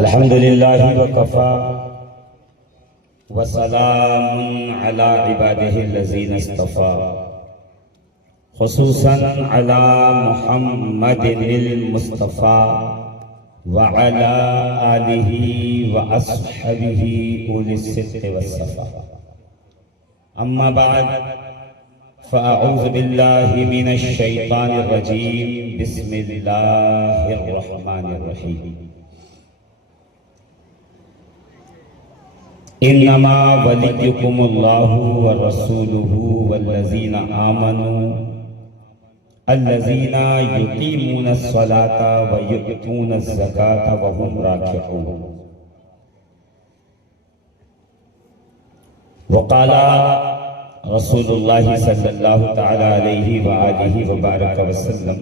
अल्हम्दुलिल्लाहि वकफ़ा वसलामुन अला इबादिहिल्लज़ीना इस्तफ़ा खुसूसन अला मुहम्मदिनिल मुस्तफ़ा व अला आलिहि व अस्हबिहि उलिस्सिद्क़ि वस्सफ़ा। अम्मा बाद फ़अऊज़ु बिल्लाहि मिनश शैतानिर रजीम। बिस्मिल्लाहिर रहमानिर रहीम। इन्नमा वलियुकुमुल्लाहु व रसूलुहु वल्लज़ीना आमनू अल्लज़ीना युक़ीमूनस सलाता व यु'तूनज़ ज़काता व हुम राकिऊन। वक़ाला रसूलुल्लाहि सल्लल्लाहु तआला अलैहि व आलिहि व बारक वसल्लम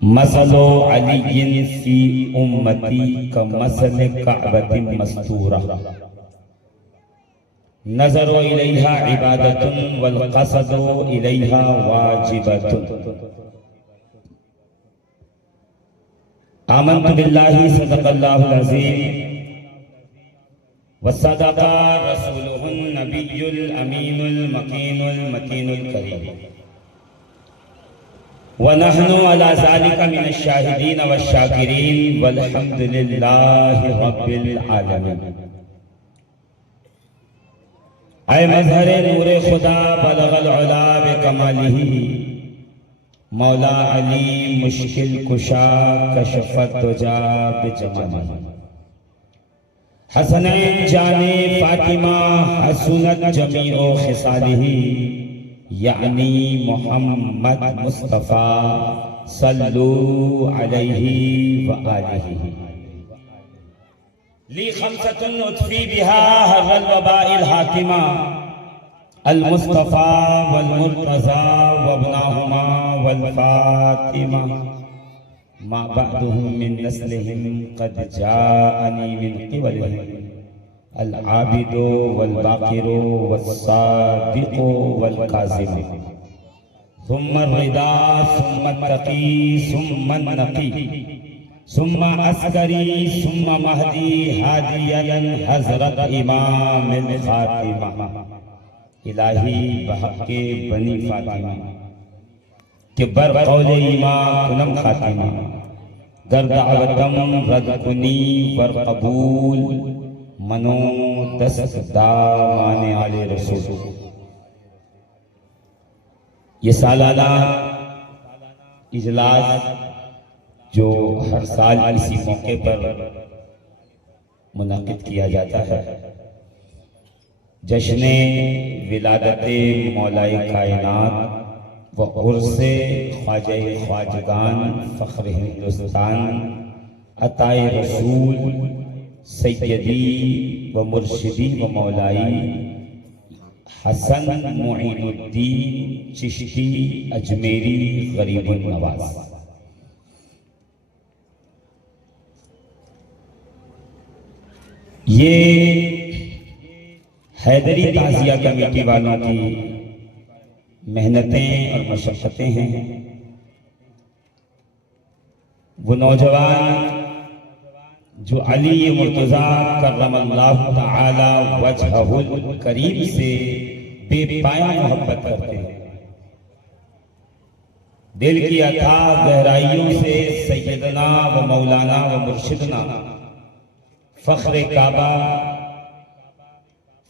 मसलो अलिय्यिन फी उम्मती कमसल कअबतिन मस्तूरा नज़रो इलैहा इबादतुन वल क़सदु इलैहा वाजिबतुन। आमन्तु बिल्लाहि सदक़ल्लाहुल अज़ीम व सदक़ा रसूलुहुन नबियुल अमीनुल मकीनुल मतीनुल करीम व नहनु अला ज़ालिका मिनश शाहिदीन व शाकिरीन वल्हम्दुलिल्लाहि रब्बिल आलमीन। ऐ मज़हरे नूरे खुदा बलगल उला बिकमालिही मौला अली मुश्किल कुशा कशफत दुजा बिजमालिही। हसनैन जाने फातिमा हसनत जमीओ खिसालिही यानी मोहम्मद मुस्तफ़ा सल्लू अलैहि व आलिहि। ली खमसतुन उतफी बिहा हर्रल वबाइल हातिमा अल मुस्तफ़ा वल मुर्तज़ा वब्नाहुमा वल फातिमा मा बअदुहुम मिन नस्लिहिम क़द जाअनी मिन क़िबलिहिम अल आबिदो वल बाकिरो वस्सादिको वल काज़िम सुम्मा रिदा सुम्मा तक़ी सुम्मा नक़ी सुम्मा अस्करी सुम्मा महदी हादियन हज़रत इमामिल ख़ातिमा। इलाही बहक़े बनी फ़ातिमा के बर क़ौले इमाम कुनम ख़ातिमा गर दावतम रद कुनी वर क़बूल मनो दस्त दामाने आले रसूल। ये सालाना इजलास जो हर साल इसी मौके पर मुनक़िद किया जाता है, जश्ने विलादते मौलाए कायनात व उर्से ख्वाजा ख्वाजगान फ़ख्र हिंदुस्तान अताए रसूल सैयदी व मुर्शिदी व मौलाई हसन मुईनुद्दीन चिश्ती अजमेरी गरीबुन नवाज। ये हैदरी ताज़िया कमेटी वालों की मेहनतें और मशक्क़तें हैं। वो नौजवान जो अली मुर्तज़ा कर्रमल्लाहु तआला वजहुल करीम से बेपाया मोहब्बत करते हैं, दिल की अथाह गहराइयों से सैयदना व मौलाना व मुर्शिदना फ़ख्र काबा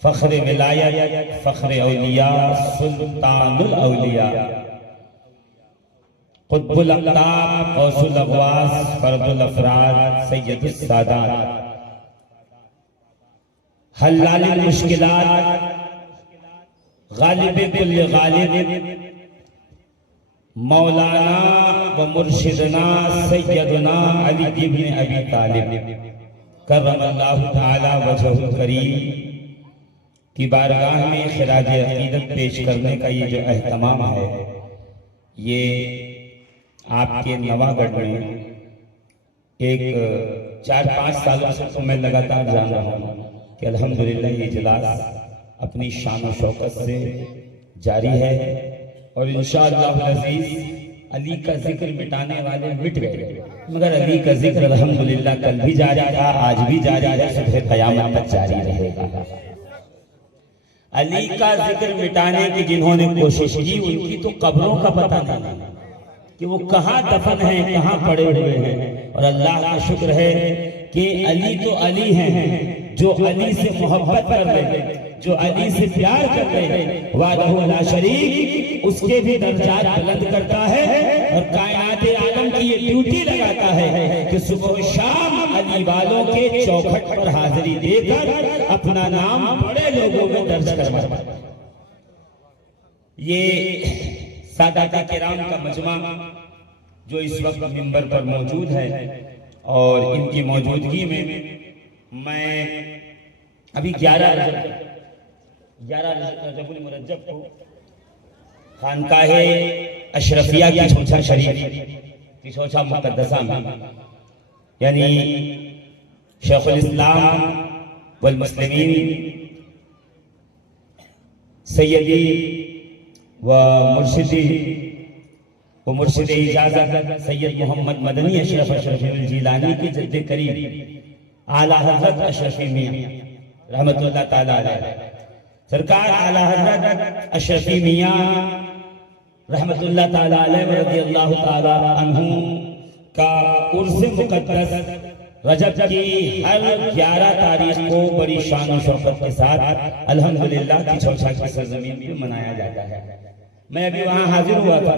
फ़ख्र विलायत फ़ख्र औलिया सुल्तानुल औलिया क़ुत्बुल अक़ताब गौसुल अग़वास फ़र्दुल अफ़राद सैयदुस सादात हल्लालिल मुश्किलात गालिब कुल्ल गालिब मौलाना व मुर्शिदना सैयदना अली इब्न अबी तालिब कर्रमल्लाहु तआला वजहुल करीम की बारगाह में खिराज अक़ीदत पेश करने का ये जो एहतमाम है, ये आपके नवागढ़ में एक 4-5 सालों से तो मैं लगातार जान रहा हूँ कि अल्हम्दुलिल्लाह ये इजलास अपनी शान और शौकत से जारी है और इंशाअल्लाह अज़ीज़ अली का जिक्र मिटाने वाले मिट गए, मगर अली का जिक्र अल्हम्दुलिल्लाह कल भी जारी था, आज भी जारी है, सुबह क़यामत तक जारी रहेगा। अली का जिक्र मिटाने की जिन्होंने कोशिश की उनकी तो कब्रों का पता नहीं कि वो कहाँ दफन हैं, कहाँ पड़े हुए हैं। और अल्लाह का शुक्र है कि अली तो अली हैं, जो अली से मोहब्बत कर रहे, जो अली से प्यार कर रहे, वाहदहू ला शरीक उसके भी दर्जात बुलंद करता है। और कायनात आलम की ये ड्यूटी लगाता है कि सुबह शाम अली वालों के चौखट पर हाजिरी देकर अपना नाम बड़े लोगों में दर्ज करवाता है। ये सादात किराम का मजमा जो इस वक्त मिंबर पर मौजूद है, और इनकी मौजूदगी में मैं अभी 11 रजबुल मुरज्जब को खानकाहे अशरफिया की छोटा शरीफ की छोटा मुकद्दसा में, यानी शेखुल इस्लाम वल मुस्लिमीन सैयदी व मुर्शिद इजाजत सैयद मोहम्मद मदनी अशरफ अशरफी जिलानी की जद्द करीब आला हजरत अशरफी मियां रहमतुल्लाह ताला अलैह, सरकार आला हजरत अशरफी मियां रहमतुल्लाह ताला अलैह व रज़ियल्लाहु ताला अन्हु का उर्स मुक़द्दस रजब की हर 11 तारीख को बड़ी शान और शौकत के साथ अल्हम्दुलिल्लाह की चौसा की सरजमीन में मनाया जाता है। मैं अभी वहाँ हाजिर हुआ था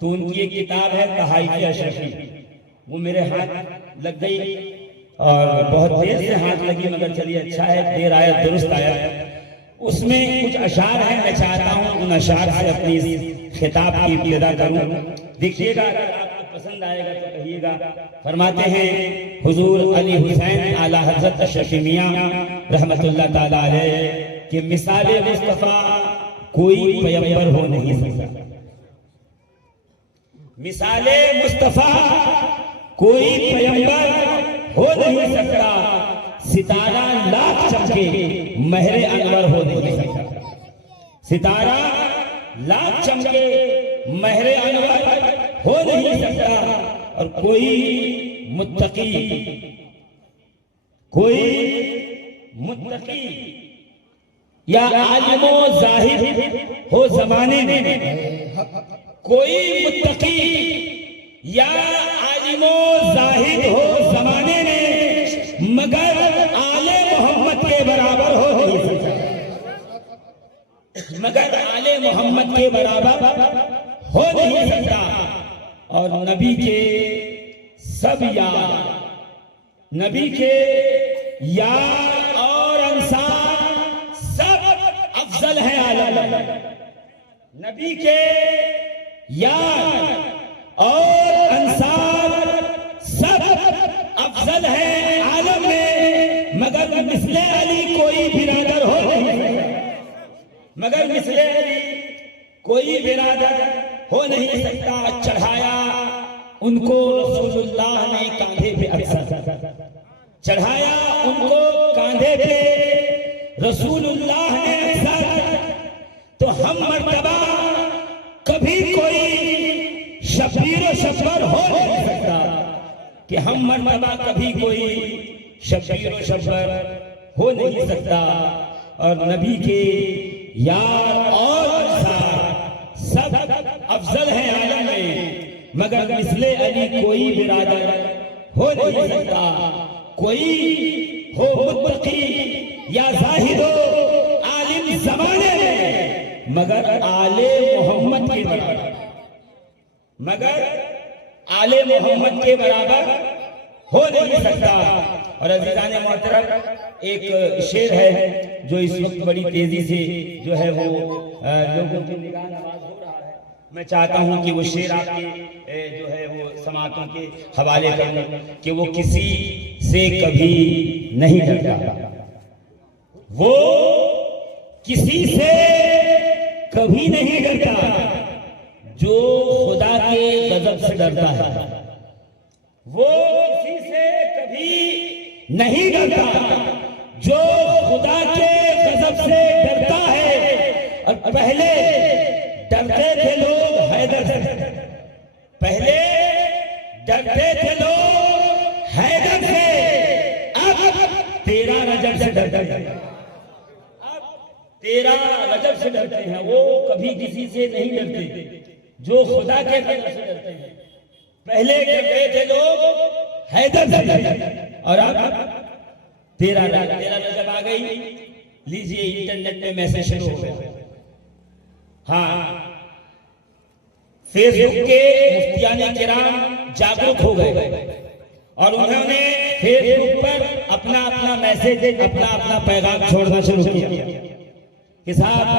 तो उनकी एक किताब है तहाइफ अशरफी, वो मेरे हाथ लग गई और बहुत देर से हाथ लगी, मगर चलिए अच्छा है, देर आया दुरुस्त आया। उसमें कुछ अशार हैं, मैं चाहता हूँ उन अशार से अपनी खिताब की इब्तिदा करूँ। देखिएगा, अगर आपको पसंद आएगा तो कहिएगा। फरमाते हैं हुजूर अली हुसैन आला हजरत अशरफी मियां रहमतुल्लाह ताला अलैह कि मिसाले मुस्तफा कोई पैगंबर हो नहीं सकता, मिसाले मुस्तफा कोई पैगंबर हो नहीं सकता, सितारा लाख चमके महरे अनवर हो नहीं सकता, सितारा लाख चमके महरे अनवर हो नहीं सकता। और कोई मुत्तकी या आलिमो जाहिद हो जमाने में, कोई मुत्तकी या आलिमो जाहिद हो जमाने में, मगर आले मोहम्मद के बराबर हो नहीं सकता, मगर आले मोहम्मद के बराबर हो नहीं सकता। और नबी के सब यार, नबी के यार और अंसार सब अफजल है आलम, नबी के यार और अंसार सब अफजल है आलम में, मगर मिसले अली कोई बिरादर हो नहीं सकता, मगर मिसले अली कोई बिरादर हो नहीं सकता। चढ़ाया उनको रसूलुल्लाह ने कांधे पे अक्सर, चढ़ाया उनको कांधे पे रसूलुल्लाह ने अक्सर। तो हम मर्तबा कभी कोई शबीर व शब्बर हो नहीं सकता, कि हम मर्तबा कभी कोई शबीर व शब्बर हो नहीं सकता। और नबी के यार और सब अफजल है आलम में, मगर मिसले अली कोई बिरादर हो नहीं सकता। कोई हो मुत्तकी या जाहिद हो आलिम जमाने में, मगर आले मोहम्मद के बराबर, मगर आले मोहम्मद के बराबर हो नहीं सकता। और अज़ीज़ान मोहतरम एक शेर है जो इस वक्त बड़ी तेजी से जो है वो लोगों की निगाह नवाज हो रहा है। मैं चाहता हूं कि वो शेर आपके जो है वो समातों के हवाले करूं कि वो किसी से कभी नहीं डरता, वो किसी से कभी नहीं डरता, जो खुदा के गजब से डरता है, वो किसी से कभी नहीं डरता, जो खुदा के गजब से डरता है। और पहले डरते थे लोग हैदर से, डरते थे लोग हैदर से, अब 13 रजब से डरते हैं। अब 13 रजब से डरते हैं। वो कभी किसी से नहीं डरते जो खुदा के तरफ से डरते हैं। पहले डरते थे लोग हैदर से, और अब 13 रजब आ गई। लीजिए इंटरनेट पे मैसेज शुरू हो गया। हाँ, फेसबुक के मुफ्तियाने किराम जागरूक हो गए और उन्होंने फेसबुक पर अपना अपना मैसेज, अपना अपना पैगाम छोड़ना शुरू किया कि साहब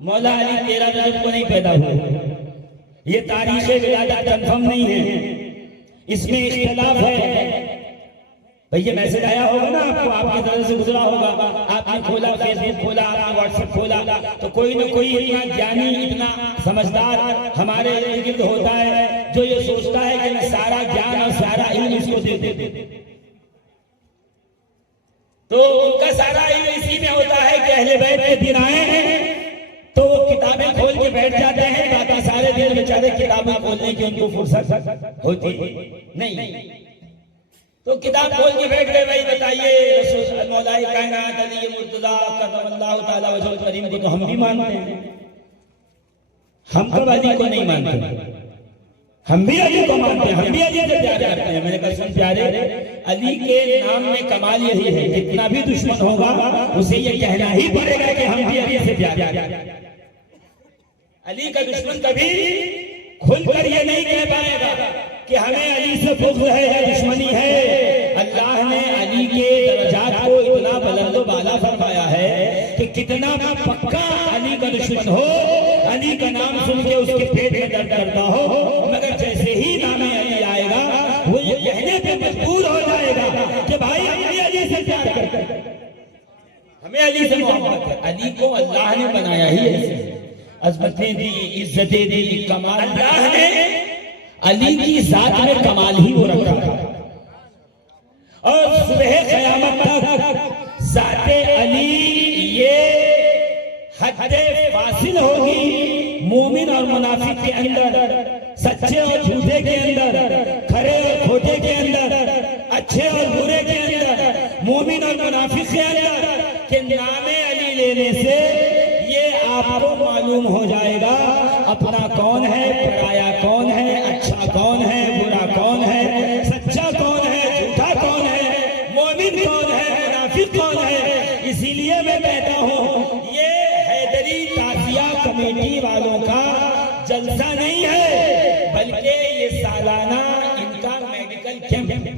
मौला अली 13 रजब को नहीं पैदा हुए, ये तारीख विलादत कंफर्म नहीं है, इसमें इख्तिलाफ है। भाई ये मैसेज आया होगा ना आपको, आपके तरफ से गुजरा होगा, आपने खोला फेसबुक खोला, आपने व्हाट्सएप खोला, तो कोई ना कोई इतना ज्ञानी, इतना समझदार हमारे इर्द गिर्द होता है जो ये सोचता है कि मैं सारा ज्ञान और सारा इल्म इसको दे दे। तो उनका सारा इल्म इसी में होता है कि अहले बैत के दिन आए हैं तो वो किताबें खोल के बैठ जाते हैं, बाकी सारे दिन बेचारे किताबें खोलने की उनको फुर्सत होती नहीं। तो किताब खोल के बैठ गए। भाई बताइए मौलाए कायनात अली मुर्तजा करमल्लाहु ताला वजहुल करीम को तो हम भी मानते हैं, हम कब अली को नहीं मानते? हम भी अली को मानते हैं, हम भी अली से प्यार करते हैं। मैंने कहा सुन प्यारे, अली के नाम में कमाल यही है, जितना भी दुश्मन होगा उसे ये कहना ही पड़ेगा कि हम भी अली से प्यार करते हैं। अली का दुश्मन कभी खुलकर ये नहीं कह पाएगा कि हमें अली से बुग़्ज़ है या दुश्मनी है। अल्लाह ने अली के दर्जात को इतना बुलंद बाला फरमाया है कि कितना पक्का अली का दुश्मन हो, अली का नाम सुन के उसके पेट में दर्द करता हो, मगर जैसे ही नाम अली आएगा वो ये कहने पे मजबूर हो जाएगा कि भाई हमें अली से प्यार करते हैं, हमें अली से मोहब्बत है। अली को अल्लाह ने बनाया ही ऐसे, अज़मतें दी, इज्जतें दी, कमाल अल्लाह ने अली की जात में कमाल ही वो रखा और सुबह क़यामत तक जाते अली ये हद्दे फासिल होगी मोमिन और मुनाफिक के अंदर, सच्चे और झूठे के अंदर, खरे और खोटे के अंदर, अच्छे और बुरे के अंदर, मोमिन और मुनाफिक के अंदर के नामे अली लेने से ये आपको मालूम हो जाएगा अपना कौन है, पराया कौन है, अच्छा कौन है, बुरा कौन है, सच्चा कौन है, झूठा कौन है, मोमिन कौन है, मुनाफिक कौन है। इसीलिए मैं कहता हूँ ये हैदरी ताज़िया कमेटी वालों का जलसा नहीं है, बल्कि ये सालाना इनका मेडिकल कैंप।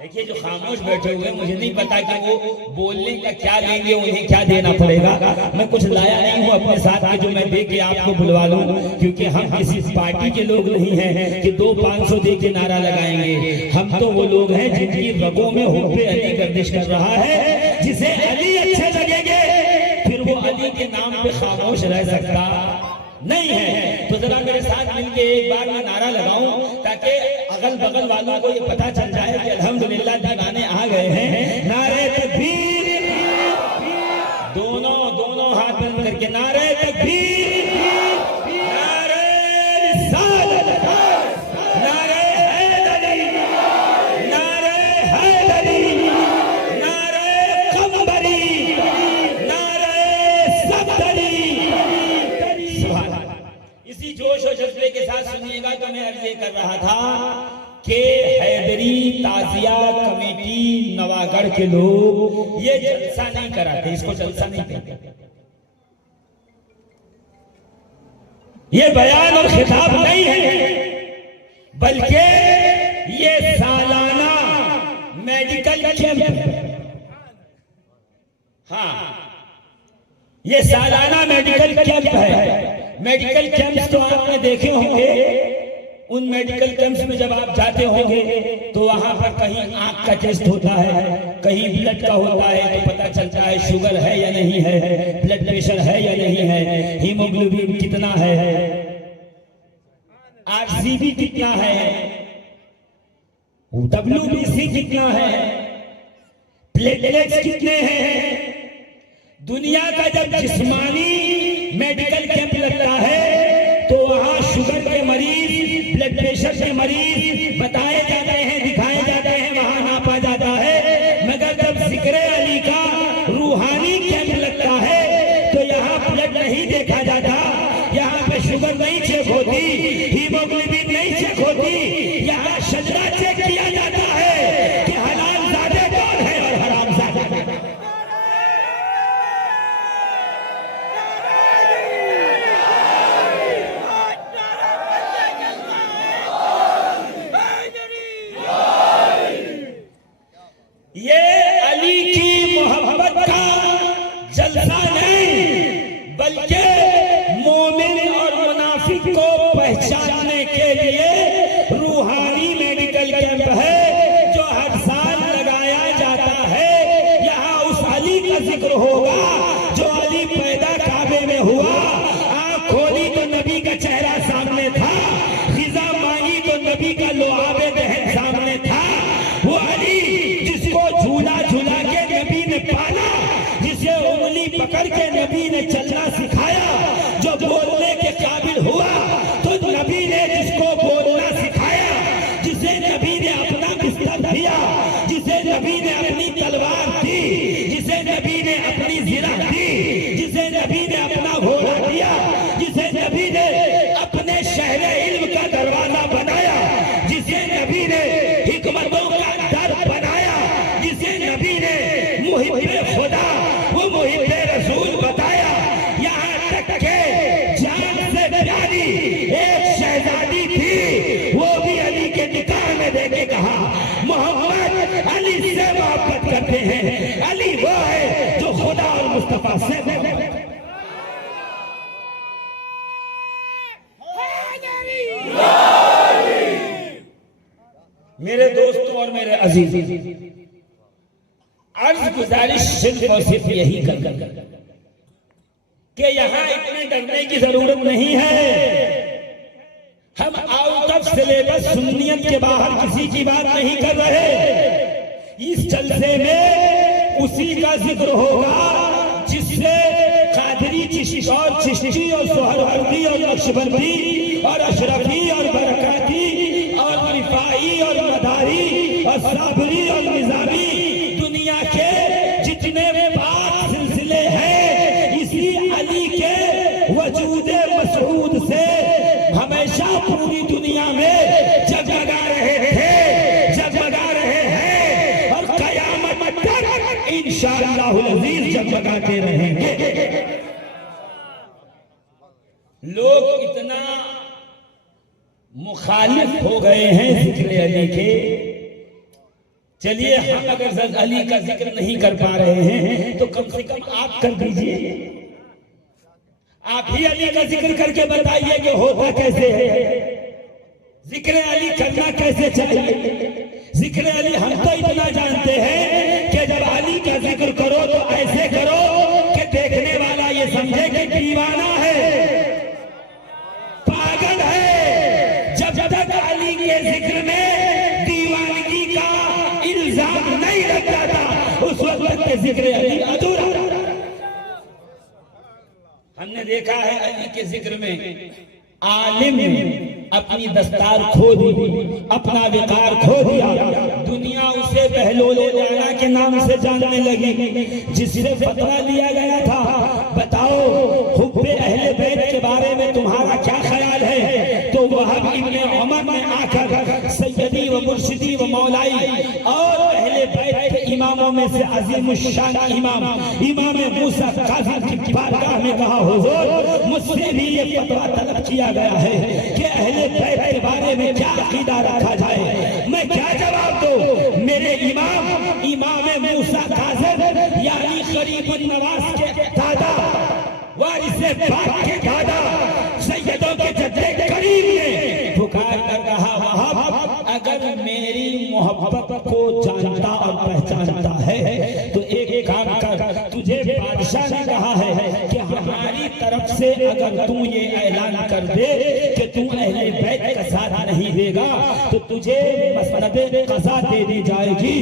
देखिए जो खामोश बैठे हुए, मुझे नहीं पता कि वो बोलने का क्या लेंगे, उन्हें क्या देना पड़ेगा। मैं कुछ लाया नहीं हूँ अपने साथ के जो मैं दे के आपको बुलवा लूं, क्योंकि हम किसी पार्टी के लोग नहीं हैं कि 200-500 दे के नारा लगाएंगे। हम तो वो लोग हैं जिनकी रगों में हुब्बे अली गर्दिश कर रहा है। जिसे अली अच्छे लगेंगे फिर वो अली के नाम पे खामोश रह सकता नहीं है। तो जरा मेरे साथ मिलके एक बार मैं नारा लगाऊं ताकि अगल बगल वालों को ये पता चल जाए कि अल्हम्दुलिल्लाह दीवाने आ गए हैं। नारे तकबीर, दोनों हाथ बंद करके नारे तकबीर, नारे रिसालत, नारे हैदरी, नारे हैदरी, नारे कमबरी, नारे सफदरी। इसी जोश और जज्बे के साथ सुनिएगा तो मैं अर्ज कर रहा था कि हैदरी ताज़िया कमेटी नवागढ़ के लोग ये जलसा नहीं कराते, इसको जलसा नहीं कहते, ये बयान और खिताब नहीं है, बल्कि ये सालाना मेडिकल कैंप। हाँ, ये सालाना मेडिकल कैंप है। मेडिकल कैंप्स तो आपने देखे होंगे, उन मेडिकल कैंप्स में जब आप जाते होंगे तो वहां पर कहीं आंख का टेस्ट होता है, कहीं ब्लड का होता है, तो पता चलता है शुगर है या नहीं है, ब्लड प्रेशर है या नहीं है, हीमोग्लोबिन कितना है, आरसीबी कितना है, डब्ल्यूबीसी कितना है, प्लेटलेट्स कितने हैं। दुनिया का जब जिस्मानी मेडिकल कैंप लगता है तो वहां शुगर के मरीज, ब्लड प्रेशर के मरीज बताए जाते हैं, दिखाए जाते हैं, वहां नापा जाता है। मगर जब जिक्र अली का रूहानी कैंप लगता है तो यहाँ ब्लड नहीं देखा जाता, यहाँ पे शुगर नहीं चेक होती, हीमोग्लोबिन नहीं चेक होती, यहाँ शजरा चेक किया जाता है कि हलाल ज़ादे कौन है और हराम ज़ादे कौन है। ये अली की मोहब्बत का जलसा नहीं, बल्कि मोमिन और मुनाफिक को पहचानने के लिए रूहानी मेडिकल कैंप है जो हर साल लगाया जाता है। यहाँ उस अली का जिक्र होगा जो अली पैदा काबे में हुआ, आँख खोली तो नबी का चेहरा सामने था, ग़िज़ा मांगी तो नबी का लुआबे दहन सामने था। वो अली जिसको झूला झूला के नबी ने पाला, जिसे उंगली पकड़ के नबी ने चलना सिखाया, जो बोलने के काबिल हुआ तो नबी ने जिसको बोलना सिखाया, जिसे नबी ने अपना बिस्तर दिया, जिसे नबी ने अपनी तलवार दी, जिसे नबी ने अपनी ज़िरा दी, जिसे नबी ने अपना घोड़ा दिया, जिसे नबी ने अपने शहर इल्म का दरवाजा बनाया, जिसे नबी ने हिकमतों का दर बनाया, जिसे नबी ने मुहिब्बे खुदा वो मुहिब्बे रसूल बताया। यहाँ तक के जान से प्यारी एक शहजादी थी, वो भी अली के निकाह में देके कहा मोहम्मद अली से मोहब्बत करते हैं, अली वो है जो खुदा और मुस्तफा से मोहब्बत। मेरे दोस्तों और मेरे अजीज, अर्ज गुजारिश सिर्फ और सिर्फ यही कर कि यहाँ इतने डरने की जरूरत नहीं है। हम आउट ऑफ सिलेबस सुन्नियत के बाहर किसी की बात नहीं कर रहे। इस जलसे में उसी का जिक्र होगा जिससे कादरी, चिश्ती और सोहरवर्दी और नक्शबंदी और अशरफी और बरकाती और रिफाई और मदारी और साबरी और निजामी, दुनिया के जितने पाक सिलसिले हैं, इसी अली के वजूद मसऊद से हमेशा पूरी दुनिया में जगमगा रहे थे, जगमगा रहे हैं और कयामत तक इंशाअल्लाहुल अज़ीज़ जगमगाते रहेंगे। लोग इतना मुखालिफ हो गए हैं जिक्र अली के। चलिए हम अगर अली का जिक्र नहीं कर पा रहे हैं तो कम से कम आप कर दीजिए, आप ही अली का जिक्र करके बताइए कि होता कैसे है, जिक्र अली करना कैसे चाहिए। जिक्र अली हम तो इतना जानते हैं कि जब अली का जिक्र करो तो ऐसे करो कि देखने वाला ये समझे कि दीवाना है, पागल है। जब तक अली के जिक्र में दीवानगी का इल्जाम नहीं लग जाता उस वक्त के जिक्र अली अधूरा। हमने देखा है अली के जिक्र में आलिम अपनी दस्तार खो दी, अपना विकार खो दिया, दुनिया उसे बहलोले लाना के नाम से जानने लगी, जिससे फतवा लिया गया था बताओ हुब्बे अहले बैत के बारे में तुम्हारा क्या ख्याल है, तो वहाब इब्ने उमर ने आकर सैयदी व मुर्शिदी व मौलाई और अहले बैत के इमामों में से अजीम शान इमाम मूसा काज़िम की बारगाह में कहा हुजूर मुझसे भी ये फतवा तलब किया गया है कि अहले बैत के बारे में क्या अकीदा रखा जाए, मैं क्या जवाब दूं। मेरे इमाम मूसा काज़िम यानी गरीबुन नवाज के दादा, वारिसे पाक के दादा, सैयदों के जद्दे करीम ने पुकार कर कहा वहाब अगर मेरी मोहब्बत को जानता और पहचानता है तो एक काम कर, तुझे बादशाह ने कहा है कि हमारी तरफ से अगर तू ये ऐलान कर दे कि तू अहले बैत का साथ नहीं देगा तो तुझे मसनदे क़ज़ा दे दी जाएगी,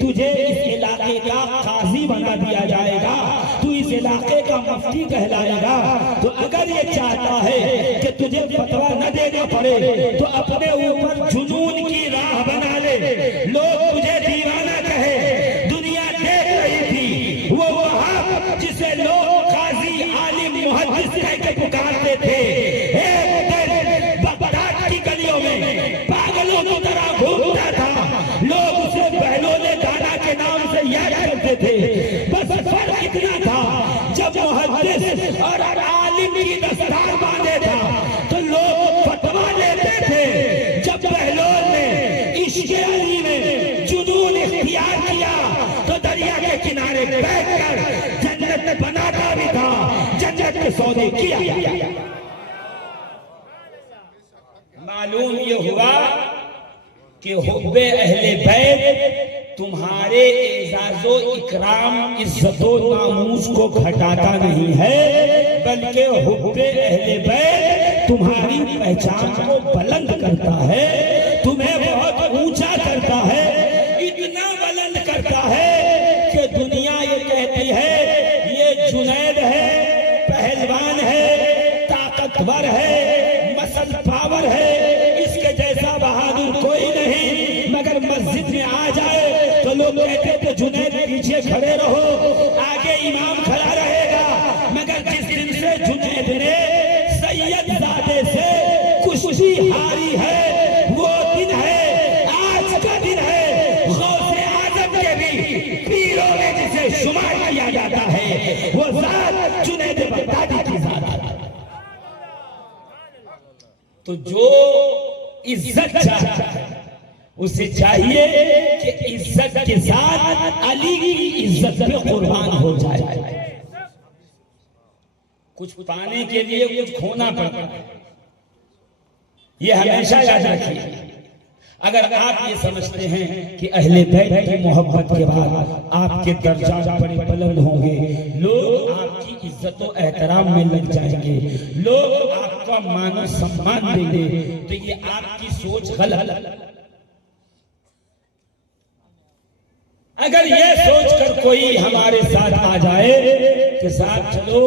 तुझे इस इलाके का काजी बना दिया जाएगा, तू इस इलाके का मुफ्ती कहलाएगा। तो अगर ये चाहता है कि तुझे फतवा न देना पड़े तो अपने ऊपर जुनून की राह बना ले, लोग तुझे दीवाना कहे। दुनिया देख रही थी वो वहां जिसे लोग काजी आलिम मुहद्दिस कह के पुकारते थे। एक दिन बगदाद की गलियों में पागलों की तरह घूमता था, लोग उसे बहलोले दाना के नाम से याद करते थे। बस फर्क इतना था, जब मुहद्दिस और आलिम की दस्तार बांधे था तो लोग फतवा लेते थे। जब बहलोल ने इश्क़ अली में जुनून इख्तियार किया तो दरिया के किनारे बैठकर जन्नत बनाता भी था, जन्नत के सौदे किया। मालूम ये हुआ कि हुब्बे अहले बैत तुम्हारे एजाज़ो इकराम इज्जतो नामूस को घटाता नहीं है, बल्कि हुब्बे अहले बैत तुम्हारी पहचान को बुलंद करता है, तुम्हें बहुत ऊंचा करता है। इतना बुलंद करता है कि दुनिया ये कहती है ये जुनैद है, पहलवान है, ताकतवर है, मसल पावर है, इसके जैसा बहादुर कोई नहीं। मगर मस्जिद में आ जाए तो लोग कहते थे जुनैद पीछे खड़े रहो, आगे इमाम खड़ा रहेगा। मगर जिस दिन से जुनैद ने सैयदजादे से कुश्ती हारी है वो दिन है, आज का दिन है। गौसे आजम के भी पीरों में जिसे शुमार किया जाता है वो जात जुनैद बगदादी की जात है। तो जो इज्जत चाहता है उसे चाहिए कि इज्जत के साथ अली की इज्जत पे कुर्बान हो जाए। कुछ पाने के लिए कुछ खोना पड़ता है, ये हमेशा याद रखिए। अगर आप ये समझते हैं कि अहले बैत की मोहब्बत के बाद आपके दर्जात बड़े बुलंद होंगे, लोग आपकी इज्जत और एहतराम में लग जाएंगे, लोग आपका मानो सम्मान देंगे, तो ये आपकी सोच गलत। अगर ये सोचकर कोई हमारे साथ आ जाए कि साथ चलो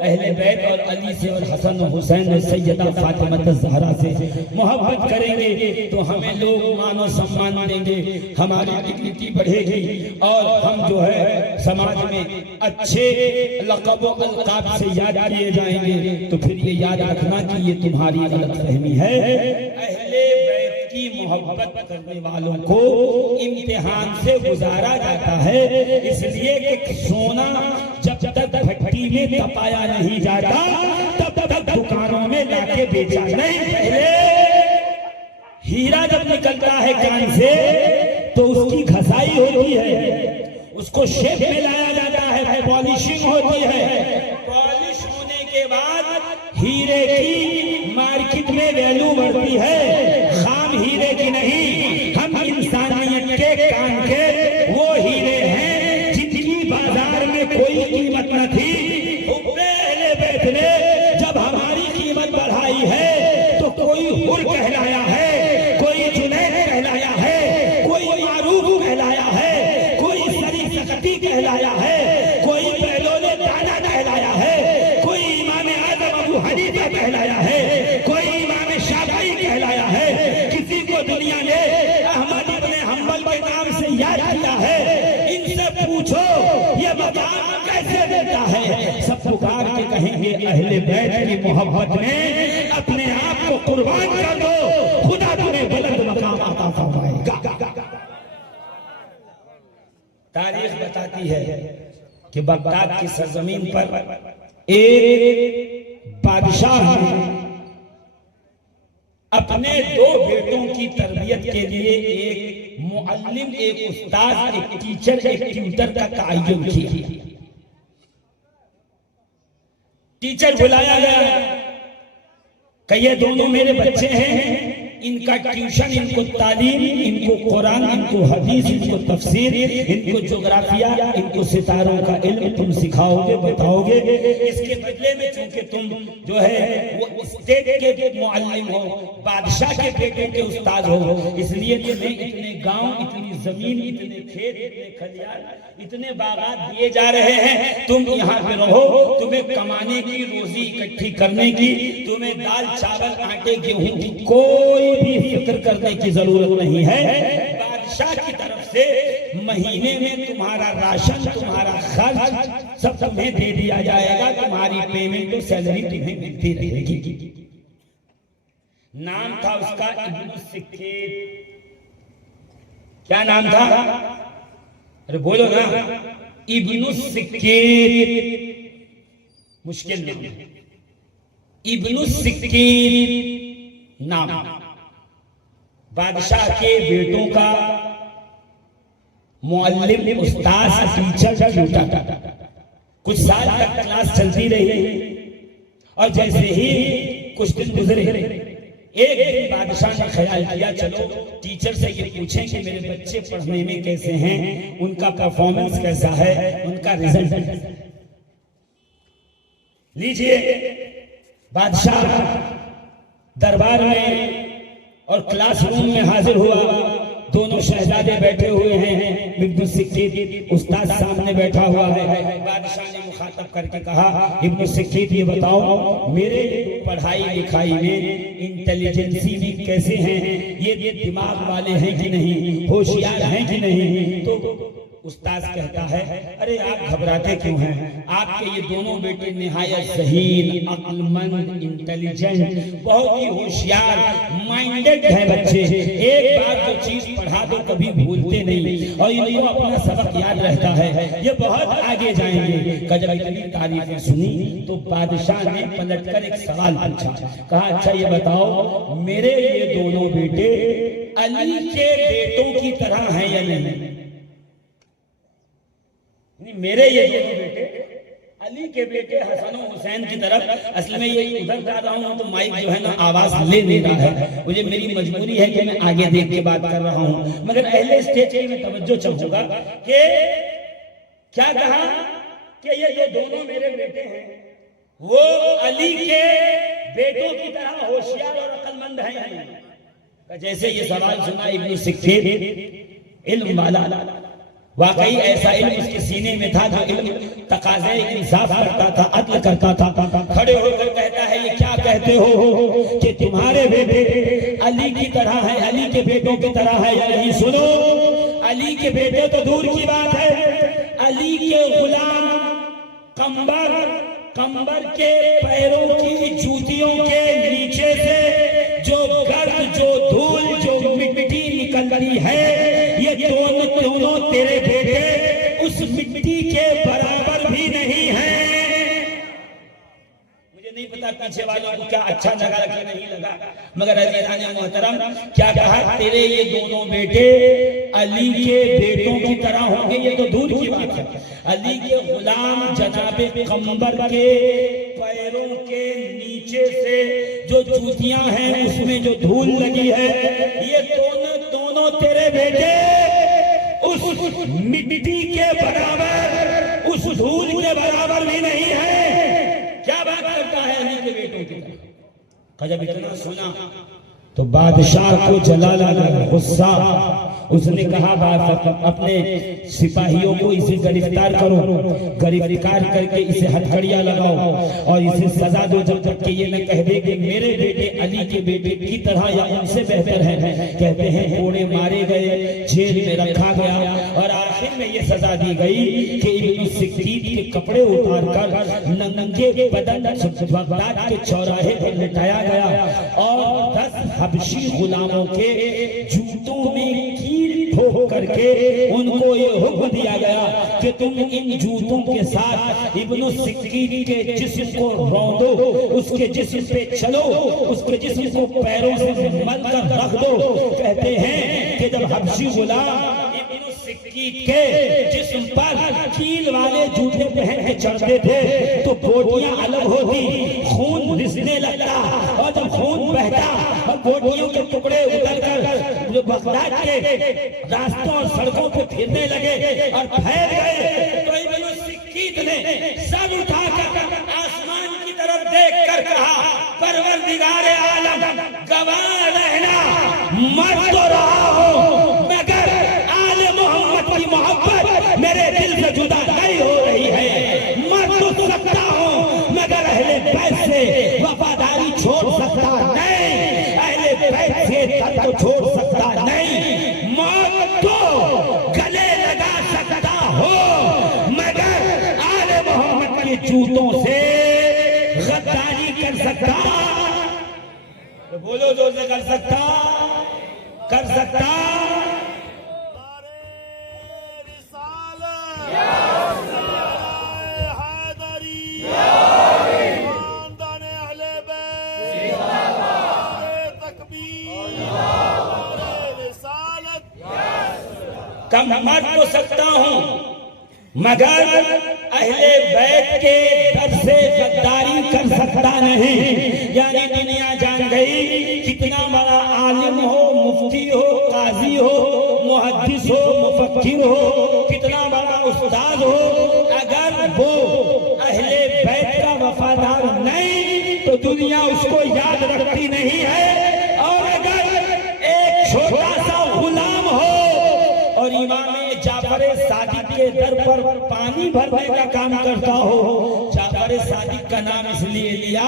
अहले बैत और अली से और हसन और हुसैन और सैयदा फातिमा ज़हरा से मोहब्बत करेंगे तो हमें लोग मानो सम्मान देंगे, हमारी डिग्निटी बढ़ेगी और हम जो है समाज में अच्छे लक़ब व अलक़ाब से याद किए जाएंगे। तो फिर ये याद रखना कि ये तुम्हारी गलतफहमी है। अहले बैत की मोहब्बत करने वालों को इम्तिहान से गुजारा जाता है, इसलिए कि सोना जब तक भट्टी में तपाया नहीं जाता तब तक दुकानों में लाके बेचा नहीं। पहले हीरा जब निकलता है कान से तो उसकी घसाई होती है, उसको शेप में लाया जाता है, पॉलिशिंग होती है। पॉलिश होने के बाद हीरे की मार्केट में वैल्यू बढ़ती है, खाम हीरे की नहीं। हम इंसानियत के कान के वो हीरे हैं जिनकी बाजार में कोई कीमत न थी। अहले बैत ने जब हमारी कीमत बढ़ाई है तो कोई हुर कहलाया है, कोई जुनैद कहलाया है, कोई मारूफ कहलाया है, कोई सरी सकती कहलाया है, कोई पहलोले दाना कहलाया है, कोई इमाम आज़म अबू हनीफा कहलाया है, कोई इमाम शाफई कहलाया है। किसी को दुनिया ने अहमद इब्न हंबल के नाम से याद किया है। इनसे पूछो ये मकाम कैसे देता है, सब पुकार के कहेंगे अहले बैत की मोहब्बत में अपने आप को कुर्बान कर दो, खुदा तुम्हें बुलंद मकाम अता फरमाएगा। तारीख बताती है कि बगदाद की सरजमीन पर एक बादशाह ने अपने दो बेटों की तरबियत के लिए एक मुअल्लिम, एक उस्ताद, एक टीचर, एक ट्यूटर का तआय्युन किया। टीचर बुलाया गया कि ये दोनों मेरे बच्चे हैं, इनका ट्यूशन, इनको तालीम, इनको कुरान, इनको हदीस, इनको तफसीर, इनको जोग्राफिया, इनको सितारों का इल्म तुम सिखाओगे, बताओगे। इसके बदले में चूंकि तुम जो है वो स्टेट के मुअल्लिम हो, बादशाह के बेटे के उस्ताद हो, इसलिए तुम्हें इतने गांव, इतनी जमीन, इतने खेत, इतने खलियान, इतने बागात दिए जा रहे हैं। तुम यहाँ पे रहो, तुम्हें कमाने की, रोजी इकट्ठी करने की, तुम्हें दाल चावल आटे गेहूं की कोई भी फिक्र करने की जरूरत नहीं है। बादशाह की तरफ से महीने में तुम्हारा राशन, तुम्हारा खर्च सब तुम्हें दे दिया जाएगा। तुम्हारी पेमेंट और सैलरी तुम्हें मिलती रहेगी। नाम था उसका इब्नु सिक्कीर। क्या नाम था? अरे बोलो ना, इब्नु सिक्कीर। मुश्किल नाम, इब्नु सिक्कीर नाम। बादशाह के बेटों का मुअल्लिम, उस्ताद, टीचर छूटा था। कुछ साल तक क्लास चलती रही और जैसे ही कुछ दिन गुजरे, एक दिन बादशाह ने ख्याल किया चलो टीचर से ये पूछें कि मेरे बच्चे पढ़ने में कैसे हैं, उनका परफॉर्मेंस कैसा है, उनका रिजल्ट। लीजिए, बादशाह दरबार में और क्लासरूम में हाजिर हुआ। दोनों शहजादे बैठे हुए हैं, इब्नु सिक्कीर उस्ताद सामने बैठा हुआ है। बादशाह ने मुखातब करके कहा, इब्नु सिक्कीर ये बताओ मेरे पढ़ाई लिखाई में, इंटेलिजेंसी में कैसे हैं, ये दिमाग वाले हैं कि नहीं, होशियार हैं कि नहीं? तो उस्ताद कहता है, अरे आप घबराते क्यों हैं? आपके ये दोनों बेटे निहायत ज़हीन, अक्लमंद, इंटेलिजेंट, बहुत ही होशियार, माइंडेड है बच्चे। एक बार जो चीज पढ़ा दो कभी भूलते नहीं और इनको अपना सबक याद रहता है, ये बहुत आगे जाएंगे। जब इतनी तारीफें सुनी तो बादशाह ने पलटकर एक सवाल पूछा। कहा, अच्छा ये बताओ मेरे ये दोनों बेटे अली के बेटों की तरह हैं या नहीं? मेरे ये दोनों बेटे अली के बेटे हसन और हुसैन की तरफ। असल में ये उधर जा रहा हूँ तो माइक जो है ना आवाज ले नहीं रहा है, मुझे मेरी मजबूरी है कि मैं आगे देख के बात कर रहा हूँ, मगर अहले स्टेज पे मैं तवज्जो चाहूंगा कि क्या कहा कि ये दोनों मेरे बेटे हैं, वो अली के बेटों की तरह होशियार और अक्लमंद हैं। जैसे ये सवाल सुना इब्नु सिक्कीर, इल्म वाला, वाकई ऐसा इल्म इसके सीने में था जो इल्म तकाज़े इंसाफ करता था, अदल करता था। खड़े होकर कहता है, ये क्या कहते हो कि तुम्हारे बेटे अली की तरह है, अली के बेटों की तरह है या नहीं? सुनो, अली के बेटे तो दूर की बात है, अली के गुलाम कंबर के पैरों की जूतियों के नीचे से जो गर्द, जो धूल, जो मिट्टी निकल रही है, ये दोनों तेरे बेटे उस मिट्टी के बराबर भी नहीं है। मुझे नहीं पता पीछे वालों को क्या अच्छा लगा कि नहीं लगा, मगर अज़ीज़ान मोहतरम क्या कहा, तेरे ये दोनों बेटे अली के बेटों की तरह होंगे, ये तो दूर की बात है। अली के गुलाम जनाबे कंबर के पैरों के नीचे से जो जूतियां हैं उसमें जो धूल लगी है, ये दोनों तेरे बेटे उस मिट्टी के बराबर, उस धूल के बराबर भी नहीं है। क्या बात करता है अली के बेटों की? जब इतना सुना तो बादशाह को जला लगा गुस्सा। उसने कहा, अपने सिपाहियों को इसे गिरफ्तार करो, गिरफ्तार करके इसे हथकड़ियां लगाओ और इसे सजा दो जब तक कि ये न कह दे कि मेरे बेटे अली के बेटे की तरह या उनसे बेहतर है। कहते हैं कोड़े मारे गए, जेल में रखा गया और आखिर में ये सजा दी गई कि इब्नु सिक्कीर के कपड़े उतारकर नंगे बदन बगदाद के चौराहे पर लिटाया गया और 10 हबशी गुलामों के जूतों में ठोक करके उनको ये हुक्म दिया गया कि तुम इन जूतों के साथ इब्नु सिक्कीर के जिस्म को रौंदो, उसके जिस्म पे चलो, उसके जिस्म को पैरों से मल कर रख दो। कहते हैं कि जब हबशी गुलाम इब्नु सिक्कीर सिक्कीत के जिस्म पर कील वाले जूते पहन के चढ़ते थे तो बोटियां अलग होती, खून रिसने लगता, और जब खून बहता और बोटियों के टुकड़े उतरकर जो बगदाद के रास्तों और सड़कों पे फिरने लगे और फैल गए, तो सिक्कीत ने सर उठाकर आसमान की तरफ देखकर कहा, परवरदिगारे आलम गवाह रहना, मर तो रहा हो मगर आले मोहम्मद की मोहब्बत मेरे दिल से जुदा नहीं हो रही है। मर तो सकता हूँ मगर अहले बैत से वफादारी छोड़ सकता नहीं, अहले बैत से दर्द को छोड़ सकता नहीं। मौत तो गले लगा सकता हो मगर आले मोहम्मद के जूतों से गद्दारी कर सकता, तो बोलो जोर से कर सकता, कर सकता। कम मर तो सकता हूँ मगर अहले बैत के दर से गद्दारी कर सकता नहीं। यानी दुनिया जान गई कितना बड़ा आलिम हो, मुफ्ती हो, काजी हो, मुहद्दिस हो, मुफक्किर हो, कितना बड़ा उस्ताद हो, अगर वो अहले बैत का वफादार नहीं तो दुनिया उसको याद रखती नहीं है। और अगर एक छोटा सा गुलाम हो और इमाम जाफर सादिक के दर पर पानी भरने का काम करता हो, जाफर सादिक का नाम इसलिए लिया,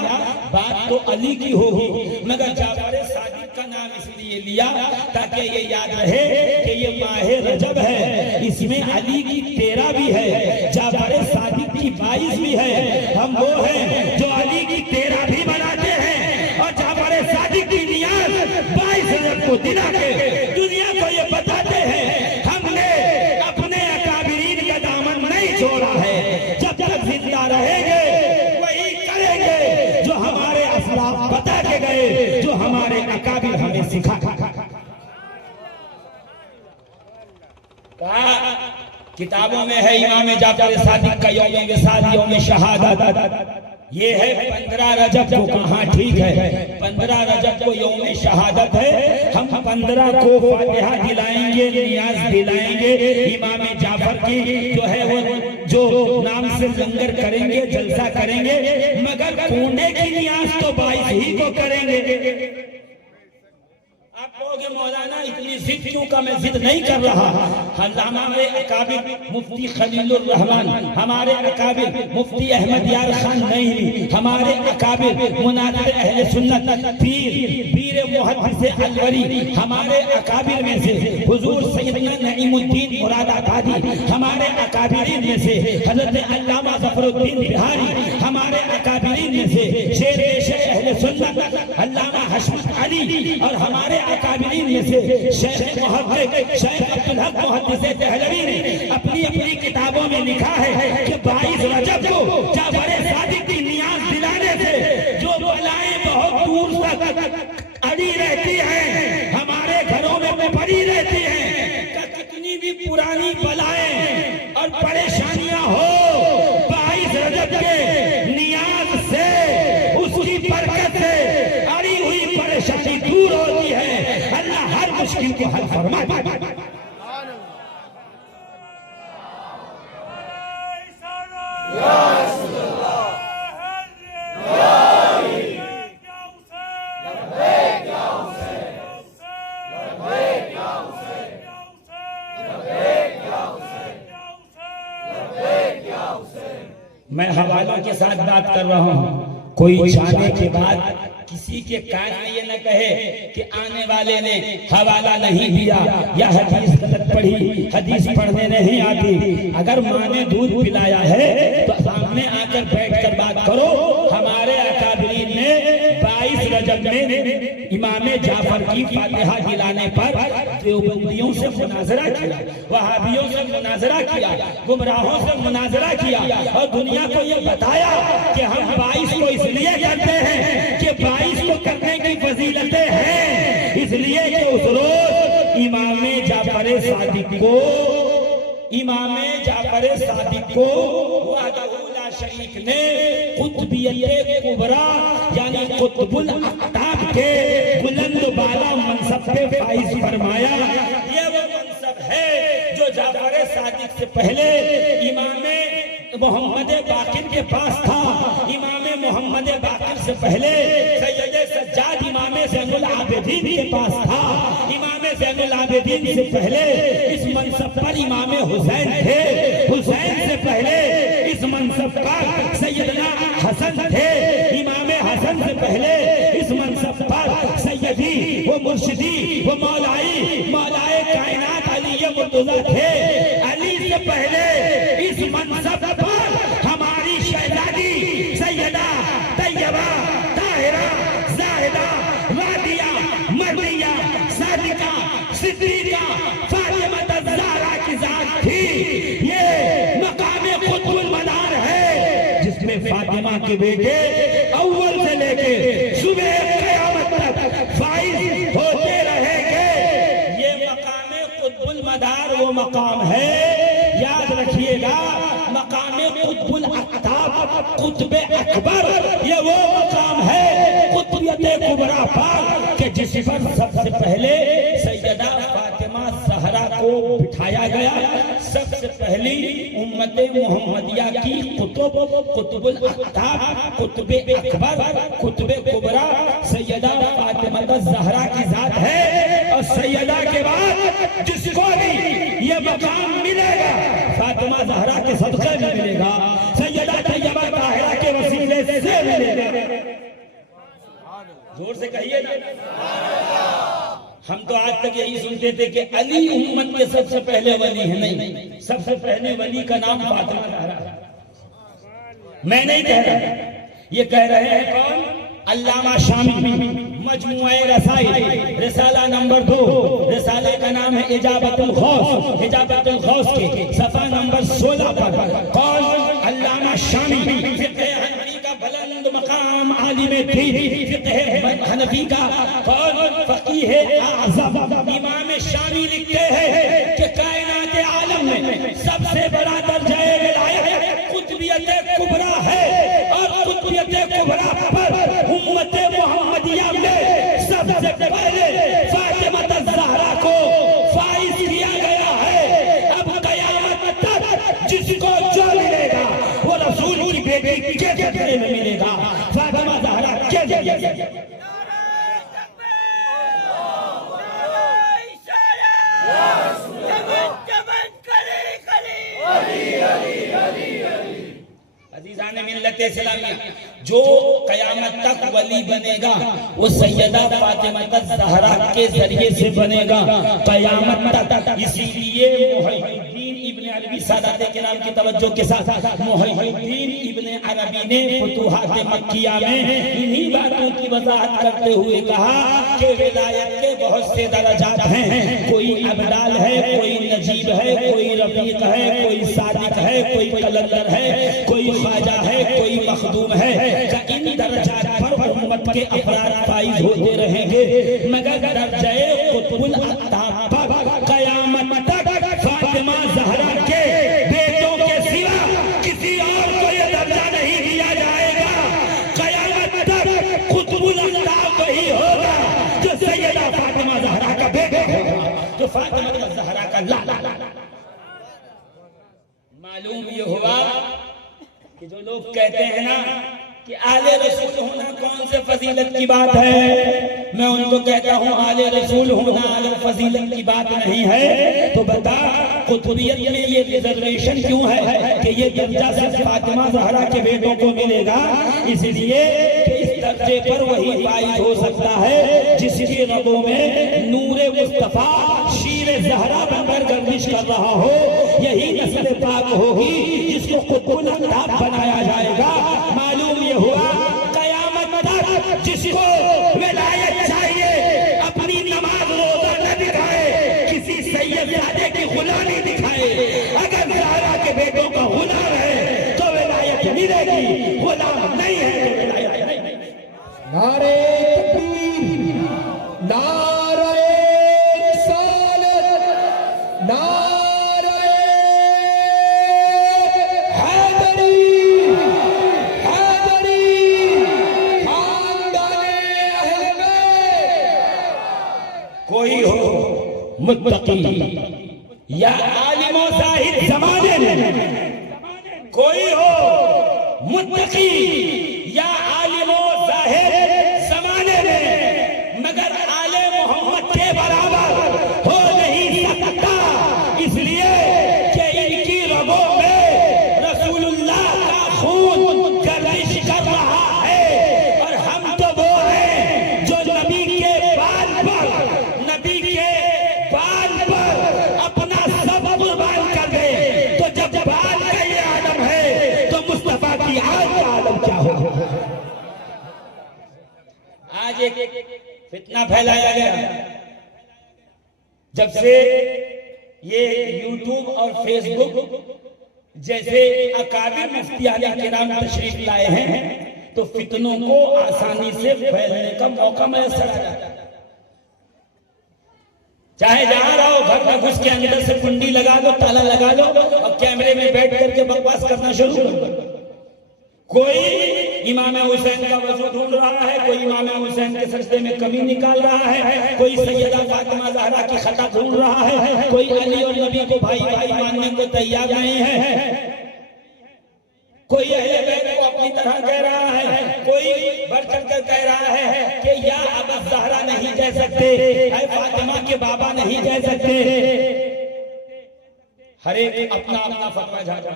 बात तो अली की होगी मगर जाफर सादिक का नाम इसलिए लिया ताकि ये याद रहे कि ये माहे रजब है, इसमें अली की 13 भी है, जाफर सादिक की 22 भी है। हम वो हैं जो अली की 13 भी बनाते हैं और जाफर सादिक की नियाज 22 रजब को दिला के दुनिया को ये बताते हैं छोड़ा है। जब तक जिंदा रहेंगे वही करेंगे जो हमारे असलाफ बता के गए, जो हमारे अकाबिर हमें सिखा। किताबों में है इमाम जाफर सादिक का यौम विसाल यौम शहादत, ये है 15 रजब को। कहाँ ठीक है, 15 रजब को यौम शहादत है। हम 15 को फातिहा दिलाएंगे, नियाज दिलाएंगे, इमाम जाफर की जो है वो जो नाम से लंगर करेंगे, जलसा करेंगे, मगर कोने की नियाज तो 22 ही को करेंगे। आप कहोगे मौलाना इतनी जिद क्यों का? मैं जिद नहीं कर रहा। हमारे अकाबिर मुफ्ती खलीलुर रहमान, हमारे अकाबिर मुफ्ती अहमद यार खान नईमी, हमारे अकाबिर मुनादिर अहले सुन्नत पीर मुहद्दिस अलवरी, हमारे अकाबिर में से हुजूर सैयदना नईमुद्दीन मुरादाबादी, हमारे अकाबिरीन में से हजरत अल्लामा ज़फरुद्दीन बिहारी, हमारे अकाबिरीन में से शेर अहले सुन्नत अल्लामा हशमत अली, और हमारे अकाबिरीन में से शेख मुहद्दिस शेख अब्दुल हक मुहद्दिस दहलवी ने अपनी अपनी किताबों में लिखा है कि 22 रजब को जाफर सादिक की नियाज दिलाने से जो बलाएं बहुत दूर तक अड़ी रहती हैं, हमारे घरों में पड़ी रहती हैं, कितनी भी पुरानी बलाएं और परेशानियां हो, 22 रजब के नियाज से उसकी बरकत से अड़ी हुई परेशानी दूर होती है। अल्लाह हर मुश्किल को हल फरमाए। मैं हवालों के साथ बात कर रहा हूँ, कोई जाने के बाद किसी के कान में ये न कहे कि आने वाले ने हवाला नहीं दिया या हदीस गलत पढ़ी, हदीस पढ़ने नहीं आती। अगर माँ ने दूध पिलाया है तो सामने आकर बैठकर बात करो। हमारे अकाबिरीन ने 22 रजब में इमाम जाफर की फातिहा दिलाने पर देवबंदियों से मुनाजरा किया, वहाबियों से मुनाजरा किया, गुमराहों से मुनाजरा किया और दुनिया को ये बताया कि हम 22 को इसलिए करते हैं कि 22 को करने की फजीलतें हैं, इसलिए कि उस रोज इमाम जाफर सादिक को इमाम जाफर सादिक को वाहदहुल्ला शरीक ने कुतुबियत कुबरा यानी कुतुबुल अक़ताब के बुलंद बाला मनसब पे फाइज फरमाया। ये वो मनसब है जो जाफर सादिक से पहले इमाम मोहम्मद बाकिर के पास था। इमाम मोहम्मद बाकिर से पहले सैयद सज्जाद इमाम ज़ैनुल आबिदीन के पास था। इमाम ज़ैनुल आबिदीन से पहले इस मनसब पर इमाम हुसैन थे। हुसैन से पहले इस मनसब पर सैयदना हसन थे। इमाम हसन से पहले इस मनसब पर सैयदी वो मुर्शिदी वो मौलाए कायनात अली मुर्तज़ा थे। अली से पहले इस मनसब पर हमारी शहजादी सैयदा तैयबा ताहिरा ज़ाहिदा वादिया मर्दिया सादिका सिद्दीका फातिमा ज़हरा की ज़ात थी। ये मकाम कुतुबुल मदार है जिसमें फातिमा के बेटे अव्वल से लेके सुबह क़यामत तक फाइज होते रहेंगे। ये मकाम कुतुबुल मदार वो मकाम है, याद रखिएगा। मकाम कुतुबुल अक़ताब कुतुब अकबर ये वो मकाम है कुतुबियत कुबरा पर कि जिस पर सबसे पहले सैयदा फातिमा ज़हरा को बिठाया गया। सबसे पहली उम्मत मोहम्मदिया की कुतुबुल अक़ताब कुतुब अकबर कुतुब कुबरा सैयदा फातिमा ज़हरा की ज़ात है। और सैयदा के बाद जिसको भी ये मकाम मिलेगा फातिमा ज़हरा के सदक़े में मिलेगा, सैयदा तैयबा ताहिरा के वसीले से मिलेगा। जोर से कहिए ना। हम तो आज तक यही सुनते थे कि अली उम्मत के सबसे पहले वली है। नहीं, सबसे पहले वली का नाम फातिमा ज़हरा है। मैं नहीं कह रहा, ये कह रहे हैं कौन? अल्लामा शामी मजमुए रसाइल रिसाला नंबर 2, रिसाले का नाम है इजाबतुल गौस। इजाबतुल गौस के सफ़ा नंबर 16 पर कौन? अल्लामा शामी फिक़्ह हनफी का बुलंद मकाम आलिम दीन, फिक़्ह हनफी का कौन? फ़क़ीह आज़म इमाम शामी लिखते हैं कि कायनात आलम में सबसे बड़ा दर्जा विलायत कुतुबियत कुबरा है। और कुतुबियत कुबरा पर उम्मत मोहम्मदिया में सबसे पहले फातिमा ज़हरा को फाइज किया गया है। अब क़यामत तक जिसको जो मिलेगा वो रसूल की बेटी के जरिए में मिलेगा, फातिमा ज़हरा के जरिए। अज़ीज़ान मिल्लत इस्लामिया, जो क़यामत तक वली बनेगा वो सैयदा फातिमा ज़हरा के जरिए से बनेगा क़यामत तक। इसीलिए मुहिद्दीन इब्न अरबी सादात किराम की तवज्जो के साथ मुहिद्दीन इब्न अरबी ने फुतूहात मक्किया में इन्हीं बातों की वज़ाहत करते हुए कहा कि विलायत के बहुत से दरजात हैं। कोई अबदाल है, कोई नजीब है, कोई रफीक है, कोई सादिक है, कोई कलंदर है, कोई ख्वाजा है, कोई मखदूम है। इन दर्जात पर उम्मत के अफराद फाइज होते रहेंगे, मगर दर्जाए कुतुबुल अक़ताब पर क़यामत तक फातिमा ज़हरा के बेटों के सिवा किसी और को यह दर्जा नहीं दिया जाएगा। क़यामत तक कुतुबुल अक़ताब वही होगा जो सैयदा फातिमा ज़हरा का बेटा होगा, जो फातिमा ज़हरा का लाला। मालूम ये हुआ कि जो लोग कहते हैं ना कि आले रसूल होना कौन से फजीलत की बात है, मैं उनको कहता हूँ आले रसूल होना अगर फजीलत की बात नहीं है तो बता कुतुबियत में ये रिजर्वेशन क्यों है कि ये दर्जा सिर्फ फातिमा ज़हरा के बेटों को मिलेगा। इसलिए कि इस दर्जे पर वही फाइज हो सकता है जिसके रगों में नूरे मुस्तफा शीर ज़हरा बनकर गर्दिश कर रहा हो। यही नस्ल पाक होगी जिसको कुतुबुल अक़ताब बनाया जाएगा। मालूम ये हुआ क़यामत तक जिसको विलायत चाहिए अपनी नमाज रोजा न दिखाए, किसी सैयदजादे की गुलामी दिखाए। अगर ज़हरा के बेटों का गुलाम है तो विलायत मिलेगी, गुलाम नहीं है तो विलायत नहीं। नारे तकबीर, नारे रिसालत, नारे कोई हो मुत्तकी या आलिमो जाहिद जमाने में, कोई हो मुत्तकी या आलिमो जाहिद जमाने में, मगर आले मोहम्मद के बराबर हो नहीं सकता, इसलिए कि इनकी रगों में रसूलुल्लाह का खून गर्दिश कर रहा है। और हम तो वो हैं जो नबी के बाल पर अपना सब कुर्बान कर दे। तो जब बाल का ये आलम है तो मुस्तफा की आल का आलम क्या हो। आज एक फितना फैलाया गया जब से ये यूट्यूब और फेसबुक जैसे अकाबिर मुफ्तियाने किराम तशरीफ लाए हैं, तो फितनों को आसानी से फैलने का मौका मैसर आ जाता है। चाहे जहां रहो, घर में घुस के अंदर से कुंडी लगा लो, ताला लगा लो और कैमरे में बैठ करके बकवास करना शुरू कर दो। कोई इमाम हुसैन का वजू ढूंढ रहा है, कोई इमाम हुसैन के सजदे में कमी निकाल रहा है, कोई सैयदा फातिमा ज़हरा की खता ढूंढ रहा है, कोई अली और नबी को भाई भाई मानने को तैयार नहीं है, कोई अहले बैत को अपनी तरह कह रहा है, कोई बढ़ चढ़ कर कह रहा है कि या अबू ज़हरा नहीं कह सकते, फातिमा के बाबा नहीं कह सकते। हर एक अपना अपना फतवा झाड़ा,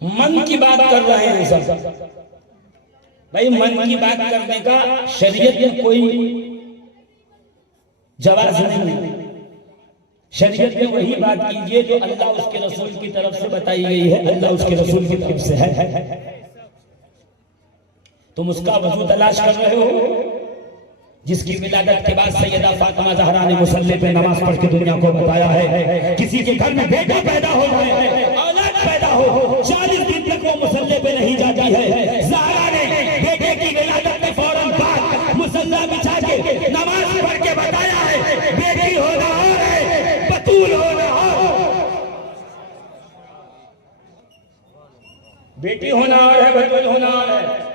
मन की बात कर रहे हैं सब। भाई मन की बात करने का शरीयत में कोई जवाब नहीं है। शरीयत में वही बात कीजिए जो अल्लाह उसके रसूल की तरफ से बताई गई है, अल्लाह उसके रसूल की तरफ से है। तुम उसका वजू तलाश कर रहे हो जिसकी विलादत के बाद सैयदा फातिमा ज़हरा ने मुसल्ले पे नमाज पढ़ के दुनिया को बताया है। किसी के घर में बेटा पैदा हो जाए, औलाद पैदा हो, 40 दिन तक वो मुसल्ले पे नहीं जाती है। ज़हरा ने बेटे की विलादत के फौरन बाद मुसल्ला बिछा के नमाज पढ़ के बताया है, बेटी होना और है, बतूल होना और, बेटी होना और है, बतूल होना और है।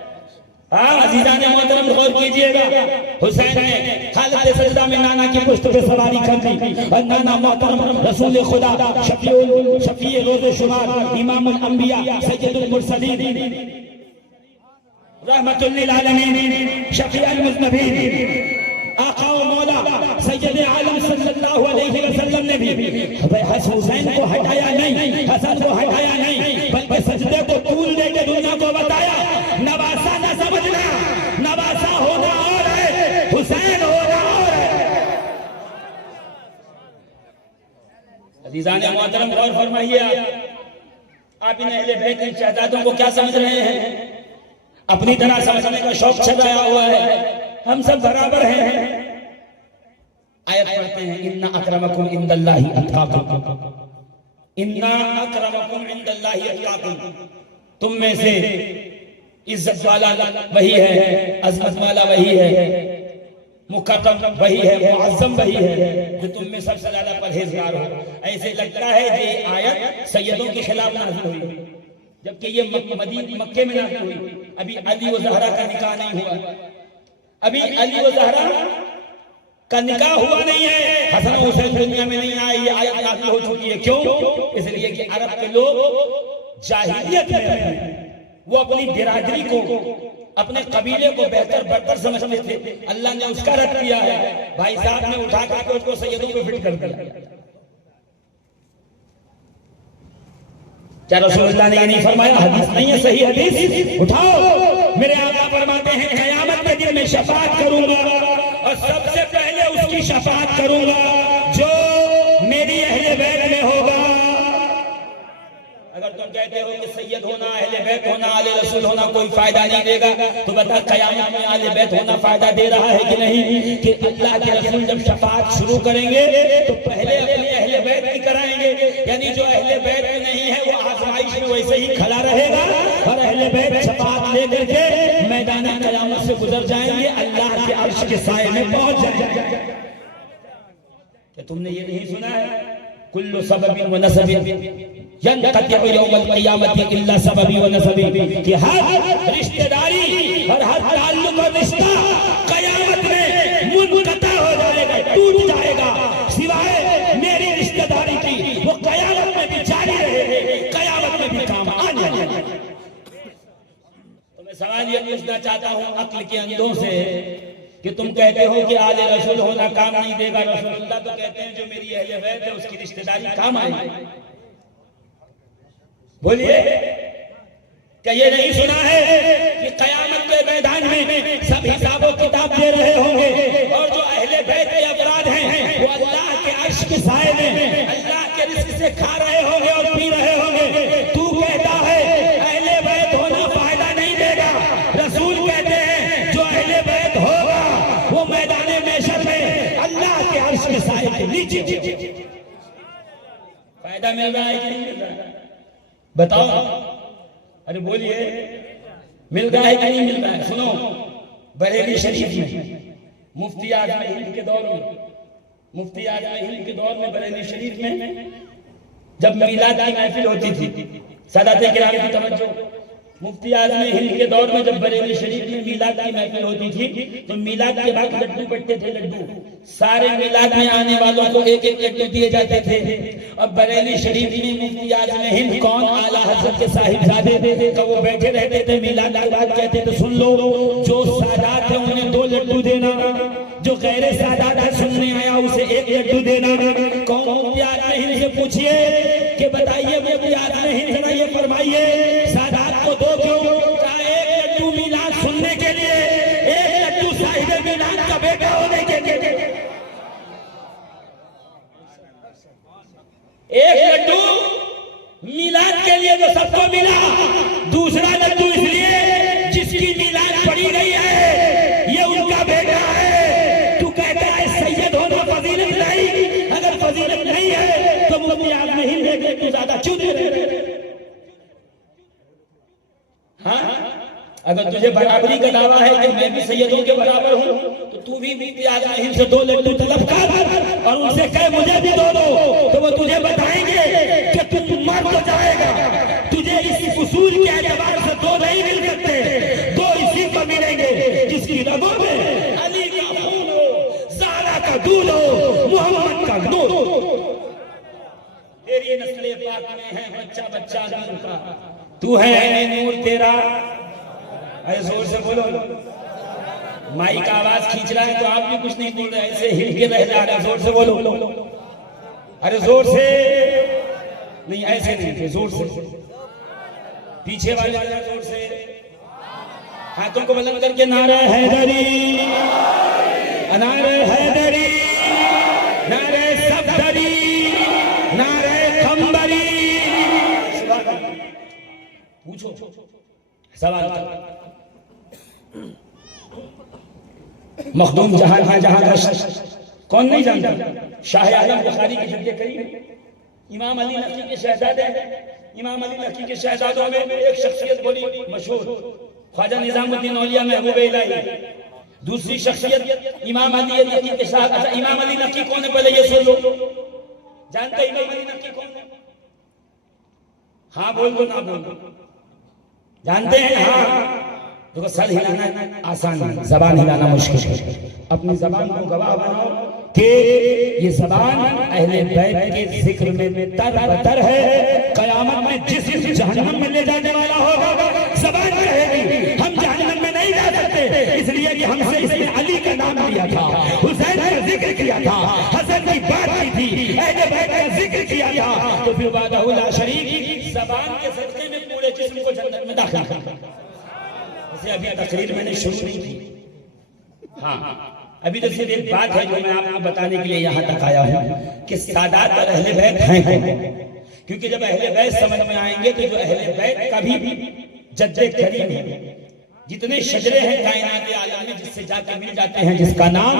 हाँ अजीज़ाने मोहतरम गौर कीजिएगा, हुसैन ने हालत सजदा में नाना की पुश्त पे सवारी कर दी और नाना मोहतरम रसूल खुदा शफीए रोज़े शुमार इमामुल अंबिया सय्यदुल मुरसलीन रहमतुल लिल आलमीन शफीउल मुज़नबीन आका व मौला सय्यद आलम सल्लल्लाहु अलैहि वसल्लम ने भी हुसैन को हटाया नहीं, हसन को हटाया नहीं, बल्कि सजदे को तूल दे के दुनिया को बताया। नवासा न समझना, नवासा होना और है, हुसैन होना और है। अज़ीज़ाने मोहतरम गौर फरमाइए, आप इन अहले बैत के शहजादों को क्या समझ रहे हैं? अपनी तरह समझने का शौक छाया हुआ है। हम सब बराबर हैं। आयत पढ़ते हैं, इन्ना अक्रमकुम इंदल्लाहि अत्काकुम, इन्ना अक्रमकुम इंदल्लाहि अत्काकुम, तुम में से इज्जत वाला वही है, अज़मत वाला वही है, मुकर्रम वही है, मुअज़्ज़म वही है जो तुम में सबसे ज्यादा परहेजगार हो। ऐसे लगता है कि आयत सैयदों के खिलाफ नाज़िल हुई, जबकि ये मक्के में नाज़िल हुई। अभी अली व ज़हरा का निकाह नहीं हुआ, अभी अली व ज़हरा का निकाह हुआ नहीं है, हसन हुसैन दुनिया में नहीं आए, ये आयत नाज़िल हो चुकी है। क्यों? इसलिए कि अरब के लोग जाहिलियत में रहे, वो अपनी बिरादरी को, अपने कबीले को बेहतर बढ़कर समझते थे। अल्लाह ने उसका रद्द किया है, भाई साहब ने उठा करके उसको सैयदों पे फिट कर दिया। क्या रसूलुल्लाह ने ये नहीं फरमाया? हदीस नहीं है, सही हदीस उठाओ। मेरे आका फरमाते हैं, क़यामत के दिन में शफाअत करूंगा और सबसे पहले उसकी शफाअत करूंगा जो मेरी अहले बैत में होगा। अगर तुम कहते हो कि सैयद होना, अहले बैत होना, आले रसूल होना कोई फायदा नहीं देगा, तो बता क़यामत में आले बैत होना फायदा दे रहा है कि नहीं? कि अल्लाह के रसूल जब शफाअत शुरू करेंगे तो पहले अपने अहले बैत की कराएंगे, यानी जो अहले बैत में नहीं है वो आज़माइश में वैसे ही खड़ा रहेगा और अहले बैत शफाअत लेकर के मैदान क़यामत से गुजर जाएंगे, अल्लाह के अर्श के साए में पहुंच जाएंगे। क्या तुमने ये नहीं सुना है? कुल्लु सबबिन व नसबिन यनक़तिउ यौमल क़ियामति इल्ला सबबी व नसबी, कि हर रिश्तेदारी और हर ताल्लुक और रिश्ता क़यामत में पूछना चाहता हूँ अक्ल के अंधों से कि तुम कहते हो कि आले रसूल होना काम नहीं देगा, रसूलुल्लाह तो कहते हैं जो मेरी अहले बैत है उसकी रिश्तेदारी काम आएगी। बोलिए, क्या ये नहीं सुना है कि कयामत के मैदान में सब हिसाबो किताब दे रहे होंगे और जो अहले बैत के अफराद हैं वो अल्लाह के अर्श के साए में अल्लाह के रिज़्क़ से खा रहे होंगे और पी रहे होंगे। तू कहता है अहले बैत होना फायदा नहीं देगा, रसूल कहते हैं जो अहले बैत होगा वो मैदान महशर में अल्लाह के अर्श के साए के नीचे फायदा मिल रहा है कि नहीं मिल रहा है? बताओ, अरे बोलिए, मिल रहा है कि नहीं मिल रहा है? सुनो, बरेली शरीफ में मुफ्ती आज़म हिंद के दौर में बरेली शरीफ में जब मिलाद की महफिल होती थी, सादात किराम की तवज्जो, मुफ्ती आज़म हिंद के दौर में जब बरेली शरीफ में मिलाद की महफिल होती थी तो मिलाद के बाद लड्डू बंटते थे। लड्डू सारे मिलाद में आने वालों को एक एक लड्डू दिए जाते थे। अब बरेली शरीफ में मुफ्ती आज़म हिंद कौन, आला हज़रत के साहिबजादे तो वो बैठे रहते थे, मिलाद के बाद कहते थे सुन लो, जो सादात है उन्हें 2 लड्डू देना, जो गैर सादात है सुनने आया उसे 1 लड्डू देना। कौन मुफ्ती आज़म हिंद से पूछिए कि बताइए मुफ्ती आज़म हिंद जरा ये फरमाइए सादात को 2 क्यों? का 1 लड्डू मिलाद सुनने के लिए, 1 लड्डू साहिब मिलाद का बेटा होने के लिए। 1 लड्डू मिलाद के लिए जो सबको मिला, दूसरा लड्डू इसलिए जिसकी मिलाद पड़ी गई है ये उनका बेटा है। तू कहता है सैयद होना फजीलत नहीं, अगर फजीलत नहीं है तो मुफ्ती आज़म हिंद 1 लड्डू ज्यादा क्यों दे रहे? हाँ, अगर तुझे बराबरी का दावा है कि मैं भी सैयदों के बराबर हूँ तो तू भी मुफ्ती आज़म हिंद से 2 लड्डू तलब कर और उनसे कह मुझे भी दो, तो वो तुझे बताएंगे कि तू मर तो जाएगा। तुझे इस उसूल के एतबार से 2 नहीं मिल सकते, 2 इसी को मिलेंगे जिसकी रगों में अली का खून हो, ज़हरा का दूध हो, मोहम्मद का नूर हो। तेरी नस्ल पाक में है बच्चा बच्चा नूर का, तू है नूर तेरा। अरे जोर से बोलो, माइक का आवाज खींच रहा है तो आप भी कुछ नहीं बोल रहे, ऐसे हिल के रह जा रहे। जोर से बोलो, अरे जोर से नहीं, ऐसे नहीं, जोर से। पीछे वाले जोर से हाथों को बुलंद करके नारे हैदरी, नारे हैदरी, नारे सफदरी, नारे खंबरी। पूछो सवाल। मखदूम जहां जहां कौन नहीं जानता? शाह आलम बुखारी की जद्द करीब इमाम अली नकी के शहजादे, इमाम अली नकी के शहजादों में एक शख्सियत बोली मशहूर, ख्वाजा निजामुद्दीन औलिया महबूब इलाही। दूसरी शख्सियत इमाम अली नकी के साथ। अच्छा, इमाम अली नकी कौन है पहले ये सुन लो। जानते इमाम अली नकी कौन है? हाँ बोल दो, ना बोल दो। जानते हैं? हाँ। देखो, सर हिलाना आसान है, जबान हिलाना मुश्किल है। अपनी जबान को गवाह बनाओ कि ये जबान अहले बैत के जिक्र में तर है। कयामत में जिस जहन्नम में ले जाने वाला होगा जबान कहेगी हम जहन्नम में नहीं जा सकते, इसलिए कि हमसे इसने अली का नाम लिया था, हुसैन का जिक्र किया था, हसन की बात की थी, अहले बैत का जिक्र किया था। तो फिर वादा शरीफ जबान के सदके में पूरे जिस्म को जन्नत में दाखिल कर। अभी तकरीर मैंने शुरू नहीं की। हाँ, अभी तो सिर्फ एक बात है जो मैं आपको बताने के लिए यहाँ तक आया हूँ कि सादात और अहले बैत हैं कौन। क्योंकि जब अहले बैत समझ में आएंगे तो जो अहले बैत कभी भी जद्दे करीम है, जितने शजरे हैं कायनात आलम में जिससे जाके मिल जाते हैं, जिसका नाम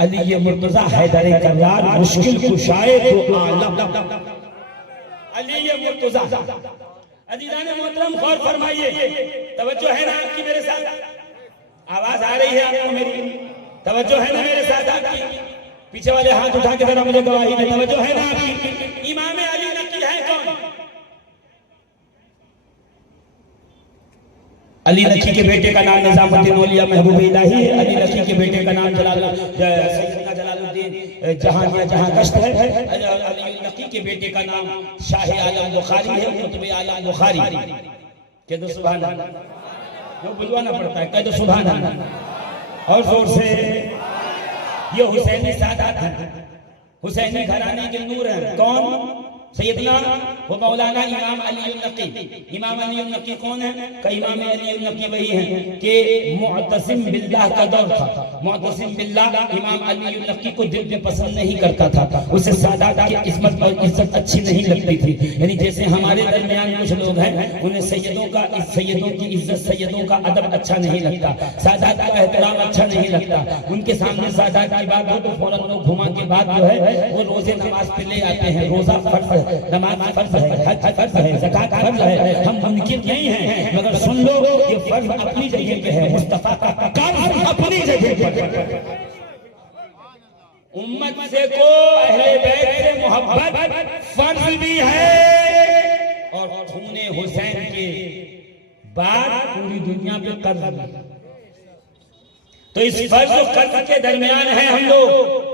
अली मुर्तजा हैदर कर्रार मुश्किल कुशाए तो आलम, अली मुर्तजा। अजीज़ान मोहतरम गौर फरमाइए, तवज्जो है ना आपकी मेरे साथ? आवाज आ रही है आपको मेरी? तवज्जो है ना मेरे साथ आपकी? पीछे वाले हाथ उठा के जरा मुझे गवाही दें। तवज्जो है ना आपकी? इमाम अली नकी है कौन? अली नकी के बेटे का नाम निजामुद्दीन औलिया महबूब इलाही है। अली नकी के बेटे का नाम जलालुद्दीन जहां कश्त है। अली नकी के बेटे का नाम शाह आलम बुखारी है, कुतुब आलम बुखारी। के दो सुभान अल्लाह। जो बुलवाना पड़ता है, कह दो सुभान अल्लाह और जोर से। ये हुसैनी सादात है, हुसैनी घराने के नूर है। कौन? सैयदना वो मौलाना इमाम अली नकी। इमाम अली नकी कौन है? का इमाम अली नकी वही है कि मुअतसिम बिल्लाह का दौर था। मुअतसिम बिल्लाह इमाम अली नकी को दिल में पसंद नहीं करता था, उसे सादात की इस्मत और इज्जत अच्छी नहीं लगती थी। यानी जैसे हमारे दरमियान कुछ लोग हैं, उन्हें सैयदों की इज्जत, सैयदों का अदब अच्छा नहीं लगता, सादात का एहतराम अच्छा नहीं लगता। उनके सामने सादात की बात हो तो फौरन लोग घुमा के बाद जो है वो रोजे नमाज पे ले आते हैं। रोजा फर्ज है, नमाज फर्ज है, हज फर्ज है, ज़कात फर्ज है। हम मुनकिर नहीं हैं, मगर सुन लो ये फर्ज अपनी जगह पे है, मुस्तफा का काम अपनी जगह पे। उम्मत से को अहले बैत से मोहब्बत फर्ज भी है और खूने हुसैन के बाद पूरी दुनिया पे कर्ज। तो इस फर्ज और कर्ज के दरमियान है हम लोग।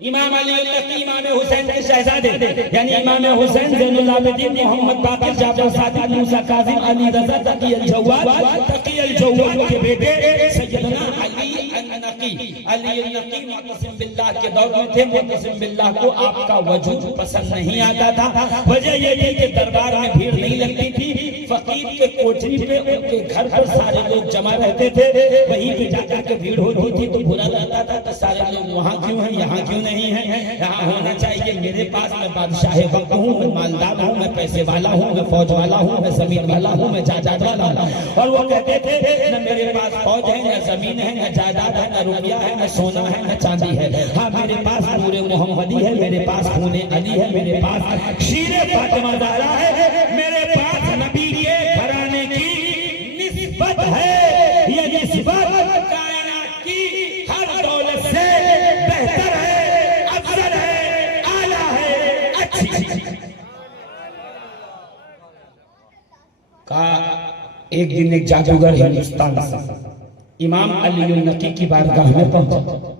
इमाम अली नकी इमाम हुसैन के शहजादे यानी इमाम हुसैन ज़ैनुल आबिदीन मोहम्मद बाक़िर जाफर सादिक मूसा काज़िम अली रज़ा तकी अल जव्वाद के बेटे सैयदना अली नकी मुअतसिम बिल्लाह के दौर में थे। मुअतसिम बिल्लाह को आपका वजूद पसंद नहीं आता था। वजह यह थी कि दरबार में भीड़ नहीं लगती थी। फकीर के कोठरी पे उनके घर पर सारे लोग जमा रहते थे, वहीं पे जाकर के भीड़ होती थी तो बुरा लगता था कि सारे लोग वहाँ क्यों हैं, यहाँ क्यों नहीं है। यहाँ होना चाहिए, मेरे पास मैं बादशाह वक्त हूँ, मैं मालदार हूँ, मैं पैसे वाला हूँ, मैं फौज वाला हूँ, मैं जमीन वाला हूँ, मैं जायदाद वाला हूँ। और वो कहते थे न मेरे पास फौज है, न जमीन है, न जायदाद है, न रुपया है, न सोना है, न चांदी है। हाँ मेरे पास नूरे मोहम्मदी है, मेरे पास खूने अली है, मेरे पास शीरे फातिमा ज़हरा है, मेरे पास नबी के घराने की निस्बत है। ये निस्बत कायनात की हर दौलत से बेहतर है, अफजल है, आला है, अच्छी। का एक दिन एक जादूगर हिंदुस्तान से इमाम अली नकी की बारगाह में पहुंचा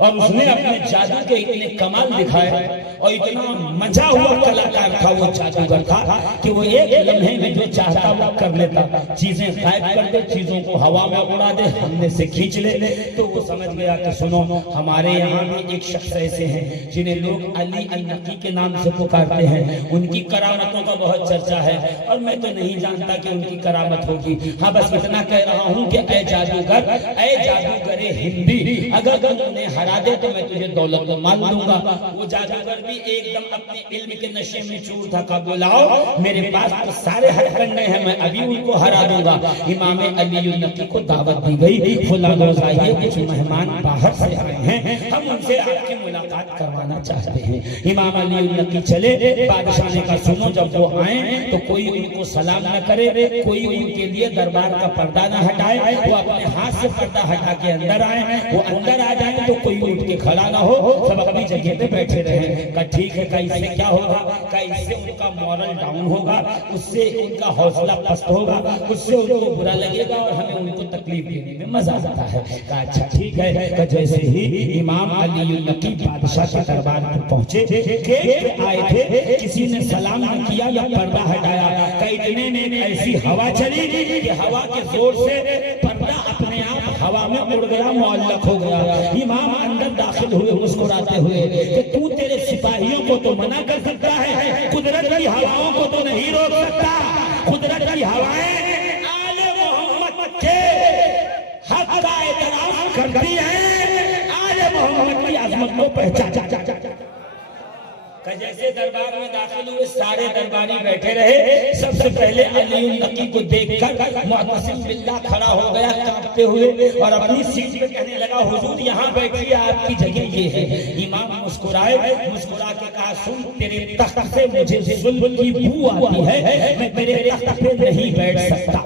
और उसने अपने जादू के इतने कमाल दिखाए और इतना मजा हुआ कलाकार था वो जादूगर था कि वो एक लम्हे में जो चाहता वो कर लेता। चीजें गायब कर दे, चीजों को हवा में उड़ा दे, हमने से खींच ले। तो वो समझ गया कि सुनो हमारे यहाँ भी एक शख्स ऐसे हैं जिन्हें लोग अली नकी के नाम से पुकारते हैं, उनकी करामतों का बहुत चर्चा है और मैं तो नहीं जानता कि उनकी करामत होगी। हाँ बस इतना कह रहा हूँ कि ऐ जादूगरे हिंदी, अगर उन्हें हरा दे तो मैं तुझे दौलत तो माल दूंगा। वो जादूगर भी एकदम अपने इल्म के नशे में चूर था। का बुलाओ, मेरे पास तो सारे हथकंडे हैं, मैं अभी उनको हरा दूंगा। इमाम अली नकी को दावत दी गई, फलां रोज आइए, कुछ मेहमान बाहर से आए हैं, हम उनसे आपकी मुलाकात करवाना चाहते हैं। इमाम अली नकी चले, बादशाह ने कहा सुनो जब वो आए तो कोई उनको सलाम न करे, कोई उनके लिए दरबार का पर्दा न हटाए, वो अपने हाथ से पर्दा हटा के अंदर आए। वो अंदर आ जाए तो कोई उठ के खड़ा ना हो, सब अपनी जगह पे बैठे रहे। का ठीक है, का इससे क्या होगा, का इससे उनका मॉरल डाउन होगा, उससे उनका हौसला पस्त होगा, उससे उनको बुरा लगेगा और हमें उनको तकलीफ देने में मजा आता है। का अच्छा ठीक है। का जैसे ही इमाम अली नकी बादशाह के दरबार में पहुंचे, आए थे, किसी ने सलाम न किया या पर्दा हटाया। का इतने में ऐसी हवा चली कि हवा के जोर से पर्दा अपने आप हवा में उड़ गया, मुअल्लक हो गया। इमाम अंदर दाखिल हुए मुस्कुराते हुए कि तू तेरे सिपाहियों को तो मना कर सकता है, कुदरत की हवाओं को तो नहीं रोक सकता। कुदरत की हवाएं आले मोहम्मद के हक का एहतराम करती हैं, आले मोहम्मद की आज़मत को पहचानती। जैसे दरबार में दाखिल हुए, सारे दरबारी बैठे रहे। सबसे पहले अली नकी को देखकर मुअतसिम बिल्लाह खड़ा हो गया कांपते हुए और अपनी सीट पे कहने लगा हुजूर यहाँ बैठिए, आपकी जगह ये है। इमाम मुस्कुराए, मुस्कुरा के कहा सुन तेरे तख्त से मुझे जुल्म की बू आती है, मैं तेरे तख्त पे नहीं बैठ सकता।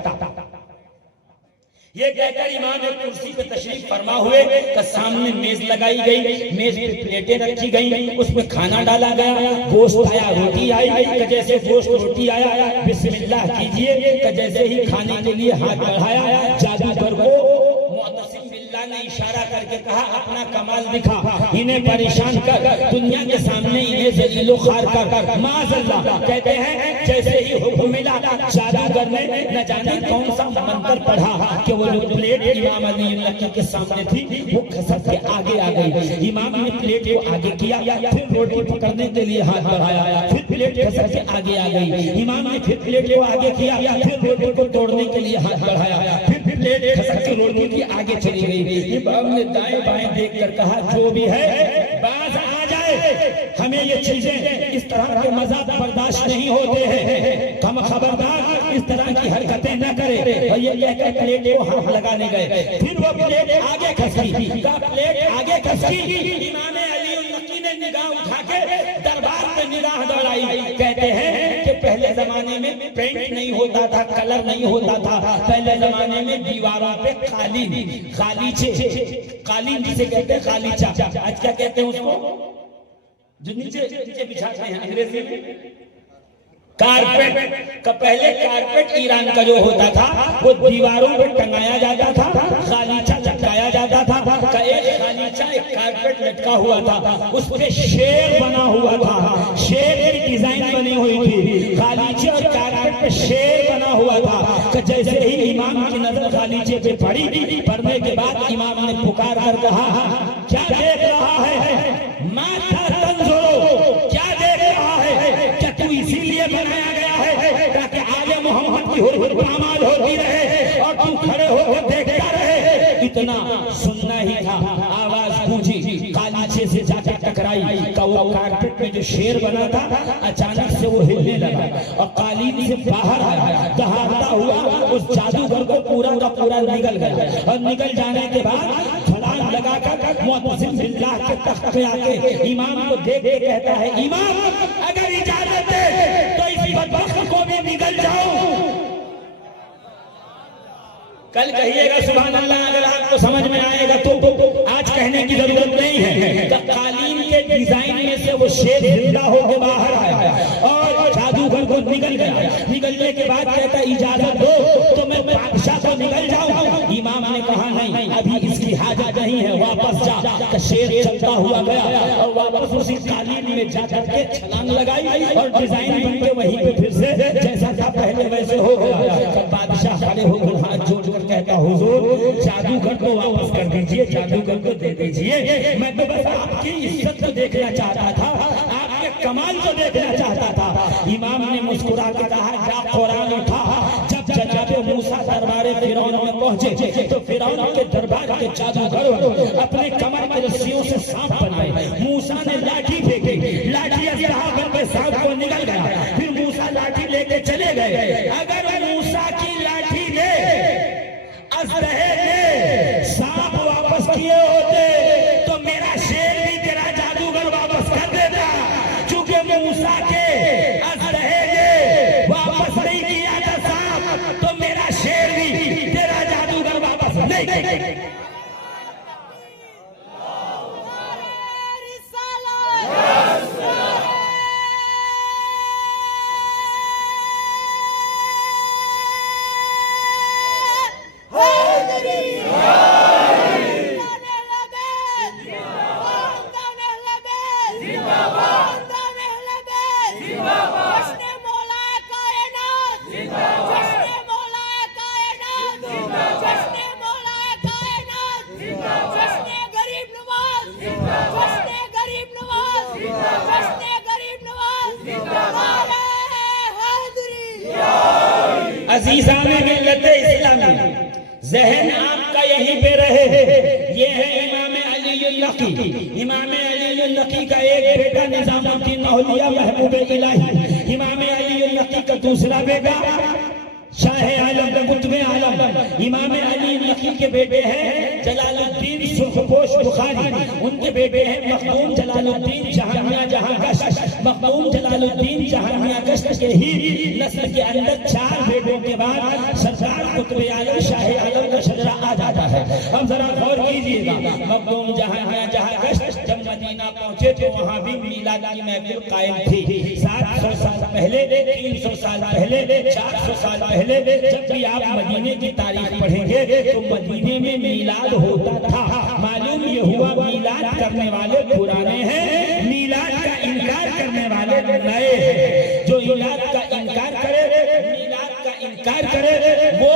ये कहकर इमाम एक कुर्सी पे तशरीफ फरमा हुए। का सामने मेज लगाई गई, मेज पे प्लेटें रखी गई, उसमें खाना डाला गया, गोश्त आया, रोटी आई। का जैसे गोश्त रोटी आया, बिस्मिल्लाह कीजिए। का जैसे ही खाने के लिए हाथ बढ़ाया, जादूगर को मुअतसिम बिल्लाह ने इशारा करके कहा अपना कमाल दिखा, इन्हें परेशान कर, दुनिया के सामने इन्हें जलीलो खार कर। माज़अल्लाह कहते हैं जैसे ही हुक्म मिला जादूगर ने न जाने कौन सा मंत्र पढ़ा कि वो जो प्लेट इमाम अली नकी के सामने थी वो खसक के आगे आ गई। इमाम ने प्लेट को आगे किया, फिर रोटी पकड़ने के लिए हाथ बढ़ाया, फिर प्लेट खसक के आगे आ गई। इमाम ने फिर प्लेट को आगे किया, फिर रोटी को तोड़ने के लिए हाथ बढ़ाया, फिर प्लेट खसक के रोटी की आगे चली गई। इमाम ने दाएं बाएं देखकर कहा जो भी है बाज आ जाए, हमें ये चीजें इस तरह के मजाक बर्दाश्त नहीं होते हैं, हम खबरदार इस तरह की हरकतें न करें। और ये कहकर प्लेट को हाथ लगाने गए, फिर वो प्लेट आगे खसकी, प्लेट आगे खसकी। इमाम अली नकी ने निगाह उठा के दरबार पे निगाह दौड़ाई। कहते हैं कि पहले जमाने में पेंट नहीं होता था, कलर नहीं होता था, पहले जमाने में दीवारों पे कालीन जिसे कहते हैं खालीचा, आज क्या कहते हैं उसको जो नीचे बिछाते हैं अंग्रेजी में कारपेट का। पहले कारपेट ईरान का जो होता था वो दीवारों पे टंगाया जाता था, खालीचा लटकाया जाता था। का एक खालीचा एक कारपेट लटका हुआ था, उस पे शेर बना हुआ था, शेर की डिजाइन बनी हुई थी, खालीचे और कारपेट पे शेर बना हुआ था। कि जैसे ही इमाम की नजर खालीचे पे पड़ी, पड़ने के बाद इमाम ने पुकार कर कहा क्या देख रहा है, माथा तंजुरो, क्या देख रहा है, क्या तू इसीलिए बनाया गया है ताकि आगे मोहम्मद की हुर्र पामाल होती रहे और तू खड़े होकर देखता रहे। इतना सुनना ही था, आवाज गूंजी, कालीचे से जाकर टकराई। का वो कारपेट में जो शेर बना था अचानक से वो हिलने लगा और कालीन से बाहर आया, दहाड़ता हुआ उस जादूगर को पूरा का पूरा निगल गया। और निकल जाने के बाद छलांग लगाकर मुअत्तसिम बिल्लाह के तख्त पे आके इमाम को देख के कहता है इमाम अगर इजाजत दे तो इस बदबख्त को भी निगल जाऊं। कल कहिएगा सुभान अल्लाह, अगर आपको समझ में आएगा तो आज कहने की जरूरत नहीं है। कालीन के डिजाइन में से वो शेर जिंदा होकर बाहर आया और जादूगर को निगल गया। निगलने के बाद कहता इजाजत दो तो मैं बादशाह को निगल जाऊं। इमाम ने कहा नहीं, अभी इसकी हाजत नहीं है, वापस जा। शेर चलता हुआ गया और वापस उसी कालीन में जाकर के छलांग लगाई और डिजाइन बन के वहीं पे फिर से जैसा था पहले वैसे हो गया। बादशाह खड़े होकर हाथ जोड़ कहता हुजूर जादूगर को वापस कर दीजिए, जादूगर को दे दीजिए, मैं तो बस आपकी इज्जत को देखना चाहता था, आपके कमाल को देखना चाहता था। इमाम ने मुस्कुरा के कहा जा कुरान उठा। जब जनाब मूसा दरबार फिरौन में पहुंचे तो फिरौन के दरबार के जादूगर अपने कमर की रस्सियों से सांप बनाए। मूसा ने लाठी फेंकी, लाठी अजगहा बन के सांप को निगल गया। फिर मूसा लाठी लेके चले गए। अगर मूसा की लाठी ले सांप वापस किए होते तो मेरा शेर भी तेरा जादूगर वापस कर देता। चूंकि मूसा के असलहे ने वापस नहीं किया था सांप, तो मेरा शेर भी तेरा जादूगर वापस नहीं करेगा। अज़ीज़ान मिल्लत इस्लामी, ज़हन आपका यहीं पे रहे। ये है इमाम अली नकी। इमाम अली नकी का एक बेटा निज़ामुद्दीन औलिया महबूब इलाही। इमाम अली नकी का दूसरा बेटा शाह आलम कुतुब आलम। इमाम अली नकी के बेटे हैं जलालुद्दीन सुर्खपोश बुखारी, उनके बेटे हैं मखदूम जलालुद्दीन जहानिया जहां गश्त। मखदूम जलालुद्दीन जहानिया गश्त के ही नस्ल के अंदर 4 बेटों के बाद सरदार कुतुब आलम शाह आलम का शजरा आ जाता है। अब जरा गौर कीजिएगा, मखदूम जहानिया जहां गश्त जब मदीना पहुंचे तो वहां भी मीलाद की महफिल कायम थी। 700 साल पहले, 300 साल पहले, 400 साल पहले जब भी आप मदीने की तारीख पढ़ेंगे तो मदीने में मीलाद होता था। मालूम ये हुआ मीलाद करने वाले पुराने हैं, मीलाद का इनकार करने वाले नए हैं। जो मीलाद का इनकार करे, मीलाद का इनकार करे वो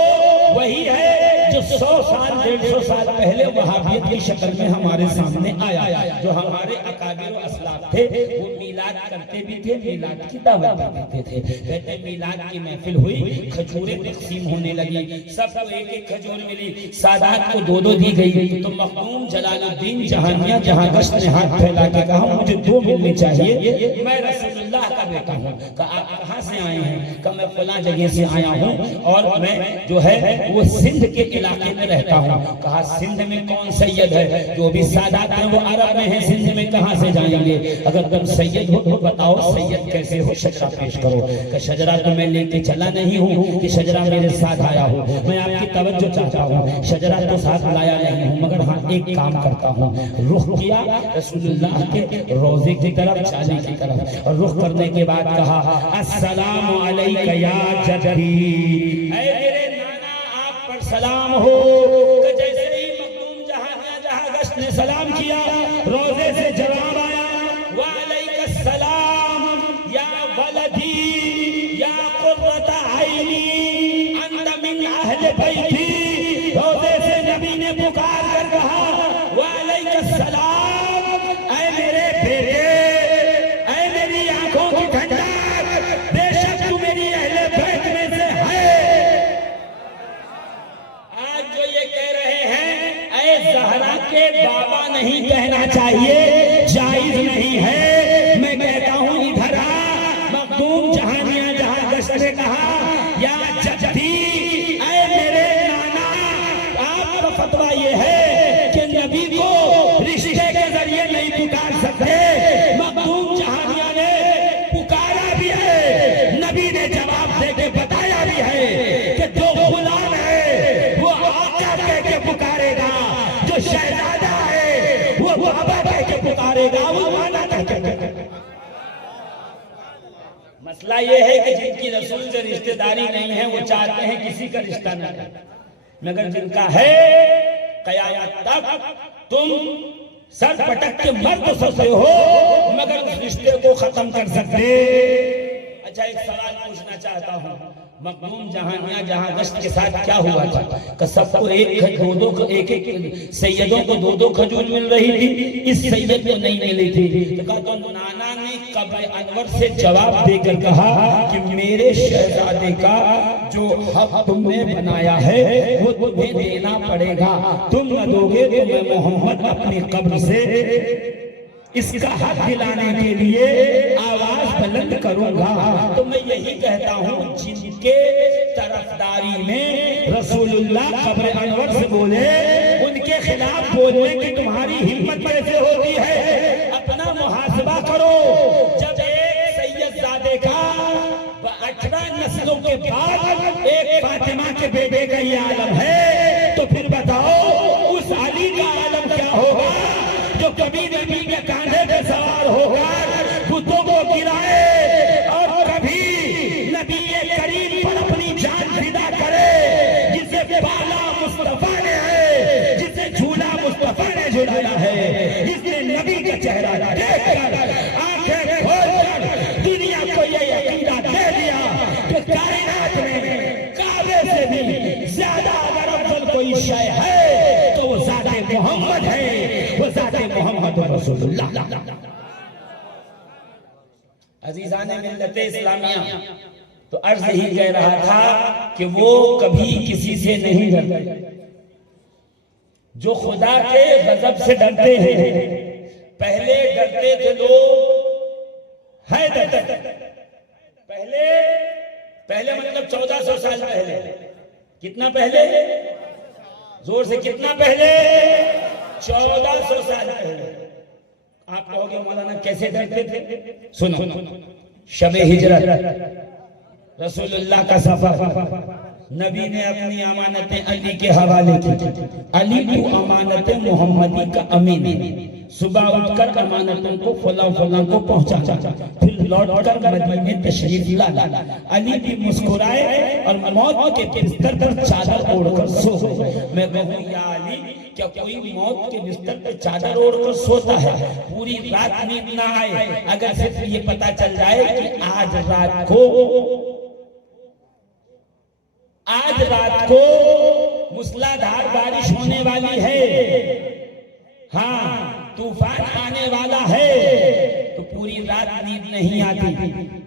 वही है जो 100 साल 150 साल पहले वहाबियत की शक्ल में हमारे सामने आया। जो हमारे अकाबिर व असलाफ थे वो मीलाद करते भी थे, मीलाद की दावत देते थे। कहते मीलाद की महफिल हुई, खजूरें तकसीम होने लगी, सबको एक एक खजूर मिली, सादात को 2-2 दी गई। तो मखदूम जलालुद्दीन जहानिया जहांगश ने हाथ फैला के कहा मुझे 2 मिलनी चाहिए, मैं रसूलुल्लाह का बेटा हूँ। कहा आप कहाँ से आए हैं? कहा मैं फलां जगह से आया हूँ और मैं जो है वो सिंध के इलाके में रहता हूँ। कहा सिंध में कौन सैयद है? जो भी सादात हैं वो अरब में हैं, सिंध में कहाँ से जाएंगे? अगर तुम सैयद हो तो बताओ सैयद कैसे हो, शजरा पेश करो। कि शजरा तो मैं लेके चला नहीं हूँ कि शजरा मेरे साथ आया हो, मैं आपकी तवज्जो चाहता हूँ, शजरा तो साथ लाया नहीं हूँ, मगर हाँ एक काम करता हूँ। रुख किया रसूलुल्लाह के रोजे की तरफ, चाली की तरफ, और रुख करने के बाद कहा अस्सलामु अलैका या जद्दी, ऐ मेरे नाना आप पर सलाम हो। जैसे ही मखदूम जहानिया जहांगश ने सलाम किया, रोजे से जवाब आया वालैका सलाम या वलदी या कुर्रता आईनी अंत मिन अहले बैती। रोजे से नबी ने पुकार कर कहा वालैका सलाम, ऐ मेरे बेटे, ऐ मेरी आंखों की ठंडक, बेशक तू मेरी अहले बैत में से है। आज जो ये कह रहे हैं ऐ ज़हरा के बाबा नहीं कहना चाहिए, जायज नहीं है। मैं कहता हूँ इधर आ। मखदूम जहानिया जहांगश ने कहा या जद्दी, ऐ मेरे नाना, आपका फतवा ये है कि नबी को रिश्ते के जरिए नहीं पुकार सकते। मखदूम जहानिया ने पुकारा भी है, नबी ने जवाब दे के बताया भी है कि जो गुलाम है वो आका कह के पुकारेगा, जो शहजादा है वो बाबा कह के पुकारेगा, वो माना कह के। मसला ये है कि जिनकी रसूल से रिश्तेदारी नहीं है वो चाहते हैं किसी का रिश्ता न रहे, मगर जिनका है कयामत तक तुम सर पटक के मर तो सकते हो मगर उस रिश्ते को खत्म कर सकते। अच्छा एक सवाल पूछना चाहता हूँ, मखदूम जहानिया जहांगश के साथ क्या हुआ था? कि सबको एक सैयदों को 2-2 खजूर मिल रही थी, इस सैयद को नहीं मिली थी। तो कहा तो नाना ने कब्र अनवर से जवाब देकर कहा कि मेरे शहजादे का जो हक तुमने बनाया है वो तुम्हें देना पड़ेगा, तुम न दोगे तो मैं मोहम्मद अपनी कब्र से इसका हक दिलाने के लिए आवाज बुलंद करूंगा। तो मैं यही कहता हूँ जिनके तरफदारी में रसूलुल्लाह कब्र अनवर से बोले, उनके खिलाफ बोलने की तुम्हारी हिम्मत कैसे होती है? अपना मुहासबा करो। जब एक सैयदजादे का 18 नस्लों के बाद एक फातिमा के बेटे का ये आलम है, तो फिर बताओ उस अली का आलम क्या होगा जो कभी नबी के कांधे पे सवार होकर बुतों को गिराए और कभी नबी करीम पर अपनी जान फिदा करे, जिसे पाला मुस्तफा ने है, जिसे झूला मुस्तफा ने झुलाया है, जिसने नबी का चेहरा देखकर आंखें खोलकर दुनिया को ये अकीदा दे दिया कि कायनात में काबे से भी ज्यादा अगर अफजल कोई शय है तो वो ज़ाते मोहम्मद है, वो ज़ाते मोहम्मद रसूलुल्लाह। अजीज़ाने मिल्लत इस्लामिया, तो अर्ज ही कह रहा था कि वो कभी किसी से नहीं डरते, जो खुदा के गजब से डरते हैं। पहले डरते थे लोग, है डरते पहले मतलब 1400 साल पहले। कितना पहले? जोर से कितना पहले? 1400 साल पहले। आप कहोगे मौलाना कैसे डरते थे? सुनो, शब हिजरत, रसूलुल्लाह का सफर, नबी ने अपनी अमानतें अली के हवाले की। अली तू अमानत मोहम्मदी का अमीन है। सुबह उठकर अमानतों को फला फला को पहुंचा, फिर लौटकर मदीने तशरीफ लाया। अली भी मुस्कुराए और मौत के बिस्तर पर चादर ओढ़कर सो गए। मैं कहूं या अली, क्या कोई मौत के बिस्तर पर चादर ओढ़कर सोता है? पूरी रात नींद ना आए, अगर सिर्फ ये पता चल जाए कि आज रात को मूसलाधार बारिश होने वाली है, हाँ तूफान आने वाला है, तो पूरी रात नींद नहीं आती।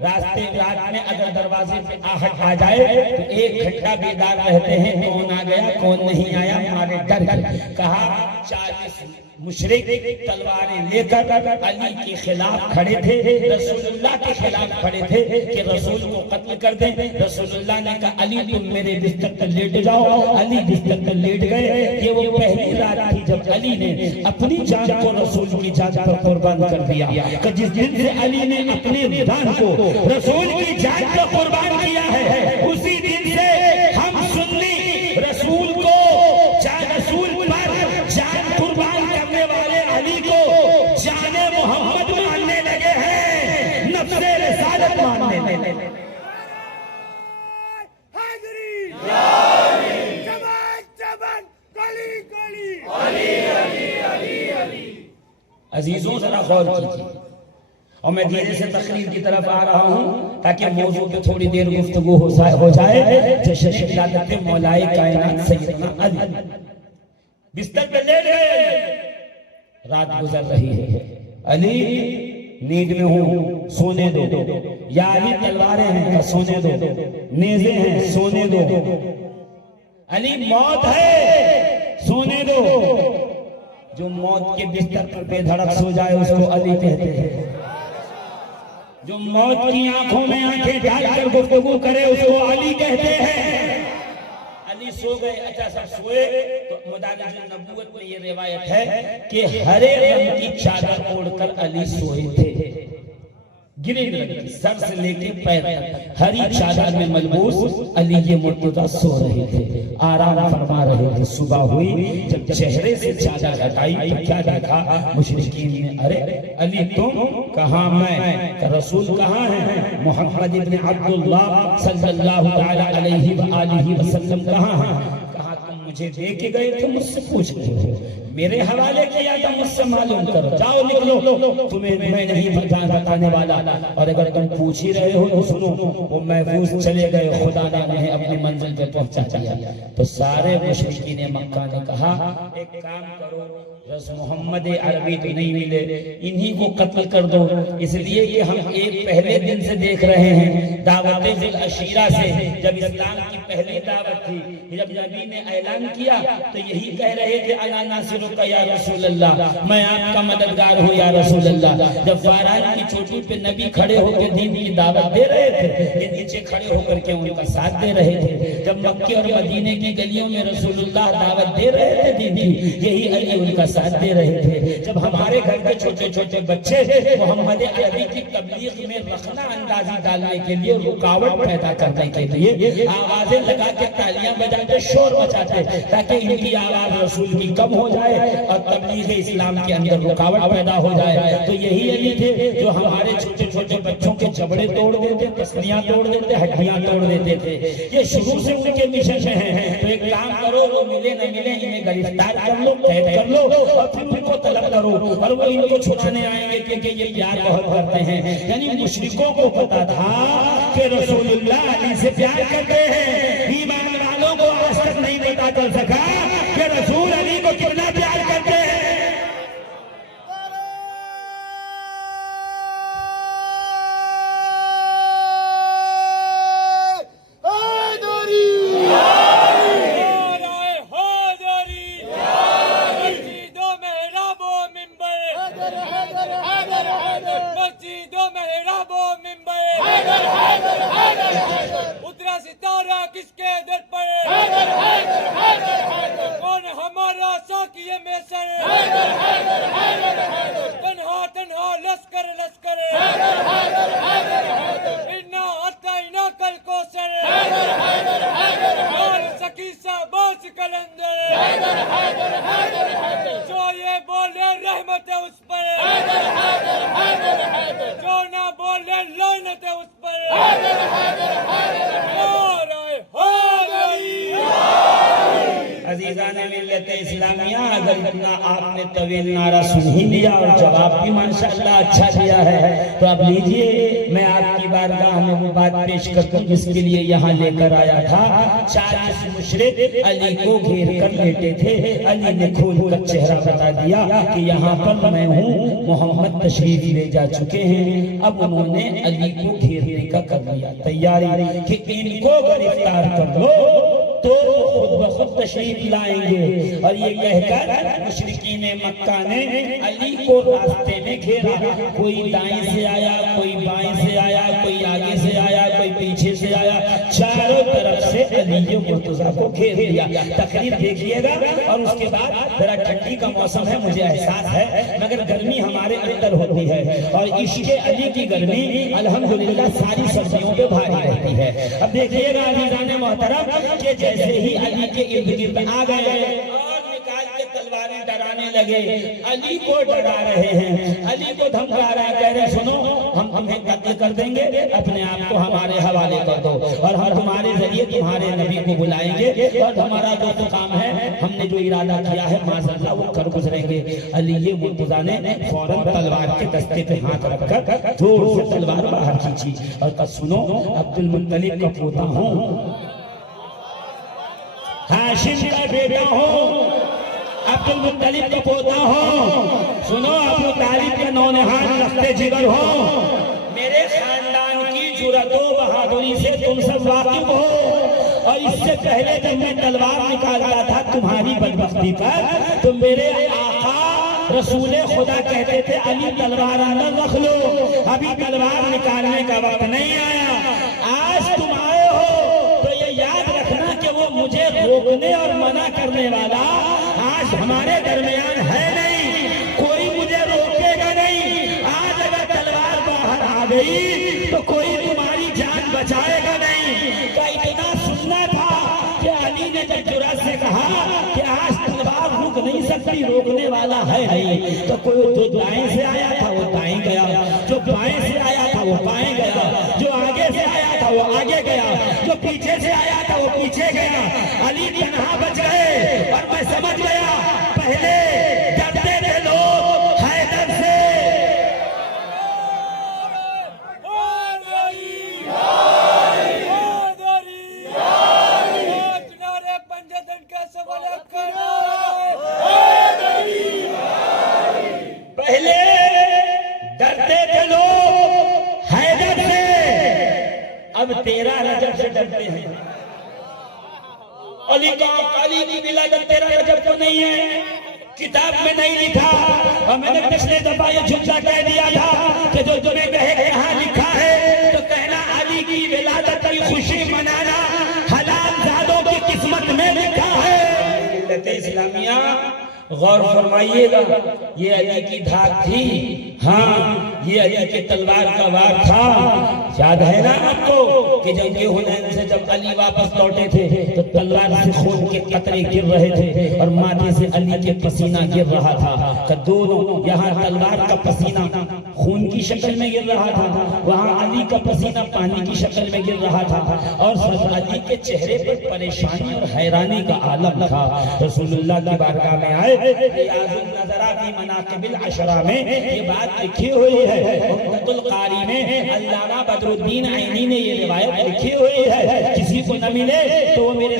रात में अगर दरवाजे पे आहट आ जाए तो 1 घंटा बेदार रहते हैं, कौन आ गया कौन नहीं आया, हमारे डर गए। कहा 40 मुशरिक तलवारें लेकर अली के खिलाफ खड़े थे, रसूलुल्लाह के खिलाफ खड़े थे कि रसूल को कत्ल कर दें। रसूलुल्लाह ने कहा अली तुम मेरे बिस्तर पर लेट जाओ। अली बिस्तर पर लेट गए। ये वो पहली रात थी जब अली ने अपनी जान को रसूल की जान पर कुर्बान कर दिया। कि जिस दिन से अली ने अपने जान को रसूल की जान पर कुर्बान किया है, उसी दिन से हम सुन्नी रसूल को रसूल पर जान कुर्बान करने वाले अली को जाने मोहम्मद मानने लगे हैं, नफ्से रिसालत मानने लगे। अजीजों जरा गौर कीजिए, और मैं धीरे से तकरीर की तरफ आ रहा हूं ताकि मौजू पे थोड़ी देर गुफ्तगू हो जाए। जश्न विलादत मौलाए कायनात सैयदना अली बिस्तर पे लेट गए, रात गुजर रही है। अली नींद में हूं, सोने दो। या अली तलवारें हैं, सोने दो। नेज़े हैं, सोने दो। अली मौत है, सोने दो। जो मौत के बिस्तर पर बेधड़क सो जाए उसको अली कहते हैं। जो मौत की आंखों में आंखें डालकर गुफ्तगू करे उसको अली कहते हैं। अली सो गए। अच्छा सब सोए तो मुदारिज नबूवत में ये रिवायत है कि हरे रंग की चादर ओढ़कर अली सोए थे, ग्रीन रंग की, सर से लेके पैर तक हरी चादर में मलबूस अली ये मुर्तजा सो रहे थे, आराम फरमा रहे थे। सुबह हुई, जब चेहरे से चादर हटाई तो क्या देखा? मुशरिकीन ने, अरे अली तुम? कहाँ मैं? रसूल कहाँ है? मोहम्मद इब्न अब्दुल्लाह सल्लल्लाहु अलैहि वसल्लम कहाँ है? कहा तुम मुझे दे के गए थे, मुझसे पूछ रहे हो, मेरे हवाले किया था, मुझसे मालूम करो, जाओ निकलो, तुम्हें मैं नहीं बताने वाला। और अगर तुम पूछ ही रहे हो तो सुनो, वो महफूज चले गए, खुदा ने उन्हें अपनी मंजिल पे पहुंचा दिया। तो सारे मुशरिकीन मक्का ने कहा एक काम करो, रस मोहम्मद अरबी तो नहीं मिले, इन्हीं को कत्ल कर दो। इसलिए कि हम एक पहले दिन से देख रहे हैं, दावत ज़िल अशीरा से, जब इस्लाम की पहली दावत थी, जब नबी ने ऐलान किया तो यही कह रहे थे अना नासिरुका या रसूल अल्लाह, मैं आपका मददगार हूँ या रसूल अल्लाह। जब फारान की चोटी पे नबी खड़े होकर दीन की दावत दे रहे थे, ये नीचे खड़े होकर के उनका साथ दे रहे थे। जब मक्के और मदीने की गलियों में रसूलुल्लाह दावत दे रहे थे दीन की, यही अली उनका साथ दे रहे थे। जब हमारे घर के छोटे छोटे बच्चे मोहम्मद अरबी की तबलीग में रखना अंदाजी डालने के लिए, रुकावट पैदा करने के लिए आवाजें लगा के, तालियां बजाते, शोर मचाते, ताकि इनकी आवाज रसूल की कम हो जाए और तबलीग इस्लाम के अंदर रुकावट पैदा हो जाए। तो यही अली थे जो हमारे छोटे छोटे बच्चों के जबड़े तोड़ देते, पसलियां तोड़ देते, हड्डियां तोड़ देते थे। ये शुरू से उनके मिशन में है। तो एक काम करो, वो मिले न मिले, इन्हें गिरफ्तार कर लो, कैद कर लो और फिर उनको तलब करो, और वो इनको छुड़ाने आएंगे क्योंकि ये प्यार बहुत करते हैं। यानी मुशरिकों को पता था कि रसूलुल्लाह अली से प्यार करते हैं। ईमान वालों को आज तक नहीं पता चल सका कि रसूल अली को कितना प्यार करते हैं। उतरा सितारा किसके दर पर? कौन हमारा साकिए में सर? तन्हा तन्हा लश्कर लश्कर, इन्ना अताइना कल को सर, और सकीसा बास कलंदर, जो ये बोले रहमत लानत है उस पर, जो ना बोले लानत है उस पर। अजीज़ान मिल्लत इस्लामिया, अगर इतना आपने तवील नारा सुन ही लिया और जवाब भी माशाअल्लाह अच्छा दिया है, तो अब लीजिए मैं आपकी बारगाह में वो बात पेश करता हूँ जिसके लिए यहाँ लेकर आया था। 40 मुशरिक अली को घेर कर लेटे थे। अली ने खोल कर चेहरा बता दिया कि यहाँ पर मैं हूँ, मोहम्मद तशरीफ ले जा चुके हैं। अब उन्होंने अली को घेरने का कर लिया तैयारी कि इनको गिरफ्तार कर लो तो खुद ब खुद तशरीफ लाएंगे। और ये कहकर मुशरिकीन मक्का ने अली को रास्ते में घेरा। कोई दाएं से आया, कोई बाएं से आया, कोई आगे से आया, कोई पीछे से आया, चारों तरफ से अली मुर्तजा को घेर लिया। तकरीर देखिएगा। और उसके बाद जरा ठंडी का मौसम है, मुझे एहसास है, मगर गर्मी हमारे अंदर होती है और इश्क़े अली की गर्मी अल्हम्दुलिल्लाह सारी सर्दियों पे भारी रहती है। अब देखिएगा अज़ीज़ान मोहतरम कि जैसे ही अली के इर्द गिर्द आ गए और निकाल के तलवारें डराने लगे, अली को डरा रहे हैं, अली को धमका रहे हैं, कह रहे सुनो हम तुम्हें कत्ल कर देंगे, अपने आप को हमारे हवाले कर दो और हम तुम्हारे जरिए तुम्हारे नबी को बुलाएंगे और हमारा जो काम है, हमने जो इरादा किया है माज़अल्लाह वो कर गुजरेंगे। अली मुर्तज़ा ने फौरन तलवार के दस्ते पे हाथ रखकर जोर से तलवार बाहर खींची और कहा सुनो अब्दुल मुत्तलिब का पोता हूँ, हाशिम का बेटा हूँ, अब्दुल मुत्तलिब का पोता हूँ। सुनो अबू तालिब के नौनिहाल रखते जिगर हो, मेरे खानदान की जुर्रतो बहादुरी से तुम सब वाकिफ हो। और इससे पहले जब मैं तलवार निकालता था तुम्हारी बदबख्ती पर, तो मेरे आका रसूले खुदा कहते थे अली तलवार अंदर रख लो, अभी तलवार निकालने का वक्त नहीं आया। आज तुम आए हो तो ये याद रखना कि वो मुझे रोकने और मना करने वाला आज हमारे दरमियान है नहीं, कोई मुझे रोकेगा नहीं। आज अगर तलवार बाहर आ गई तो कोई तुम्हारी जान बचाएगा नहीं। तो इतना सुनना था कि अली ने जब जुर्रत से कहा कि आज तलवार रुक नहीं सकती, रोकने वाला है नहीं, तो कोई जो दाएं से आया था वो दाएं गया, जो बाएं से आया था वो बाएं गया, जो आगे से आया था वो आगे गया, जो पीछे से आया था वो पीछे गया। अली तन्हा बच गए और मैं समझ गया पहले डरते थे लोग हैदर से। पहले डरते थे लोग हैदर से, अब 13 रजब से डरते हैं। अली की विलादत 13 रजब को नहीं है, किताब में नहीं लिखा। और मैंने पिछले दफा ये जुमला कह दिया था कि जो तुम्हें कहे यहाँ लिखा है तो कहना अली की विलादत की खुशी मनाना हलाल जादों की किस्मत में लिखा है। मिल्लत इस्लामिया गौर फरमाइएगा, ये अली की धाक थी। हाँ, ये अली के तलवार का वार था। याद है ना आपको कि जब ये हुनैन से जब अली वापस लौटे थे तो तलवार से खून के कतरे गिर रहे थे और माथे से अली के पसीना गिर रहा था। कि दोनों यहाँ तलवार का पसीना खून की शक्ल में गिर रहा था, वहाँ अली का पसीना पानी की शक्ल में गिर रहा था और सब अली के चेहरे पर परेशानी और हैरानी का आलम था। रसूलुल्लाह की बारगाह में आए, रियाजुन नज़रा की मनाक़िबिल अशरा में ये बात लिखी हुई है। उम्दतुल कारी में अल्लामा बदरुद्दीन आइनी ने ये रिवायत लिखी हुई है। किसी को न मिले तो वो मेरे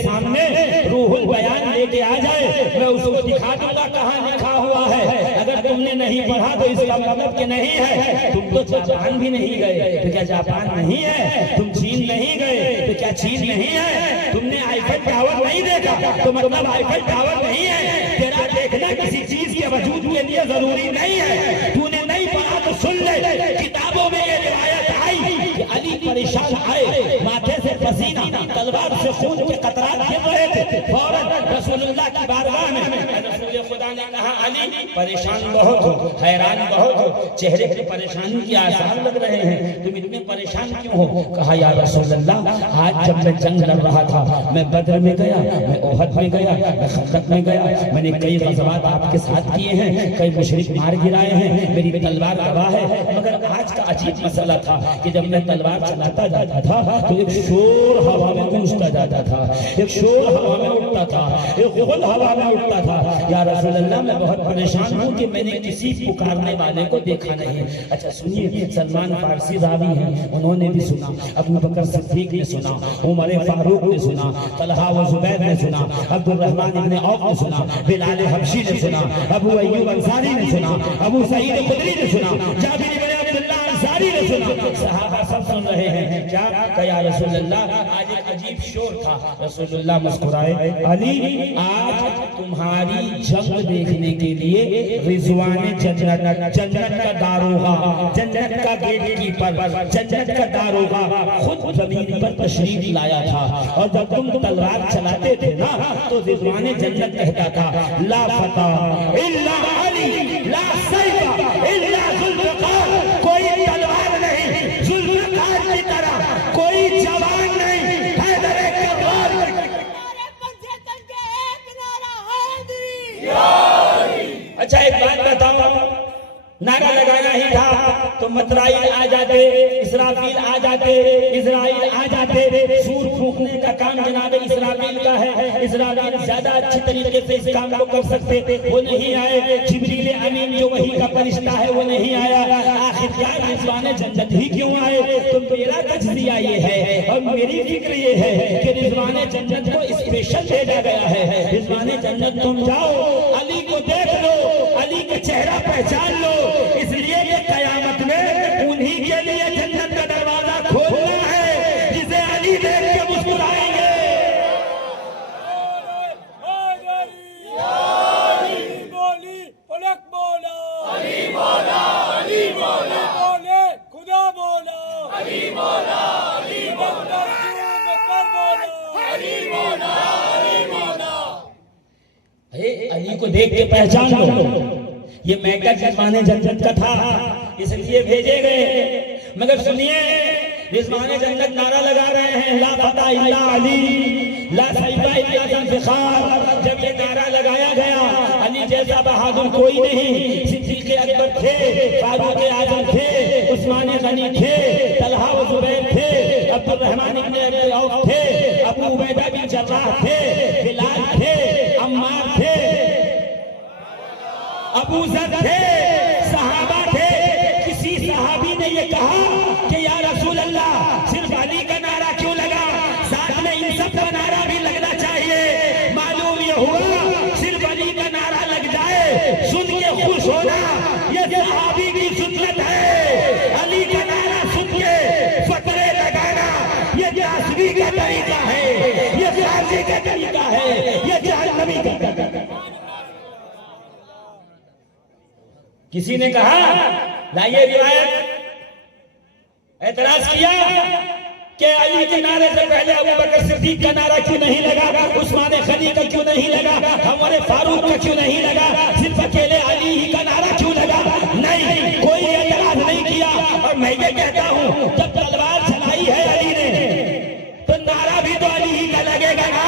सामने रूहुल बयान लेके आ जाए, मैं उसको दिखा दूंगा कहाँ लिखा हुआ है। अगर तुमने नहीं पढ़ा तो इसका मतलब कि नहीं है। तुम तो जापान भी नहीं गए तो क्या जापान नहीं है? तुम चीन नहीं गए तो क्या चीन नहीं है? तुमने आईफल टावर नहीं देखा तो मतलब आईफल टावर नहीं है। तेरा देखना किसी चीज के वजूद के लिए जरूरी नहीं है। तूने नहीं पढ़ा तो सुन ले, किताबों में ये रिवायत आई कि अली परेशान आए, माथे से पसीना, तलवार से खून के कतरात गिर रहे थे। फौरन रसूलुल्लाह की बारगाह में रसूल खुदा ने कहा अली परेशान बहुत हो, हैरान बहुत हो, चेहरे पे परेशानी के आसार लग रहे हैं, तुम इतने परेशान क्यों हो? कहा या रसूल अल्लाह, आज जब मैं जंग लड़ रहा था, मैं बद्र में गया, मैं ओहद में गया, मैं खंदक में गया, मैंने कई गज़वात आपके साथ किए हैं, कई मुशरिक मार गिराए हैं, मेरी तलवार गवाह है। मगर आज का अजीब मसला था कि जब मैं तलवार चलाता जाता था तो एक शोर हवा में गूंजता जाता था, एक शोर हवा में उठता था, एक गुल हवा में उठता था। या रसूल अल्लाह, मैं बहुत परेशान हूँ कि मैंने किसी पुकारने वाले को देखा नहीं। अच्छा सुनिए, सलमान फारसी रावी हैं, उन्होंने भी सुना, अबू बकर सिद्दीक ने सुना, उमर फारूक ने सुना, तलहा व जुबैर ने सुना, अब्दुल रहमान इब्न औफ ने सुना, बिलाल हबशी ने सुना, अबू अय्यूब अंसारी ने सुना, अबू सईद खुदरी ने सुना, जाबिर इब्न अब्दुल्लाह अंसारी ने सुना। सहाबा सब सुन रहे हैं। क्या कहा रसूल अल्लाह? आज एक अजीब शोर था। रसूलुल्लाह मुस्कुराए, अली आज तुम्हारी जंग देखने के लिए रिजवाने जन्नत, जन्नत का दारोगा, जन्नत का गेट कीपर, जन्नत का दारोगा खुद जमीन पर तशरीफ लाया था। और जब तुम तलवार चलाते थे ना तो रिजवाने जन्नत कहता था, ला फता इल्ला अली, ला सैफा इल्ला जुल्फ़िकार, कोई तलवार नहीं, जुल्फ़िकार की तरह कोई जवान नहीं, हैदर कब्बार। अच्छा एक बात बताओ, नारा लगाना ही था तो मतराइल आ जाते, इसराफील आ जाते, इजराइल आ जाते। सूर फूंकने का काम जनाब इसराफील का है, इसराफील ज्यादा अच्छी तरीके से इस काम को कर सकते, वो नहीं आए। जिब्रील अमीन जो वही का फरिश्ता है वो नहीं आया। आखिरकार रिजवाने जन्नत ही क्यों आए? तो मेरा तजजिया ये है और मेरी फिक्र ये है कि रिजवाने जन्नत को स्पेशल भेजा गया है। रिजवाने जन्नत तुम जाओ, अली को देख लो, अली का चेहरा पहचान लो, इसलिए कि कयामत में उन्हीं के लिए जन्नत का दरवाजा खोलना है जिसे अली देख के मुस्कुराएंगे। खुदा बोला, अली बोला, अली बोला, अली को देख के पहचान लो, ये मैका रिजवाने जन्नत का था, इसलिए भेजे गए। मगर सुनिए, रिजवाने जन्नत नारा लगा रहे हैं, ला फता इल्ला अली, ला सैफा इल्ला जुल्फ़िकार। जब ये नारा लगाया गया, अली जैसा बहादुर कोई नहीं, सिद्दीक़ अकबर थे, फारूक आज़म थे, उस्मान गनी थे, तलहा व जुबैर थे, अब्दुल रहमान इब्न औफ थे, अबू उबैदा बिन जर्राह थे, बिलाल थे, अम्मार थे, अबू ज़र थे, सहाबा थे। किसी सहाबी ने ये कहा कि या रसूल अल्लाह, सिर्फ अली का नारा क्यों लगा, साथ में इन सब का नारा भी लगना चाहिए। मालूम ये हुआ सिर्फ अली का नारा लग जाए, सुन के खुश होना ये सहाबी की सुन्नत है। अली का नारा सुन के फतरे लगाना ये जासवी का तरीका है, ये फारसी का तरीका है, ये जहन्नमी का तरीका है। किसी ने कहा, लाइए रिवायत, एतराज किया कि अली के नारे से पहले अबू बकर सिद्दीक का नारा क्यों नहीं लगा, उस्मान गनी का क्यों नहीं लगा, उमर फारूक का क्यों नहीं लगा, सिर्फ अकेले अली ही का नारा क्यों लगा? नहीं, कोई एतराज नहीं किया। और मैं ये कहता हूँ, जब तलवार चलाई है अली ने तो नारा भी तो अली ही का लगेगा ना।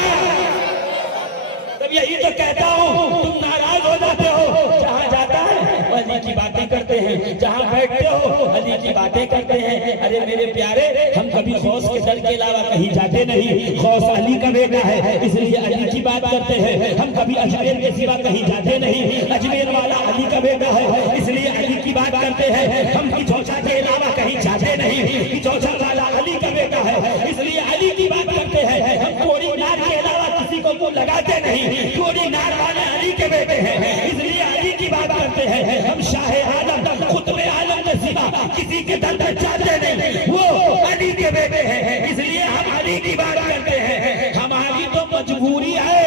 तब यही तो कहता हूँ, तुम नाराज हो जाते हो, जहाँ जाता है अली की बातें करते हैं, जहाँ बैठते हो अली की बातें करते हैं। अरे मेरे प्यारे, हम कभी गौस के दर के अलावा कहीं जाते नहीं। गौस अली का बेटा है, इसलिए अली की बात करते हैं। हम कभी अजमेर के सिवा कहीं जाते नहीं। अजमेर वाला अली का बेटा है, इसलिए अली की बात करते हैं। हम किचौसा के अलावा कहीं जाते नहीं। किचौसा वाला अली का बेटा है, इसलिए अली की बात करते हैं। हम कोड़ी नार के अलावा किसी को मुंह लगाते नहीं। कोड़ी नार वाले अली के बेटे हैं, इसलिए अली की बात करते हैं। हम शाह आलम, खुतबे आलम के सिवा किसी के दर पर जाते नहीं, वो अली के बेटे हैं, इसलिए हम अली की बात करते हैं। हमारी तो मजबूरी है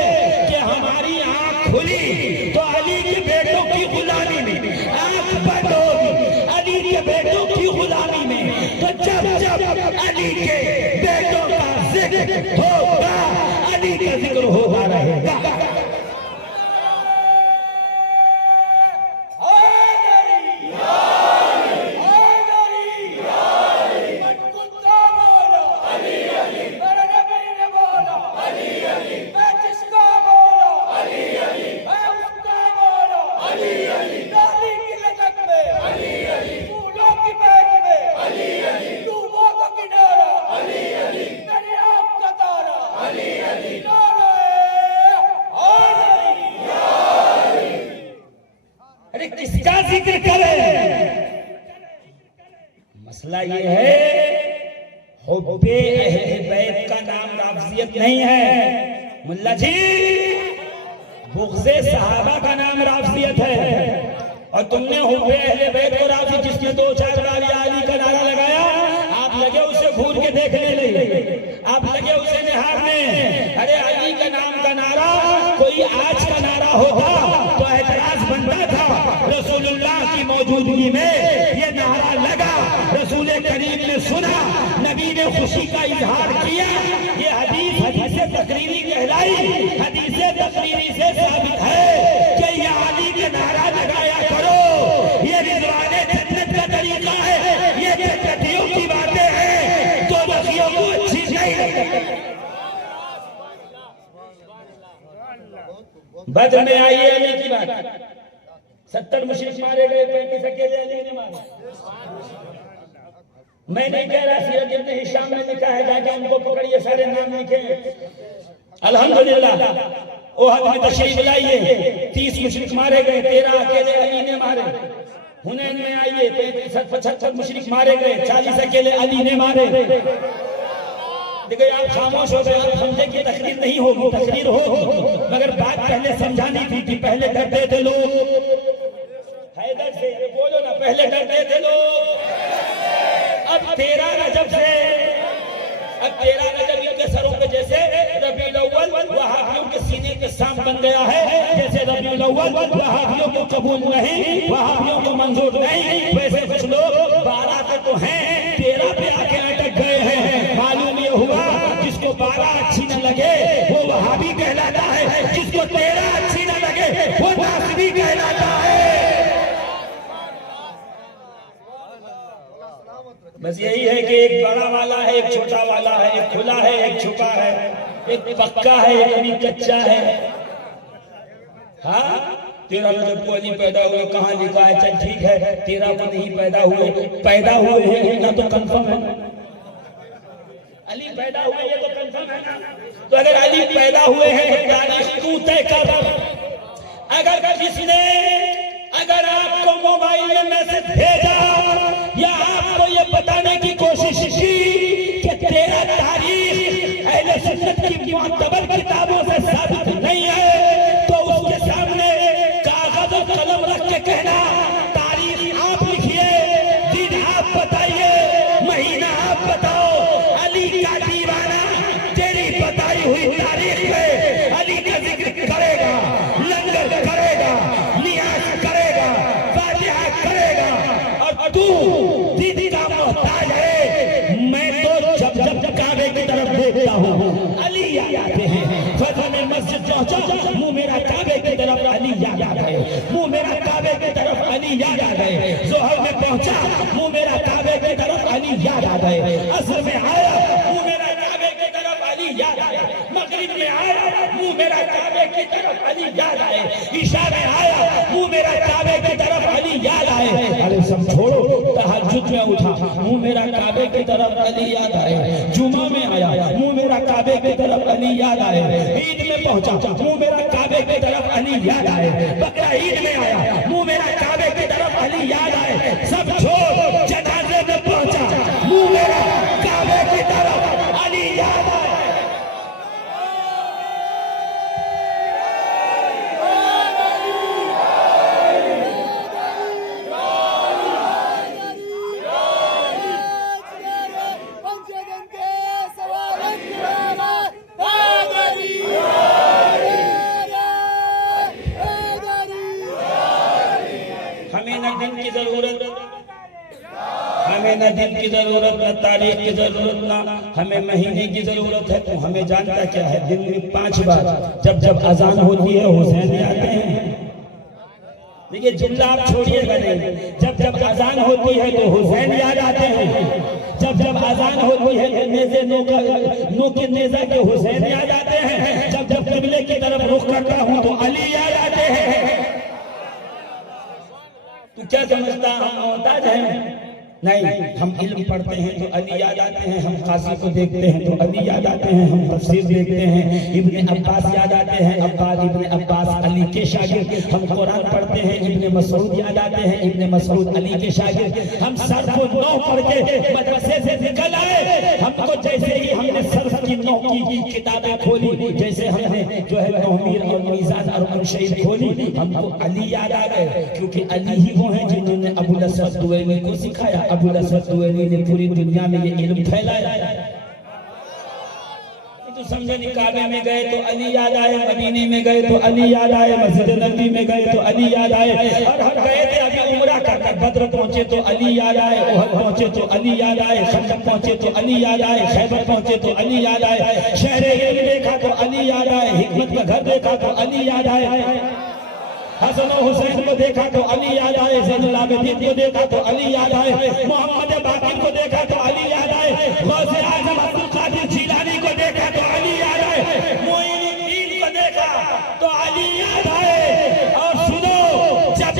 कि हमारी आंख खुली तो अली के बेटों की गुलामी में, आंख बंद होगी अली के बेटों की गुलामी में। तो जब जब अली के बेटों का जिक्र होगा, अली का जिक्र होगा रहेगा। किसका जिक्र करें? मसला ये है हुब्बे अहले बैत का नाम राफजियत नहीं है मुल्ला जी, बुग़्ज़े सहाबा का नाम राफजियत है। और तुमने हुब्बे अहले बैत को राफजी, जिसने 2-4 बार या अली का नारा लगाया, आप लगे उसे घूर के देखने लगे, आप लगे उसे निहारने। अरे अली का नाम का नारा कोई आज का नारा होता तो एतराज बनता था। रसूलुल्लाह की मौजूदगी में ये नारा लगा, रसूल करीम ने सुना, नबी ने खुशी का इजहार किया। ये हदीस हदीसे तकरीरी कहलाई। हदीसे तकरीरी से साबित है कि ये अली का नारा लगाया करो, ये रिजवाने जन्नत का तरीका है, ये जन्नतियों की बातें हैं, तो बखियों को अच्छी नहीं लगती। बदर में आई है अली की बात, 70 मुशरिक मारे गए, 35 अकेले अली ने मारे। मैं नहीं कह रहा, सीरत इब्न हिशाम में लिखा है, जाके उनको पकड़िए, सारे नाम लिखे। अल्हम्दुलिल्लाह ओहद में तशरीफ लाइए, 30 मुशरिक मारे गए, 13 अकेले अली ने मारे। हुनैन में आइए, 35-75 मुशरिक मारे गए, 40 अकेले अली ने मारे। देखिए आप खामोश हो गए, आप समझे कि तकरीर नहीं होगी, तकरीर होगी, मगर बात पहले समझानी थी कि पहले डरते थे लोग हैदर से, बोलो ना, पहले डरते थे लोग। अब 13 रजब से, अब 13 रजब के सरों पे जैसे रबीउल अव्वल वहाबियों के सीने के साम बन गया है, जैसे रबीउल अव्वल वहाबियों को कबूल नहीं, वहाबियों को मंजूर नहीं, वैसे कुछ लोग 12 पे तो हैं, 13 पे आके अटक गए हैं। मालूम ये हुआ जिसको 12 अच्छी न लगे वो वहाबी कहलाता है, जिसको 13 अच्छी न लगे वो नासबी कहलाता है। बस यही है कि एक बड़ा वाला है, एक छोटा वाला है, एक खुला है, एक छुपा है, एक पक्का है, एक अभी कच्चा है। हाँ 13 रजब को अली पैदा हुए, कहाँ लिखा है? चल ठीक है, 13 को नहीं पैदा हुए, पैदा हुए हैं ना तो कंफर्म है, अली पैदा हुए ये तो कंफर्म है ना। तो अगर अली पैदा हुए हैं तो तारीख तू तय कर। अगर किसी ने अगर आपको मोबाइल में मैसेज भेजा या आपको ये बताने की कोशिश की कि तेरा तारीख अहले सुन्नत की मुअतबर किताबों से साबित नहीं है, तो उसके सामने कागज और कलम रख के कहना, तारीख आप लिखिए, दिन आप बताइए, महीना आप बताओ, अली का दीवाना तेरी बताई हुई तारीख में अली का जिक्र करेगा, लंगर करेगा, नियाज करेगा, फातिहा करेगा, और तू दीदी का मोहताज है। मैं तो जब जब काबे की तरफ देखता हूँ अली याद आते हैं। फजर में मस्जिद पहुंचा, मुंह मेरा काबे की तरफ अली याद आ गए, मुंह मेरा काबे की तरफ अली याद आ गए। जोहर में पहुंचा, मुंह मेरा काबे की तरफ अली याद आ गए। असर में आया, मुंह मेरा काबे की तरफ अली याद आए। मगरिब में आया, मुंह मेरा काबे की तरफ अली याद आए। इशा में आया, मुंह मेरा काबे की तरफ अली याद आए। अरे सब छोड़ो, तहज्जुद में उठा, मुंह मेरा काबे की तरफ अली याद आए। जुमा में आया, मुंह मेरा काबे की तरफ अली याद आए। ईद में पहुंचा, मुंह मेरा काबे की तरफ अली याद आए। बकरा ईद में आया, मुंह मेरा काबे की तरफ अली याद आए। सब छोड़, जनाजे में पहुंचा, मुंह मेरा काबे की तरफ अली याद आए। हमें न दिन की जरूरत, न तारीख की जरूरत, ना हमें महीने की जरूरत है। तो हमें जानता क्या है, दिन में 5 बार जब जब अजान होती है हुसैन आते हैं। देखिए जुमला आप छोड़िएगा नहीं, जब जब अजान होती है तो हुसैन याद आते हैं। जब जब अजान होती है तो नेज़े नो के नेज़ा के हुसैन याद आते हैं। जब जब किबले की तरफ रुख करता हूँ तो अली याद आते हैं। तू क्या समझता हम मोहताज हैं? नहीं, हम इल्म पढ़ते हैं तो अली याद आते हैं, हम काजी को देखते हैं तो अली याद आते हैं, हम तफसीर देखते हैं इब्ने अब्बास याद आते हैं, इब्ने अब्बास अली के शागिर्द, हम कुरान पढ़ते हैं इब्ने मसऊद याद आते हैं, इब्ने मसऊद अली के शागिर्द, हम सर्फ को 9 पढ़ के मदरसे से निकल आए, हमको जैसे ही हमने सर्फ की 9 की किताबें खोली, जैसे हमने जो है तौहीद और मीज़ान और मुनशईद खोली, हमको अली याद आ गए, क्योंकि अली ही वो हैं जिन्होंने अबुल असवद दुवैली को सिखाया। अबुल असवद दुवैली ने पूरी दुनिया में ये इल्म फैलाया। तो समझे नहीं, काबे में गए तो अली याद आए, मदीने में गए तो अली याद आए, मस्जिद नबी में गए तो अली याद आए, और हम गए थे अभी उम्रा करके, बद्र पहुंचे तो अली याद आए, ओहद पहुंचे तो अली याद आए, खंदक पहुंचे तो अली याद आए, खैबर पहुंचे तो अली याद आए, शहर हिंद देखा तो अली याद आए, हिकमत का घर देखा तो अली याद आए, हसन और हुसैन को देखा तो अली याद आए, ज़ैनुल आबिदीन को देखा तो अली याद आए, मोहम्मद बाकिर को देखा तो अली याद आए, गौसे आज़म अब्दुल कादिर जिलानी को देखा तो अली याद आए, मोइनुद्दीन को देखा तो अली याद आए। और सुनो, जब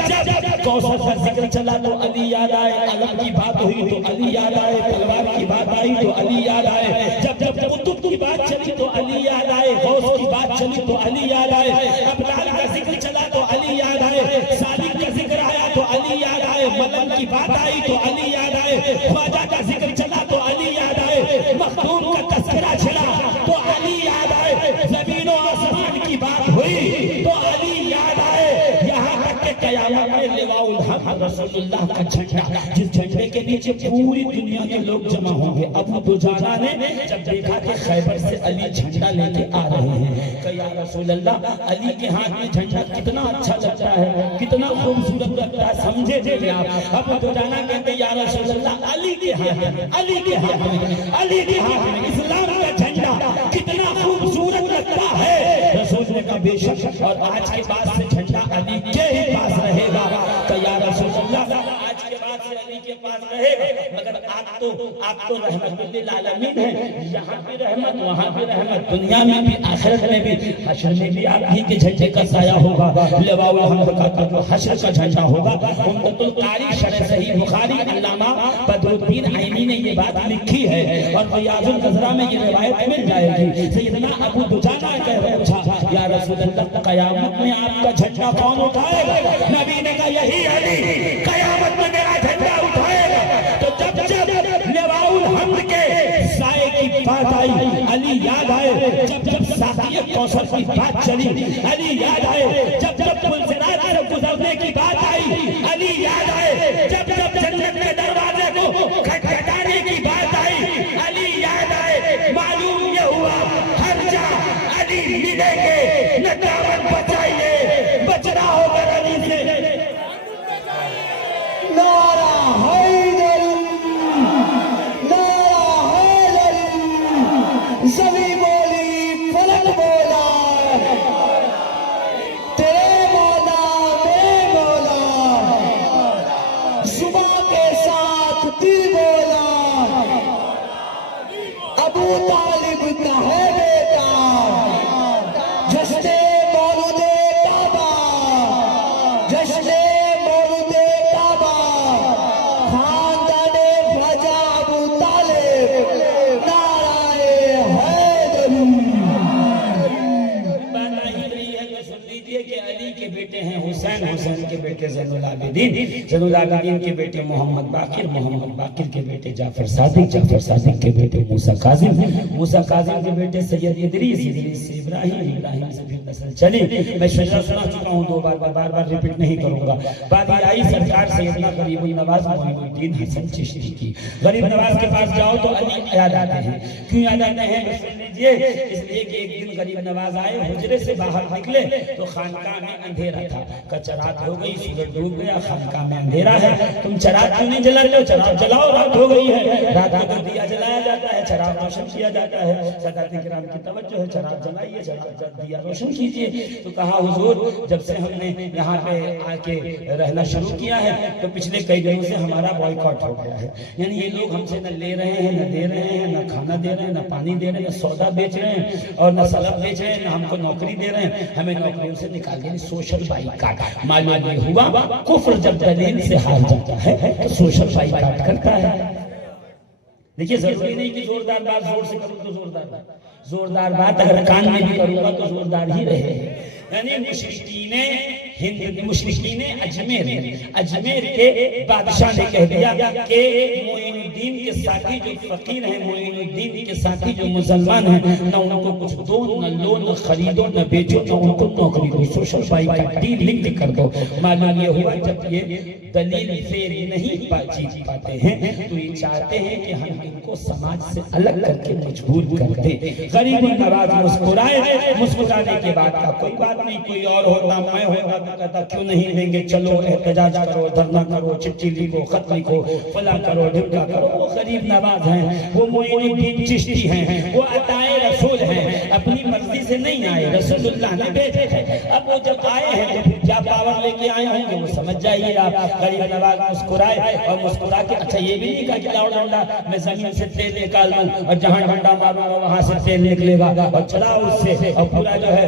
कौसर का जिक्र चला तो अली याद आए, अलम की बात हुई तो अली याद आए, तलवार की बात आई तो अली याद आए, जब कुतुब की बात चली तो अली याद आए, गौस की बात चली तो अली याद आए, अब्दाल का जिक्र चला तो अली याद आए, सालिक का जिक्र आया तो अली याद आए, मदन की बात आई तो अली याद आए, ख्वाजा का जिक्र चला तो अली याद आए, मखदूम का तस्करा चला तो अली याद आए, ज़मीन और आसमान की बात हुई तो अली याद आए, यहाँ तक के क़यामत में लिवाउल हक़ रसूलुल्लाह का झंडा, जिस झंडे के नीचे पूरी दुनिया के लोग जमा होंगे। अबू दुजाना ने जब देखा कि खैबर से अली झंडा लेके आ रहे हैं, कहा या रसूलल्लाह, अली के हाथ में झंडा कितना अच्छा लगता है, कितना खूबसूरत लगता है, समझे थे आप। अबू दुजाना कहते या रसूलल्लाह, अली के हाथ में, अली के हाथ में, अली के हाथ में इस्लाम का झंडा कितना खूबसूरत लगता है। रसूल ने कहा बेशक, और आज के बाद से झंडा अली के ही पास रहेगा। तो या रसूलल्लाह, आज के बाद से अली के पास रहेगा, मगर आप तो रहमतुल लिल आलमीन है, यहाँ भी रहमत, वहाँ भी रहमत, दुनिया में भी आखिरत में भी, हश्र में भी आप ही के झंडे का साया होगा। लिवाउल हम्द का जो हश्र का झंडा होगा, उम्मतुल कारी शरह सहीह बुखारी अल्लामा बदरुद्दीन आइनी ने ये बात लिखी है, और रियाजुल नज़रा में ये रिवायत मिल जाएगी। सैयदना अबू दुजाना कह रहे पूछा या रसूलल्लाह, क़यामत में आपका झंडा कौन उठाएगा? नबी ने कहा यही अली क़यामत में मेरा झंडा उठाएगा। तो जब लिवाउल हम्द के साए की बात आई, अली याद आए, जब साक़िए कौसर की बात चली, अली याद आए, जब पुलसिरात से गुजरने की बात आई, अली याद आए, जब जन्नत के दरवाजे को खटखटाने की बात आई, अली याद आए। मालूम ये हुआ हर जा अली मिलेंगे, न दामन बचाइए, बच रहा होगा अली से। नारा हैदरी, नारा हैदरी, ज़मीं बोली फलक बोला, तेरे मौला मेरे मौला, सुबह के साथ दिल बोला, अबू तालिब का है बेटा, जश्ने मौलूदे काबा, जश्ने मौलूदे काबा, खानदाने ख्वाजा अबू तालिब, नाराए हैदरी। बात आई रही है तो सुन लीजिए कि अली के बेटे हैं हुसैन, हुसैन के बेटे ज़ैनुल आबिदीन, ज़ैनुल आबिदीन के बेटे मोहम्मद बाकिर, मोहम्मद बाकिर के बेटे जाफर सादिक, जाफर सादिक के बेटे मूसा काज़िम, मूसा काज़िम के बेटे सैयद इदरीस, इदरीस से इब्राहिम, इब्राहिम से फिर नस्ल चली। मैं शेर सुना चुका हूँ, दो बार रिपीट नहीं करूंगा। बात आई सरकार सैयदना गरीबुल नवाज मोइनुद्दीन हसन चिश्ती की। गरीब नवाज के पास जाओ तो अली याद आते हैं। क्यों याद आते हैं? सुन लीजिए, इसलिए कि एक दिन गरीब नवाज आए, हुजरे से बाहर निकले तो खानकाह में अंधेरा था, चरात हो गई, सूरज डूब गया, खानकाह में अंधेरा है, तुम चरात क्यों नहीं जलाते हो? चरात जलाओ, रात हो गई है। रात को दिया जलाया जाता है, चराग रोशन किया जाता है। सदात किराम की तवज्जो है, चराग जलाइए, चराग दिया रोशन कीजिए। तो कहा हुजूर, जब से हमने यहाँ पे आके रहना शुरू किया है तो पिछले कई दिनों से हमारा बॉयकॉट हो गया है, यानी ये लोग हमसे न ले रहे हैं, न दे रहे हैं, न खाना दे रहे हैं, न पानी दे रहे हैं, न सौदा बेच रहे हैं और न सलब बेच रहे हैं, न हमको नौकरी दे रहे हैं, हमें नौकरियों से निकाल दिया, सोशल बाइकाट। मालूम ये हुआ कुफ्र जब दलील से हार जाता है तो सोशल बाइकाट करता है। देखिए जरूरी नहीं कि जोरदार बात जोर से करूं तो जोरदार बात अगर कान में भी करूंगा तो जोरदार ही रहे। यानी मुशरिकीने अजमेर के बादशाह ने कह दिया कि मोइनुद्दीन के साथी जो फकीर हैं, मोइनुद्दीन के साथी जो मुसलमान हैं, न उनको कुछ दो, न लो, न खरीदो, न बेचो, न उनको नौकरी दो, सोशल बाइकाट डील लिंक कर दो। मालूम ये हुआ जब ये दलील से नहीं जीत पाते हैं तो ये चाहते हैं कि हम इनको समाज से अलग करके मजबूर कर दे। गरीब नवाज मुस्कुराए, मुस्कुराने के बाद का कोई बात नहीं, कोई और होता, मैं होता तो कहता क्यों नहीं देंगे, चलो एहतजाज करो, धरना करो, चिट्ठी लिखो, खत लिखो, फला करो, ढिमका करो। वो गरीब नवाज हैं, वो मोइनुद्दीन चिश्ती हैं, वो अताए रसूल हैं, अपनी मर्जी से नहीं आए, रसूलुल्लाह ने भेजे थे। अब वो जब आए हैं तो क्या पावर लेके आए होंगे वो समझ जाइए आप। गरीब नवाज मुस्कुराए और मुस्कुरा के अच्छा ये भी नहीं कहा कि लाओ डंडा मैं जमीन से तेल निकाल दूं और जहां डंडा मारूंगा वहां से तेल निकलेगा और चलाओ उससे और पूरा जो है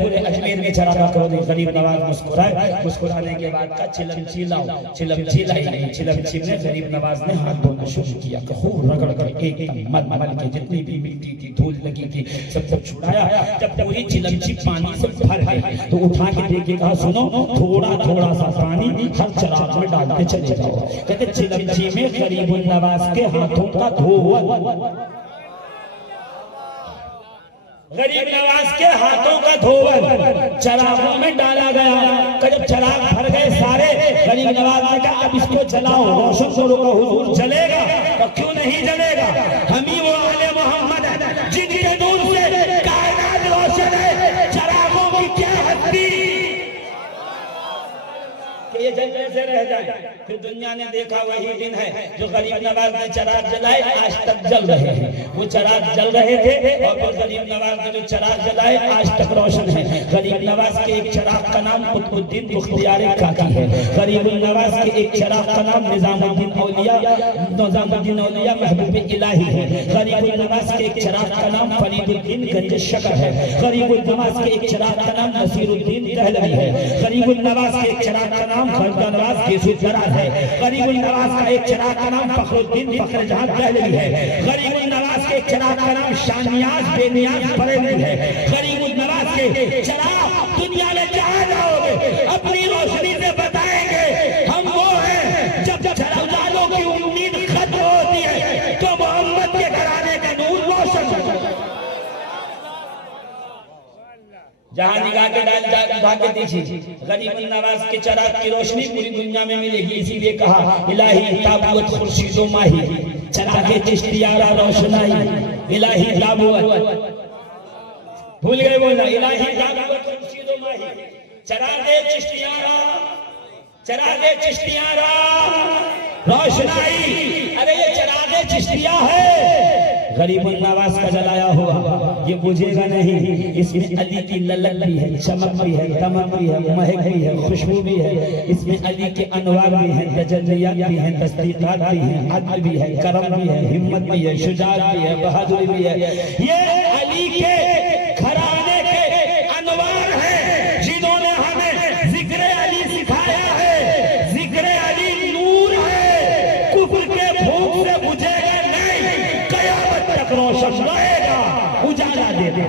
पूरे अजमेर में चढ़ा करो। गरीब नवाज मुस्कुराए, मुस्कुराने के बाद का चिलमची लाओ, चिलमची लाई नहीं, चिलमची में गरीब नवाज ने हाथ धोना शुरू किया, खूब रगड़ कर एकदम मल के जितनी भी मिट्टी थी, धूल लगी थी, सब छुड़ाया। जब पूरी चिलमची पानी से भर गई तो उठा के देखे, कहा सुनो थोड़ा थोड़ा सा पानी हर चराग में डाल के चले जाओ। कहते चिलमची में गरीब नवाज के हाथों का धोवल, गरीब नवाज के हाथों का धोवल चरागों में डाला गया। जब चराग भर गए सारे, गरीब नवाज ने कहा अब इसको जलाओ, रोशन करो। का हुजूर जलेगा तो क्यों नहीं जलेगा, हम ही वो आले मोहम्मद है जिनके नूर से कायनात रोशन है, चरागों की क्या हस्ती कि ये जल कैसे रह जाए। फिर दुनिया ने देखा वही दिन है जो गरीब नवाज ने चराग जलाए, आज तक जल रहे हैं। वो चराग जल रहे थे और फिर गरीब नवाज ने जो चराग जलाए आज तक रोशन है। गरीब नवाज के एक चराग का नाम कुतुबुद्दीन मुख्तियार काकी है। गरीब नवाज के एक चराग का नाम निजामुद्दीन औलिया महबूब इलाही है। गरीब नवाज के एक चराग का नाम फरीदुद्दीन गंज शकर है। गरीब नवाज के एक चराग का नाम नसीरुद्दीन दहलवी है। गरीब नवाज के एक चराग का नाम नवाज केसुदराज है। गरीब नवाज का एक चराग का नाम फखरुद्दीन फखरजहां दहलवी है। गरीब नवाज के एक चराग का नाम शानियाज बेनियाज बरेलवी है। गरीब नवाज के चराग दुनिया में जहां जाओगे अपनी रोशनी से बताएंगे हम वो हैं। जब चरागालों की उम्मीद खत्म होती है तो मोहम्मद के घराने का नूर रोशन जहां निगाह के उठा के दीजिए। गरीब नवाज के चराग की रोशनी पूरी दुनिया में मिलेगी। इसीलिए कहा इलाही ताबूत खुर्शीदो माही, चरागे चिश्तियारा रोशनाई, इलाही ताबूत भूल गए बोलना, इलाही ताबूत खुर्शीदो माही, चरागे चिश्तियारा रोशनाई। अरे ये चरागे चिश्तिया है, गरीब नवाज का जलाया हुआ, ये बुझेगा नहीं। इसमें अली की ललक भी है, चमक भी है, दमक भी है, महक भी है, खुशबू भी है। इसमें अली के अनवार भी हैं, तजल्लियात भी हैं, तस्दीकात भी हैं, अदल भी है, करम भी है, हिम्मत भी है, शुजाअत भी है, बहादुरी भी है। ये अली के घराने के अनवार हैं जिन्होंने हमें जिक्र अली सिखाया है। जिक्र अली नूर है, कुफ्र के भूख से बुझेगा नहीं, कयामत तक रोशन रहेगा, उजाला दे दे।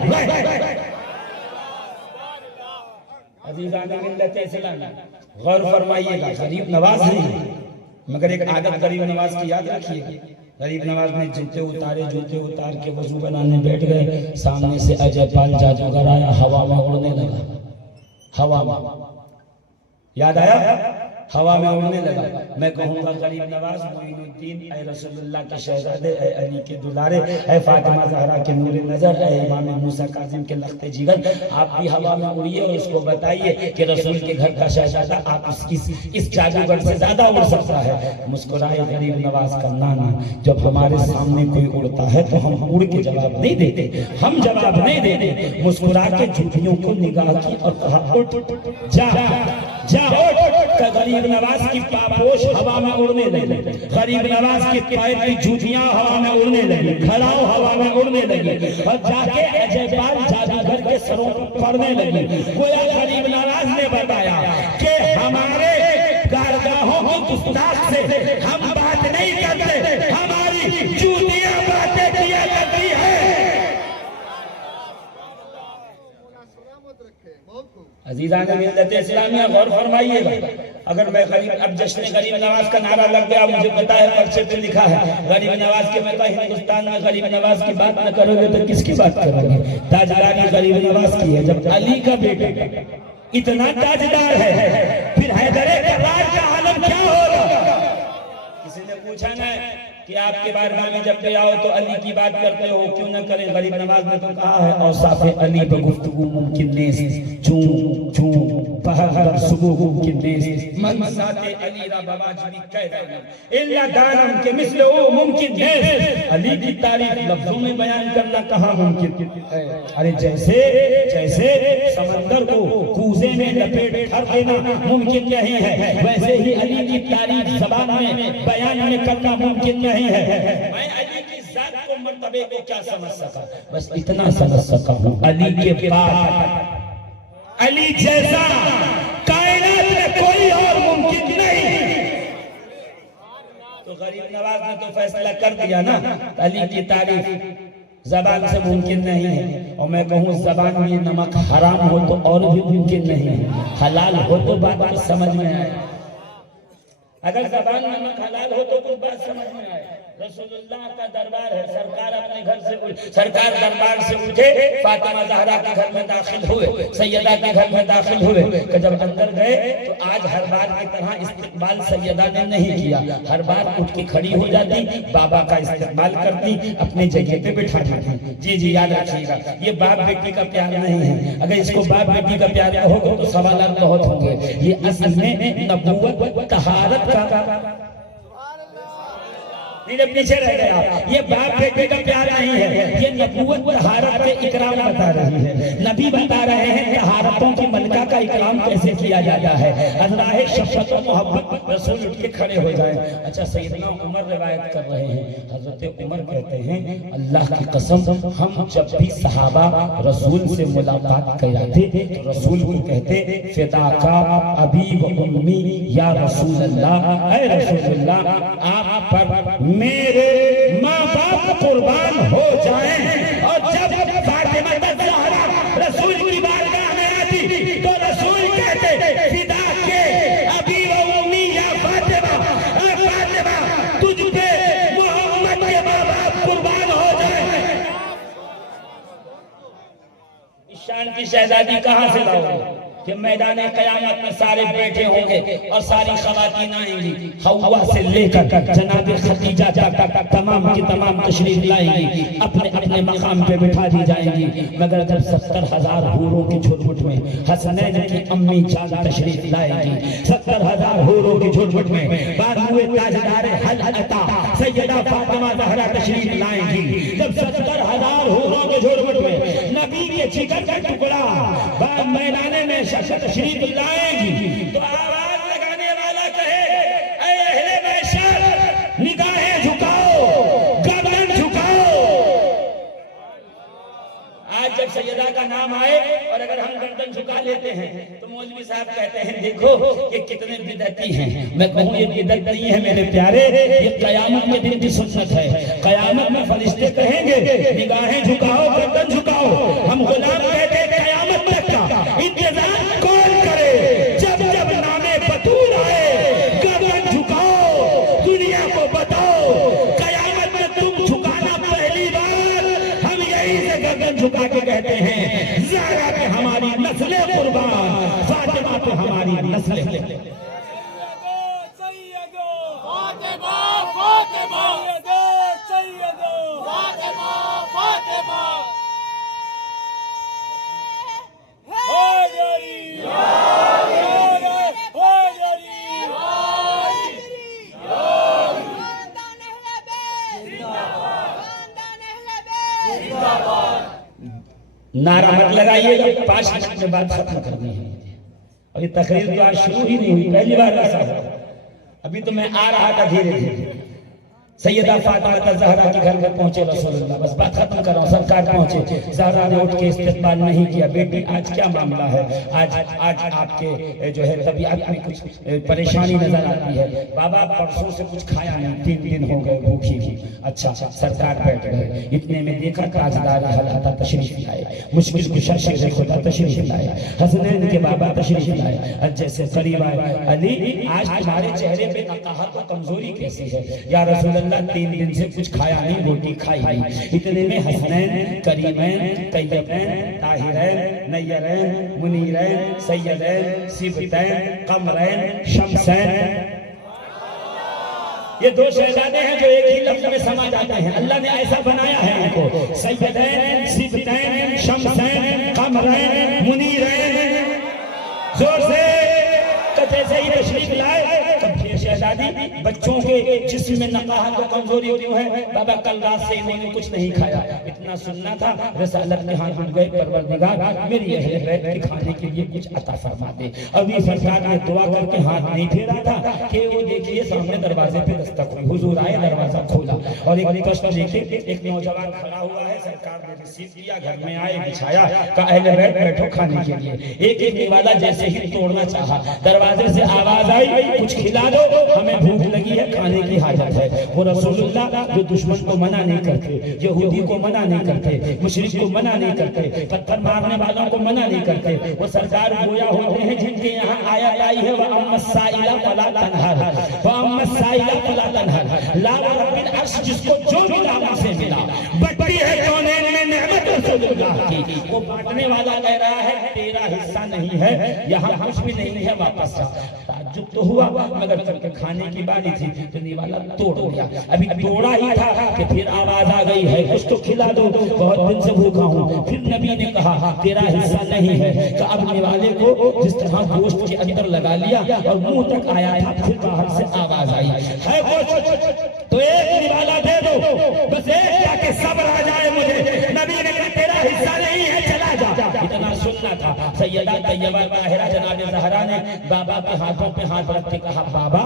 गौर फरमाइएगा, गरीब नवाज नहीं मगर एक आदत गरीब नवाज की याद रखिए। गरीब नवाज ने जूते उतार के वजू बनाने बैठ गए। सामने से अजय पाल जादूगर आया, हवा में उड़ने लगा। हवा में याद आया, हवा में उड़ने लगा। मैं कहूँगा गरीब नवाज मोइनुद्दीन, ऐ रसूलुल्लाह के शहजादे, ऐ अली के दुलारे, ऐ फातिमा ज़हरा के नूरे नजर, ऐ इमाम मूसा काज़िम के लख्ते जिगर, आप भी हवा में उड़िए और उसको बताइए कि रसूल के घर का शहजादा आप इस जादूगर से ज्यादा उड़ सकता है। मुस्कुराए गरीब नवाज का नाना। जब हमारे सामने कोई उड़ता है तो हम उड़ के जवाब नहीं देते, हम जवाब नहीं देते। मुस्कुरा के झुर्रियों को निगाह की और कहा उठ जा जा उठ। गरीब नवाज की पापोश हवा में उड़ने लगी, गरीब नवाज के पैर की जूतियां हवा में उड़ने लगी, खड़ाऊ हवा में उड़ने लगी और जाके अजयपाल जादूगर के सरों पर पड़ने लगी। गोया गरीब नवाज ने बताया कि हमारे हो गुस्ताख से हम बात नहीं करते, हमारी जूतियां बातें किया करती है। अजीज़ान मिल्लत इस्लामिया गौर फरमाइएगा, अगर मैं गरीब, अब जश्न गरीब नवाज का नारा लग गया, मुझे पता है पर्चे पे लिखा है गरीब नवाज के, मैं कहा हिंदुस्तान में गरीब नवाज की बात न करोगे तो किसकी बात करोगे? ताजदारी गरीब नवाज की है। जब अली का बेटा इतना ताजदार है, फिर हैदर करार का आलम क्या होगा? किसी ने पूछा ना कि आपके बारगाह में जब भी आओ तो अली की बात करते हो, क्यों न करें? गरीब नवाज ने तो कहा है औसाफे अली बगुफ्तगू मुमकिन नेस, चूं चूं पहर सुबह मुमकिन नेस, मनसाते अली रा बवाजबी कहते इल्ला दानम के मिस्ल ओ मुमकिन नेस। अली की तारीफ लफ्जों में बयान करना कहाँ मुमकिन है? अरे जैसे जैसे समंदर को कूजे में लपेट कर देना मुमकिन नहीं है, वैसे ही अली की तारीफ ज़बान में बयान में करना मुमकिन नहीं है। मैं अली की जात को, मर्तबे को क्या समझ सका? बस इतना समझ सका हूँ, अली के बाद अली जैसा कायनात में कोई और मुमकिन नहीं। तो गरीब नवाज ने तो फैसला कर दिया ना, अली की तारीफ जबान से मुमकिन नहीं है। और मैं कहूँ जबान में नमक हराम हो तो और भी मुमकिन नहीं है, हलाल हो तो बात समझ में आए। अगर जबान नमक हलाल हो तो कुछ बात समझ में आए। रसूलुल्लाह का दरबार है, सरकार अपने घर से, सरकार दरबार से उठे, फातिमा ज़हरा के घर में दाखिल हुए, सैयदा के घर में दाखिल हुए। कि जब अंदर गए तो आज हर बार की तरह इस्तेकबाल सैयदा ने नहीं किया, हर बार उठ के खड़ी हो जाती, बाबा का इस्तेकबाल करती, अपने जगह पे बिठा देती। जी जी याद रखिएगा, ये बाप बेटी का प्यार नहीं है। अगर इसको बाप बेटी का प्यार होगा तो सवालात बहुत होंगे। ये असल में नबूवत तहारत का, पीछे रह गए आप। ये बाप बेटे का प्यार नहीं है, ये नबूवत तहारत के इकराम बता रही है। नबी बता रहे हैं तहारतों की मलका का इकराम कैसे किया जाता है। अल्लाह शफ़क़त और मोहब्बत, रसूल उठ के खड़े हो जाए। अच्छा, सैयदना उमर रिवायत कर रहे हैं, हजरत उमर कहते हैं अल्लाह की कसम, हम जब भी सहाबा रसूल से मुलाकात कराते तो रसूल को कहते फिदा का अबी व उम्मी या रसूल अल्लाह, ऐ रसूलुल्लाह आप पर मेरे माँ बाप कुर्बान हो जाएं। और जब फातिमा ज़हरा रसूल की बारगाह में आती तो रसूल कहते फिदा के अबी व उम्मी या फातिमा, ऐ फातिमा तुझ पे मोहम्मद के माँ बाप कुर्बान हो जाएं। इस शान की शहजादी कहाँ से लाओगे कि मैदान क़यामत में सारे बैठे होंगे और सारी ख़वातीन आएंगी, हव्वा से लेकर जनाब खदीजा तक तमाम की तमाम तशरीफ लाएंगी, अपने अपने मकाम पे बिठा दी जाएंगी। मगर जब 70,000 हूरों की झुरमुट में हसनैन की अम्मी जान तशरीफ लाएंगी, 70,000 हूरों की झुरमुट में बानुए ताजदार हल अता सैयदा फातिमा ज़हरा तशरीफ लाएंगी। जब 70,000 हूरों के झुरमुट में नबी के जिगर का टुकड़ा मैदान में तशरीफ लाएंगी तो आवाज लगाने वाला कहे ऐ अहले महशर निगाहें झुकाओ, गर्दन झुकाओ। आज जब सैयदा का नाम आए और अगर हम गर्दन झुका लेते हैं तो मौलवी साहब कहते हैं देखो ये कितने बिदअती हैं। मैं कहूँ ये बिदअत नहीं है मेरे प्यारे, ये कयामत के दिन की सुन्नत है। कयामत में फरिश्ते कहेंगे निगाहें झुकाओ, गर्दन झुकाओ। हम गुलाम कहते हैं कयामत तक का इंतजार कौन करे? जब जब नामे बतूल आए गर्दन झुकाओ, दुनिया को बताओ कयामत में तुम झुकाना पहली बार। हम यही से गर्दन झुका के कहते हैं ज़हरा पे हमारी नस्लें कुर्बान, फातिमा पे हमारी नस्लें। नारा मत लगाइएगा, 5 मिनट में बात खत्म करनी है। और ये तकरीर तो आज शुरू ही नहीं हुई, पहली बार ऐसा हुआ। अभी तो मैं आ रहा था धीरे धीरे, सैयदा फातिमा ज़हरा के घर में पहुंचे रसूलुल्लाह, बस बात खत्म कर रहा हूं, सरकार पहुंचे, ज़हरा ने उठ के इस्तकबाल नहीं किया, बेटी आज क्या मामला है, आज आज आपके जो है तबीयत में कुछ परेशानी नजर आती है। बाबा परसों से कुछ खाया नहीं, 3 दिन हो गए भूखी थी। अच्छा सरकार बैठ गए, इतने में देखा ताजदार हलाता तशरीफ लाए, मुश्किल कुशा शेर खुदा तशरीफ लाए, हसनैन के बाबा तशरीफ लाए। अब जैसे करीब आए, अली आज तुम्हारे चेहरे पे नकाहत और कमजोरी कैसी है या रसूल 3 दिन से कुछ खाया नहीं, रोटी खाई नहीं। इतने में हसनैन, करीमैन, तैयबैन, ताहिरैन, नय्यरैन, मुनीरैन, सैयदैन, सिबतैन, कमरैन, शमसैन, ये 2 शहजादे हैं जो एक ही लफ्ज में समा जाते हैं। अल्लाह ने ऐसा बनाया है उनको, सैयदैन, सिबतैन, शमसैन, कमरैन, मुनीरैन। जोर से जैसे ही तशरीफ लाए, शहजादी बच्चों के जिस्म में नकाहत और कमजोरी क्यों है? बाबा कल रात से इन्होंने कुछ नहीं खाया, इतना सुनना था। रसालत के हाथ उठ गए, परवरदिगार मेरी अहले बैत के खाने के लिए कुछ अता फरमा दे। अभी सरकार ने दुआ करके हाथ नहीं फेरा था कि वो देखिए सामने दरवाजे पे दस्तक हुई, हुजूर आए, दरवाजा खोला और एक कष्ट देखे एक नौजवान खड़ा हुआ है। सरकार ने रिसीव किया, घर में आए, बिछाया, कहा अहले बैत बैठो खाने के लिए। एक एक निवाला जैसे ही तोड़ना चाहा, दरवाजे से आवाज आई, कुछ खिला दो, हमें भूख लगी है, खाने की हाजत है। वो रसूलुल्लाह जो दुश्मन को मना नहीं करते, यहूदी को मना नहीं करते, मुशरिक को मना नहीं करते, पत्थर मारने वालों को मना नहीं करते, वो सरकार गोया होते हैं जिनके यहाँ आयत आई है, वह अम्मसाइला फला तनहर, वह अम्मसाइला फला तनहर, ला रब्बिल अर्श, जिसको जो मिला उसे मिला, बड़ी है कौनैन में नेमत रसूलुल्लाह की। वो बांटने वाला कह रहा है तेरा हिस्सा नहीं है, यहाँ कुछ भी नहीं है, वापस जा। ताज्जुब तो हुआ, मगर चलके खाने की बारी थी तो निवाला तोड़ दिया। अभी तोड़ा ही था कि फिर आवाज आ गई है कुछ तो खिला दो, बहुत दिन से भूखा हूँ। फिर नबी ने कहा तेरा हिस्सा नहीं है। तो अब निवाले को जिस तरह गोश्त के अंदर लगा लिया और मुंह तक आया था, फिर बाहर से आवाज आई है गोश्त तो एक निवाला दे दो, बस एक जाके सब्र आ जाए मुझे। नबी ने कहा तेरा हिस्सा नहीं है, चला जा। इतना सुनना था। सैयदा तैयबा ताहिरा जनाब ज़हरा ने बाबा के हाथों पे हाथ रख के कहा बाबा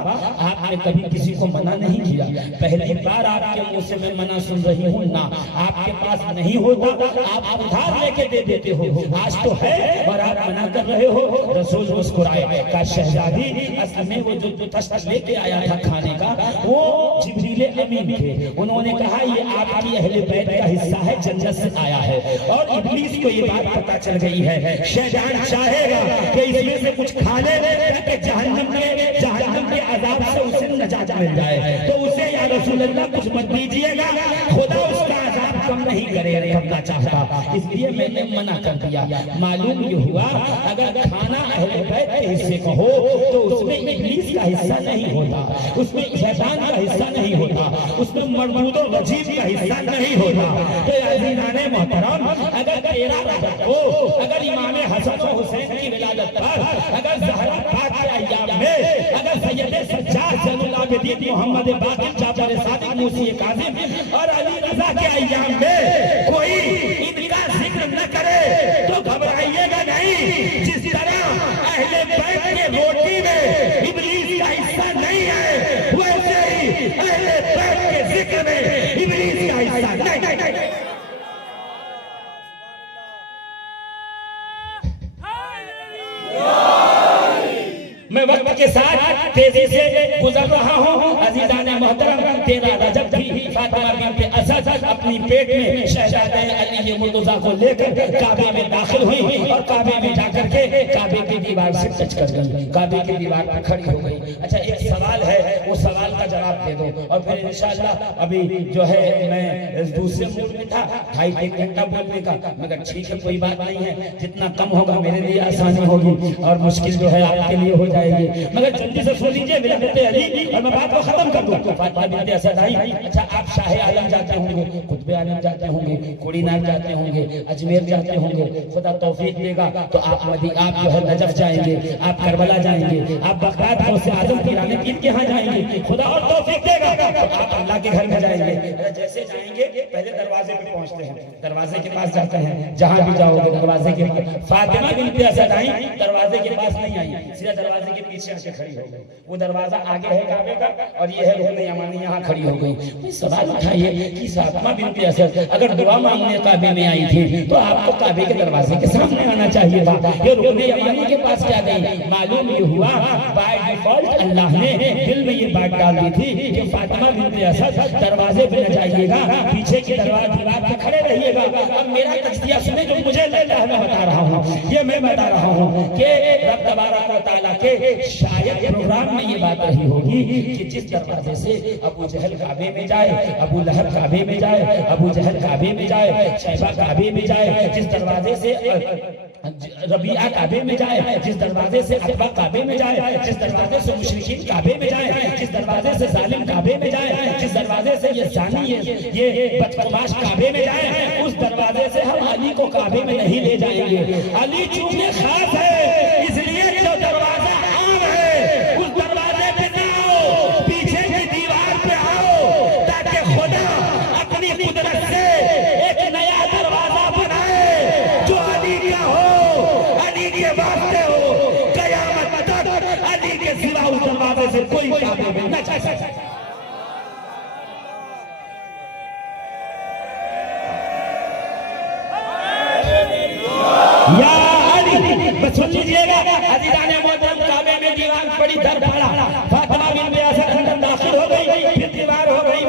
आपने कभी किसी को मना नहीं किया, पहली बार आपके मुंह से मैं मना सुन रही हूँ ना। आपके पास नहीं होता आप उधार लेके दे देते हो, आज तो है और आप मना कर रहे हो। रसूल मुस्कुराए, कहा शहजादी असल में वो जो तश्त लेके आया था खाने का वो जिब्रील अमीन थे। उन्होंने कहा ये आपकी अहले बैत का हिस्सा है, जन्नत से आया है। और इब्लीस को ये बात पता चल गई है, शैतान चाहेगा कि इसमें से कुछ खा ले ताकि जहन्नम के अज़ाब से उसे नजात मिल जाए। तो उसे या रसूल अल्लाह कुछ मत दीजिएगा, खुदा उसका अज़ाब कम नहीं करना चाहता, इसलिए मैंने मना कर दिया। मालूम ये हुआ अगर खाना अहले बैत के हिस्से का हो तो उसमें इब्लीस का हिस्सा नहीं होता, उसमें शैतान का हिस्सा नहीं होता, उसमें मरदूद और वजीब का हिस्सा नहीं होता। तो अज़ीज़ाने मोहतरम अगर तेरा रजब हो, अगर इमाम हसन और हुसैन की विलादत पर, अगर ज़हरा पाक के अय्याम में, अगर सैयद सज्जाद ज़ैनुल आबिदीन मोहम्मद बाक़िर जाफ़र सादिक़ मूसी काज़िम और अली रज़ा के अय्याम में कोई इनका जिक्र न करे तो घबराइएगा नहीं। जिस तरह अहले बैत के रोटी में इब्लीस का हिस्सा नहीं है, वैसे ही अहले बैत के जिक्र में इब्लीस का हिस्सा नहीं। मैं वक्त के साथ तेजी से गुजर रहा हूँ। अज़ीज़ाने मोहतरम, 13 रजब थी, फातिमा बिन्ते असद अपनी पेट में शहजादे अली मुर्तज़ा को लेकर काबे में दाखिल हुई और काबे में जाकर के काबे की दीवार से टच कर गई, काबे की दीवार पर खड़ी हो गई। अच्छा एक सवाल है, वो सवाल का जवाब दे दो और फिर इंशाअल्लाह अभी जो है मैं दूसरे मूड में था, 2.5 घंटा बोलने का, मगर ठीक है कोई बात नहीं है, जितना कम होगा मेरे लिए आसानी होगी और मुश्किल जो है आपके लिए हो जाएगी। मगर जल्दी से सुन लीजिए विलादत अली और मैं बात को खत्म कर दूं। फातिमा बिन्ते असद आई। अच्छा आप शाह आलम जाते होंगे, कुतुब आलम जाते होंगे, कोड़ीनार जाते होंगे, अजमेर जाते होंगे, खुदा तौफीक देगा तो आप जो है नजफ जाएंगे, आप करबला जाएंगे, आप बगदाद गौसे आज़म पीराने पीर के यहाँ जाएंगे, खुदा और तौफीक देगा तो आप अल्लाह के घर में जाएंगे। जैसे जाएंगे पहले दरवाजे पे पहुंचते हैं, दरवाजे के पास जाते हैं, जहां भी जाओगे दरवाजे के पास। फातिमा बिन्ते असद आई, दरवाजे के पास नहीं आई, सीधा दरवाजे के पीछे पीछे आके खड़ी हो गई। वो दरवाजा आगे है काबे का और ये है रुकन यमानी यहाँ खड़ी हो गई। सवाल उठाइए कि फातिमा बिन्त असद अगर दुआ मांगने काबे में आई थी तो आपको काबे के दरवाजे के सामने आना चाहिए था, ये रुकन यमानी के पास क्या गई? मालूम ये हुआ बाय डिफॉल्ट अल्लाह ने दिल में ये बात डाल दी थी कि फातिमा बिन्त असद दरवाजे पे न जाइएगा, पीछे की दीवार पे खड़े रहिएगा। अब मेरा तज़किया सुने जो मुझे लगता है मैं बता रहा हूँ, ये मैं बता रहा हूँ कि रब तबारक व तआला के शायद प्रोग्राम में ये बात रही होगी कि जिस दरवाजे से अबू जहल काबे में जाए, अबू लहब काबे में जाए, अबू जहल काबे में जाए, शैबा काबे में जाए, जिस दरवाजे से रबिया काबे में जाए, जिस दरवाजे से अतबा काबे में जाए, जिस दरवाजे से मुशरिकीन काबे में जाए, जिस दरवाजे से जालिम काबे में जाए, जिस दरवाजे से ये जानी ये बदमाश काबे में जाए, उस दरवाजे से हम अली को काबे में नहीं ले जाएंगे। अली चूंकि खास है इसलिए जो दरवाजा आम है उस दरवाजे पे ना आओ, पीछे की दीवार पे आओ, ताकि खुदा अपनी कुदरत से एक नया दरवाजा बनाए जो अली का हो, अली के वास्ते हो, कयामत तक अली के सिवा उस दरवाजे से कोई काबे में न जा सके। या अली बस सुन लीजिएगा, अज़ीज़ाने मोहतरम काबे में दीवार पड़ी, दर पड़ा, फातिमा बिन्त असद अंदर दाखिल हो गई, फिर दीवार हो गई,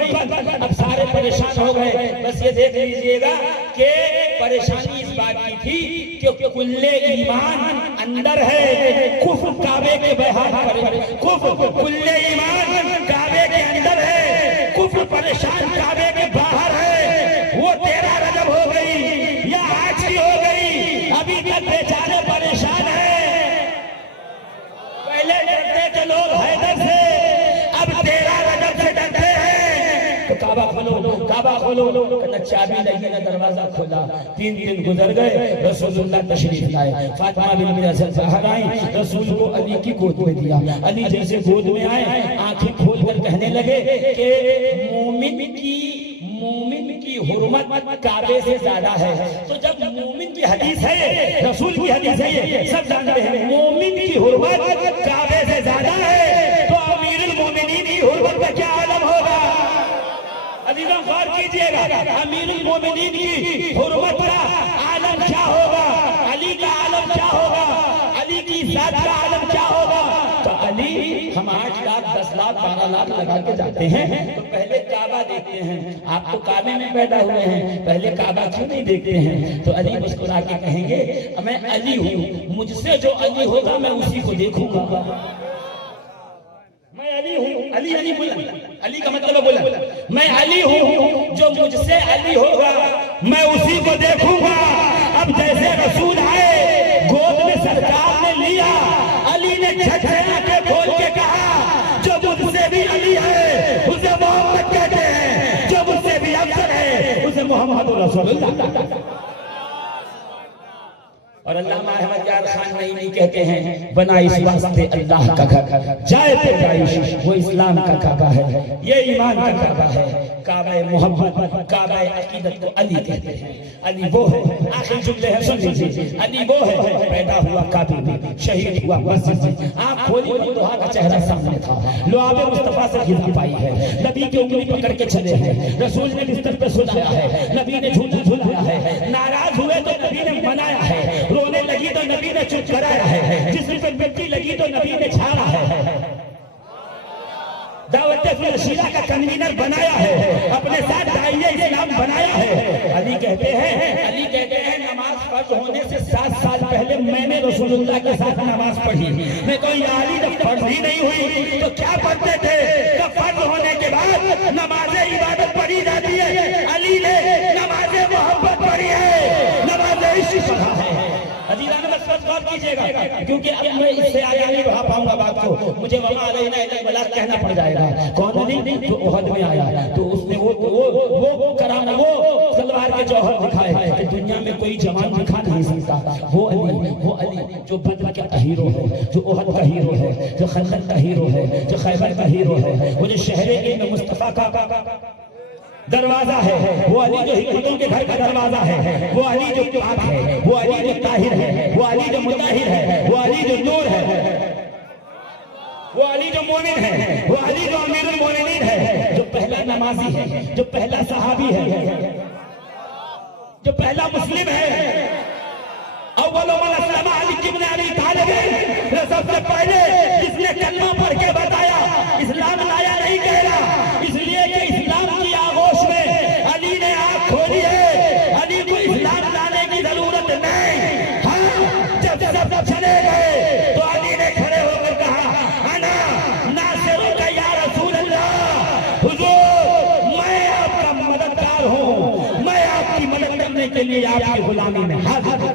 अब सारे परेशान हो गए। बस ये देख लीजिएगा कि परेशानी इस बात की थी कि कुल्ले ईमान अंदर है, कुफ्र काबे के बाहर पर, कुफ्र कुल्ले ईमान काबे के अंदर है, कुफ्र परेशान काबे के बाहर है। वो 13 रजब हो गई या आज की हो गई, अभी तक बेचारे परेशान हैं। पहले डरते थे लोग हैदर से, अब 13 रजब से डरते हैं। तो काबा खोलो, न चाबी लगी न दरवाजा खोला। 3 दिन गुजर गए, रसूलुल्लाह तशरीफ लाए, फातिमा बिन्त असद बाहर आई, रसूल को अली की गोद में दिया। अली जैसे गोद में आए, आंखें खोलकर कहने लगे कि मोमिन की हुर्मत काबे से ज्यादा है। तो जब मोमिन की हदीस है, रसूल की हदीस है, ये सब जानते हैं, मोमिन की हुर्मत काबे से ज्यादा है, तो अमीरुल मोमिनीन की हुर्मत का क्या आलम होगा? अज़ीज़ों गौर कीजिएगा, अमीरुल मोमिनीन की हुर्मत का आलम क्या होगा? अली का आलम क्या होगा? अली की जात का आलम क्या होगा? तो अली हम 8 लाख 10 लाख 12 लाख लगा के जाते हैं तो पहले काबा देखते हैं। आप तो काबे में पैदा हुए हैं, पहले काबा क्यों नहीं देखते हैं? तो अली मुस्कुरा के कहेंगे मैं अली हूँ, मुझसे जो अली होगा मैं उसी को देखूंगा। मैं अली हूँ, अली बोला, अली का मतलब बोला, मैं अली हूँ, जो मुझसे अली होगा मैं उसी को देखूंगा। अब जैसे रसूल आए, गोद में सरकार ने लिया, अली ने झटझना के बोल के कहा जो मुझसे भी अली है उसे मोहम्मद कहते हैं, जो मुझसे भी अफजल है उसे मोहम्मद रसूलुल्लाह। और अल्लामा अहमद यार खान नहीं कहते हैं बना इस वास्ते अल्लाह का घर, जाए पे जाए वो इस्लाम का काबा है, ये ईमान का काबा है, काबा मोहब्बत, काबा अकीदत को अली कहते हैं। अली वो है, आखिरी जुमले हैं सुन लीजिए, अली वो है पैदा हुआ काबे में, शहीद हुआ मस्जिद में, आँख खोली मुस्तफा का चेहरा सामने था, लुआबे मुस्तफा से गिरा पाई है, नबी की उंगली पकड़ के चले हैं, रसूल ने बिस्तर पे सुलाया है, नबी ने झूला झुलाया है, नाराज हुए तो नबी ने मनाया है, रोने लगी तो नबी ने चुप कराया है, जिस्म पे मिट्टी लगी तो नबी ने झाड़ा है, दावत फिलशीला का कन्वीनर बनाया है, अपने साथ दाइए इस्लाम बनाया है। अली कहते हैं नमाज फर्ज होने से 7 साल पहले मैंने रसूलुल्लाह के साथ नमाज पढ़ी। मैं कोई अली जब फर्ज ही नहीं हुई तो क्या पढ़ते थे? तो फर्ज होने के बाद नमाज इबादत पढ़ी जाती है, अली ने नमाज मोहब्बत पढ़ी है, नमाज इश्क पढ़ा है। अजीज़ान बस गौर कीजिएगा, क्योंकि अब मैं इससे आगे नहीं बढ़ा पाऊंगा बात को, मुझे वमा अलैना इल्ला बलाग कहना पड़ जाएगा। कौन अली? जो ओहद में आया तो उसने वो कराना, वो तलवार के जौहर दिखाए कि दुनिया में कोई जवान दिखा नहीं सकता। वो अली जो बदर का हीरो है, जो ओहद का हीरो है, जो खंदक का हीरो है, जो खैबर का हीरो है, वो जो शहरे इब्न मुस्तफा का दरवाजा है, वो अली जो हिकमतों के घर का दरवाजा है, वो अली जो पाक है, वो अली जो ताहिर है, वो अली जो मुताहिर है, वो अली जो नूर है। वो अली जो मोमिन है, वो अली जो अमीरुल मोमिनीन है, जो पहला नमाजी है, जो पहला सहाबी है, जो पहला मुस्लिम है। अव्वल मन अस्लम अली इब्न अबी तालिब, सबसे पहले जिसने कलमा पढ़ के बताया, इस्लाम लाया नहीं कहला, इसलिए कि इस्लाम की आगोश में अली ने आंख खोली है। अली को इस्लाम लाने की जरूरत नहीं। हाँ, जब सब चले गए तो अली ने खड़े होकर कहा, अना नासिरुका या रसूल अल्लाह, हुजूर मैं आपका मददगार हूँ, मैं आपकी मदद करने के लिए आपकी गुलामी में हाजिर हूँ।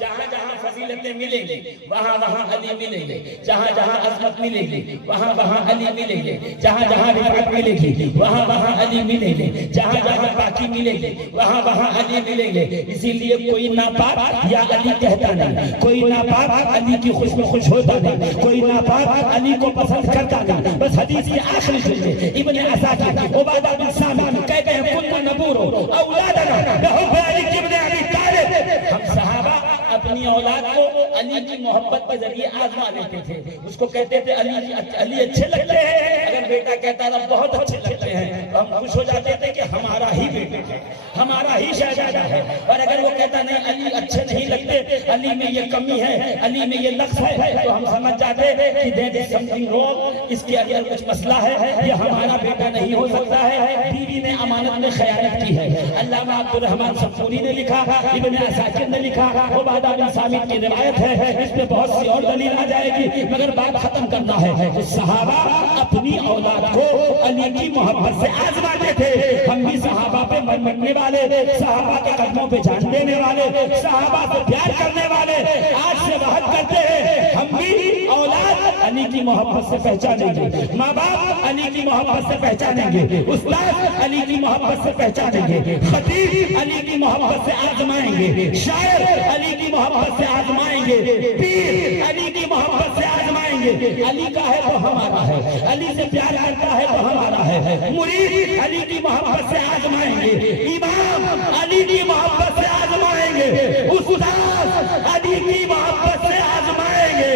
जहाँ जहाँ फजीलतें मिलेंगे वहाँ वहाँ अली मिलेंगे, जहाँ जहाँ अज़मत मिलेगी वहाँ वहाँ अली मिलेंगे, जहाँ जहाँ रिफ़अत मिलेगी वहाँ वहाँ अली मिलेंगे, जहाँ जहाँ पाकी मिलेगी वहाँ वहाँ अली मिलेंगे। इसीलिए कोई नापाक या अली कहता नहीं, कोई नापाक अली की खुश में खुश होता नहीं, कोई नापाक अली को पसंद करता नहीं। बस हदीस की आखिरी सुनिए, इब्न असाकिर उबादा बिन सामित कहते हैं, कुन्ना नबूरो औलादना बिहुब्ब अली इब्न अबी तालिब, हम सहाबा अपनी औलाद को अली की मोहब्बत के जरिए आजमा लेते थे। उसको कहते थे अली अच्छे लगते हैं। अगर बेटा कहता था बहुत अच्छे लगते हैं तो हम खुश हो जाते थे कि हमारा ही बेटा है, हमारा ही शहजादा है। और अगर वो कहता नहीं अली अच्छे नहीं लगते, अली में ये कमी है, अली में ये नक्स है, तो हम समझ जाते कि देयर इज समथिंग रॉन्ग, इसके अंदर कुछ मसला है, ये हमारा बेटा नहीं हो सकता है। बीवी ने अमानत में खयानत की है। अल्लामा अब्दुल रहमान सफूरी ने लिखा, इब्न असाकिर ने लिखा, उबादा बिन सामित की रिवायत है। इसमें बहुत सी और दलील आ जाएगी, मगर बात खत्म करना है। तो सहाबा अपनी औलाद को अली की मोहब्बत से आजमाते थे। हम भी सहाबा पे मरने वाले, सहाबा के कदमों पे जान देने वाले, सहाबा से प्यार करने वाले आज से वहद करते हैं। हम भी औलाद अली की मोहब्बत से पहचानेंगे, माँ बाप अली की मोहब्बत से पहचानेंगे, उस्ताद अली की मोहब्बत से पहचानेंगे, खतीब अली की मोहब्बत से आजमाएंगे, शायर अली की मोहब्बत से आजमाएंगे, पीर अली की मोहब्बत से आजमाएंगे। अली का है तो हमारा है, अली से प्यार करता है तो हमारा है। मुरीद अली की मोहब्बत से आजमाएंगे, इमाम अली की मोहब्बत से आजमाएंगे, उस्ताद अली की मोहब्बत से आजमाएंगे।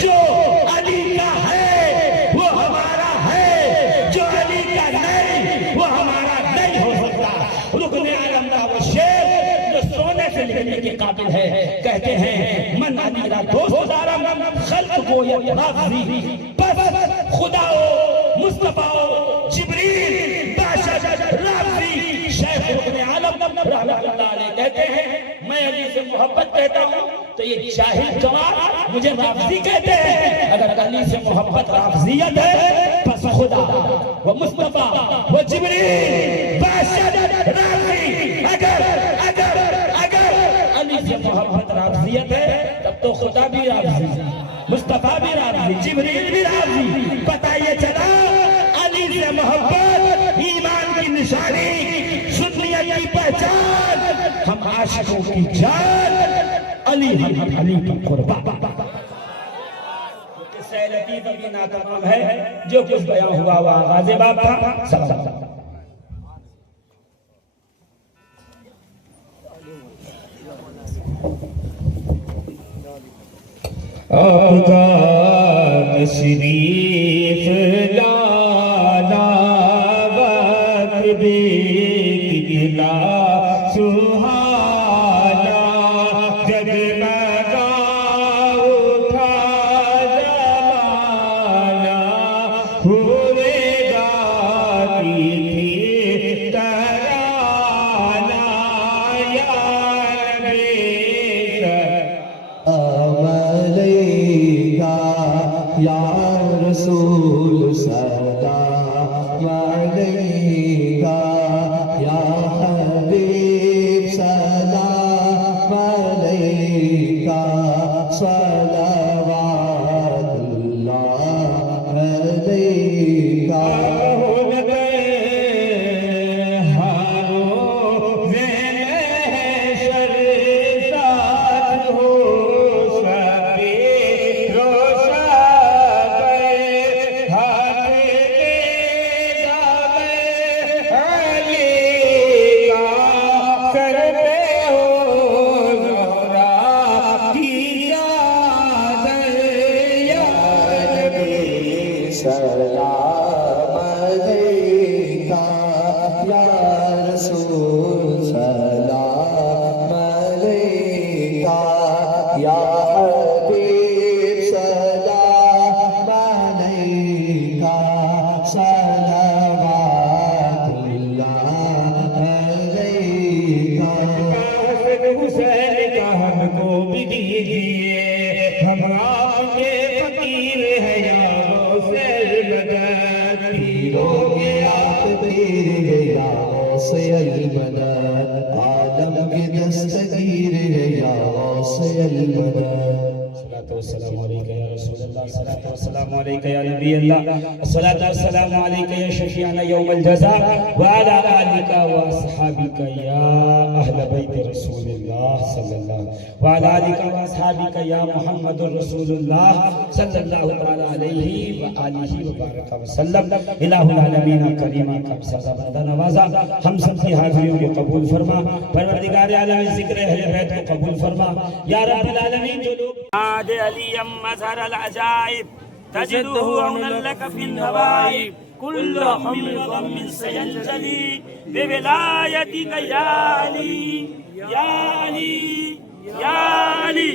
जो अली का है वो हमारा है, जो अली का नहीं वो हमारा नहीं हो सकता। रुकने आलम का वो शेर जो सोने से लिखने के काबिल है, कहते हैं मन अली रा दोस्त दारम खल्क को ये राज़ी, बस खुदा हो मुस्तफा हो जिब्रील बाशर राज़ी। शेख रुकने आलम रहमतुल्लाह अलैह कहते हैं, मैं अली से मोहब्बत कहता हूँ तो ये जाहिल गवार मुझे राज़ी कहते हैं। अगर अली से मोहब्बत राज़ियत है, बस खुदा वो मुस्तफा वो जिब्रील बाशर राज़ी। अगर अगर अगर अली से मोहब्बत राज़ियत है तब तो खुदा भी राज़ी, मुस्तफा भी राज़ी, जिब्रील भी राज़ी। पता ये चला अली से मोहब्बत ईमान की निशानी, सुन्नियत की पहचान, हम आशिकों की जान, अली हम अली का कुर्बान। किस्सा लतीफ अभी नातमाम है, जो कुछ बयां हुआ वह आगाज़े बाब था। आपका तशरीफ लाना वक्त बेगिला सुहाना, जगमगा उठा जमाना, हुए गाती थी तराना या अमलेगा या रसूल सलाम अलैका, या हबीब सलाम अलैका, सलवातुल्लाह अलैका। पीरों के आप पीर है या गौसे अल-मदद, आलम के दस्तगीर है या गौसे अल-मदद। अस्सलातु वस्सलामु अलैका या रसूलल्लाह, अस्सलातु वस्सलामु अलैका या नबी अल्लाह, अस्सलातु वस्सलामु अलैका या शफीअना यौमल जज़ा व अला आलिका व अस्हाबिका या अहले बैत रसूलिल्लाह सल्लल्लाहु व अला आलिका व अस्हाबिका या मुहम्मदुर रसूलुल्लाह सल्लल्लाहु तआला अलैहि व आलिहि व बारक वसल्लम। इलाहुल आलमीन करीमा का सदा बंदा नवाजा हम सब की हाजिरियों को कबूल फरमा। परवरदिगार आलम जिक्र अहले बैत को कबूल फरमा या रब्बुल आलमीन। जो लोग आदे अलीम मज़हर अल अजाइब तजिदुहु अमन लक फिन नवाइब कुल्लु हम्मिन गम्मिन सयंजली बिविलायतिक या अली या अली या अली।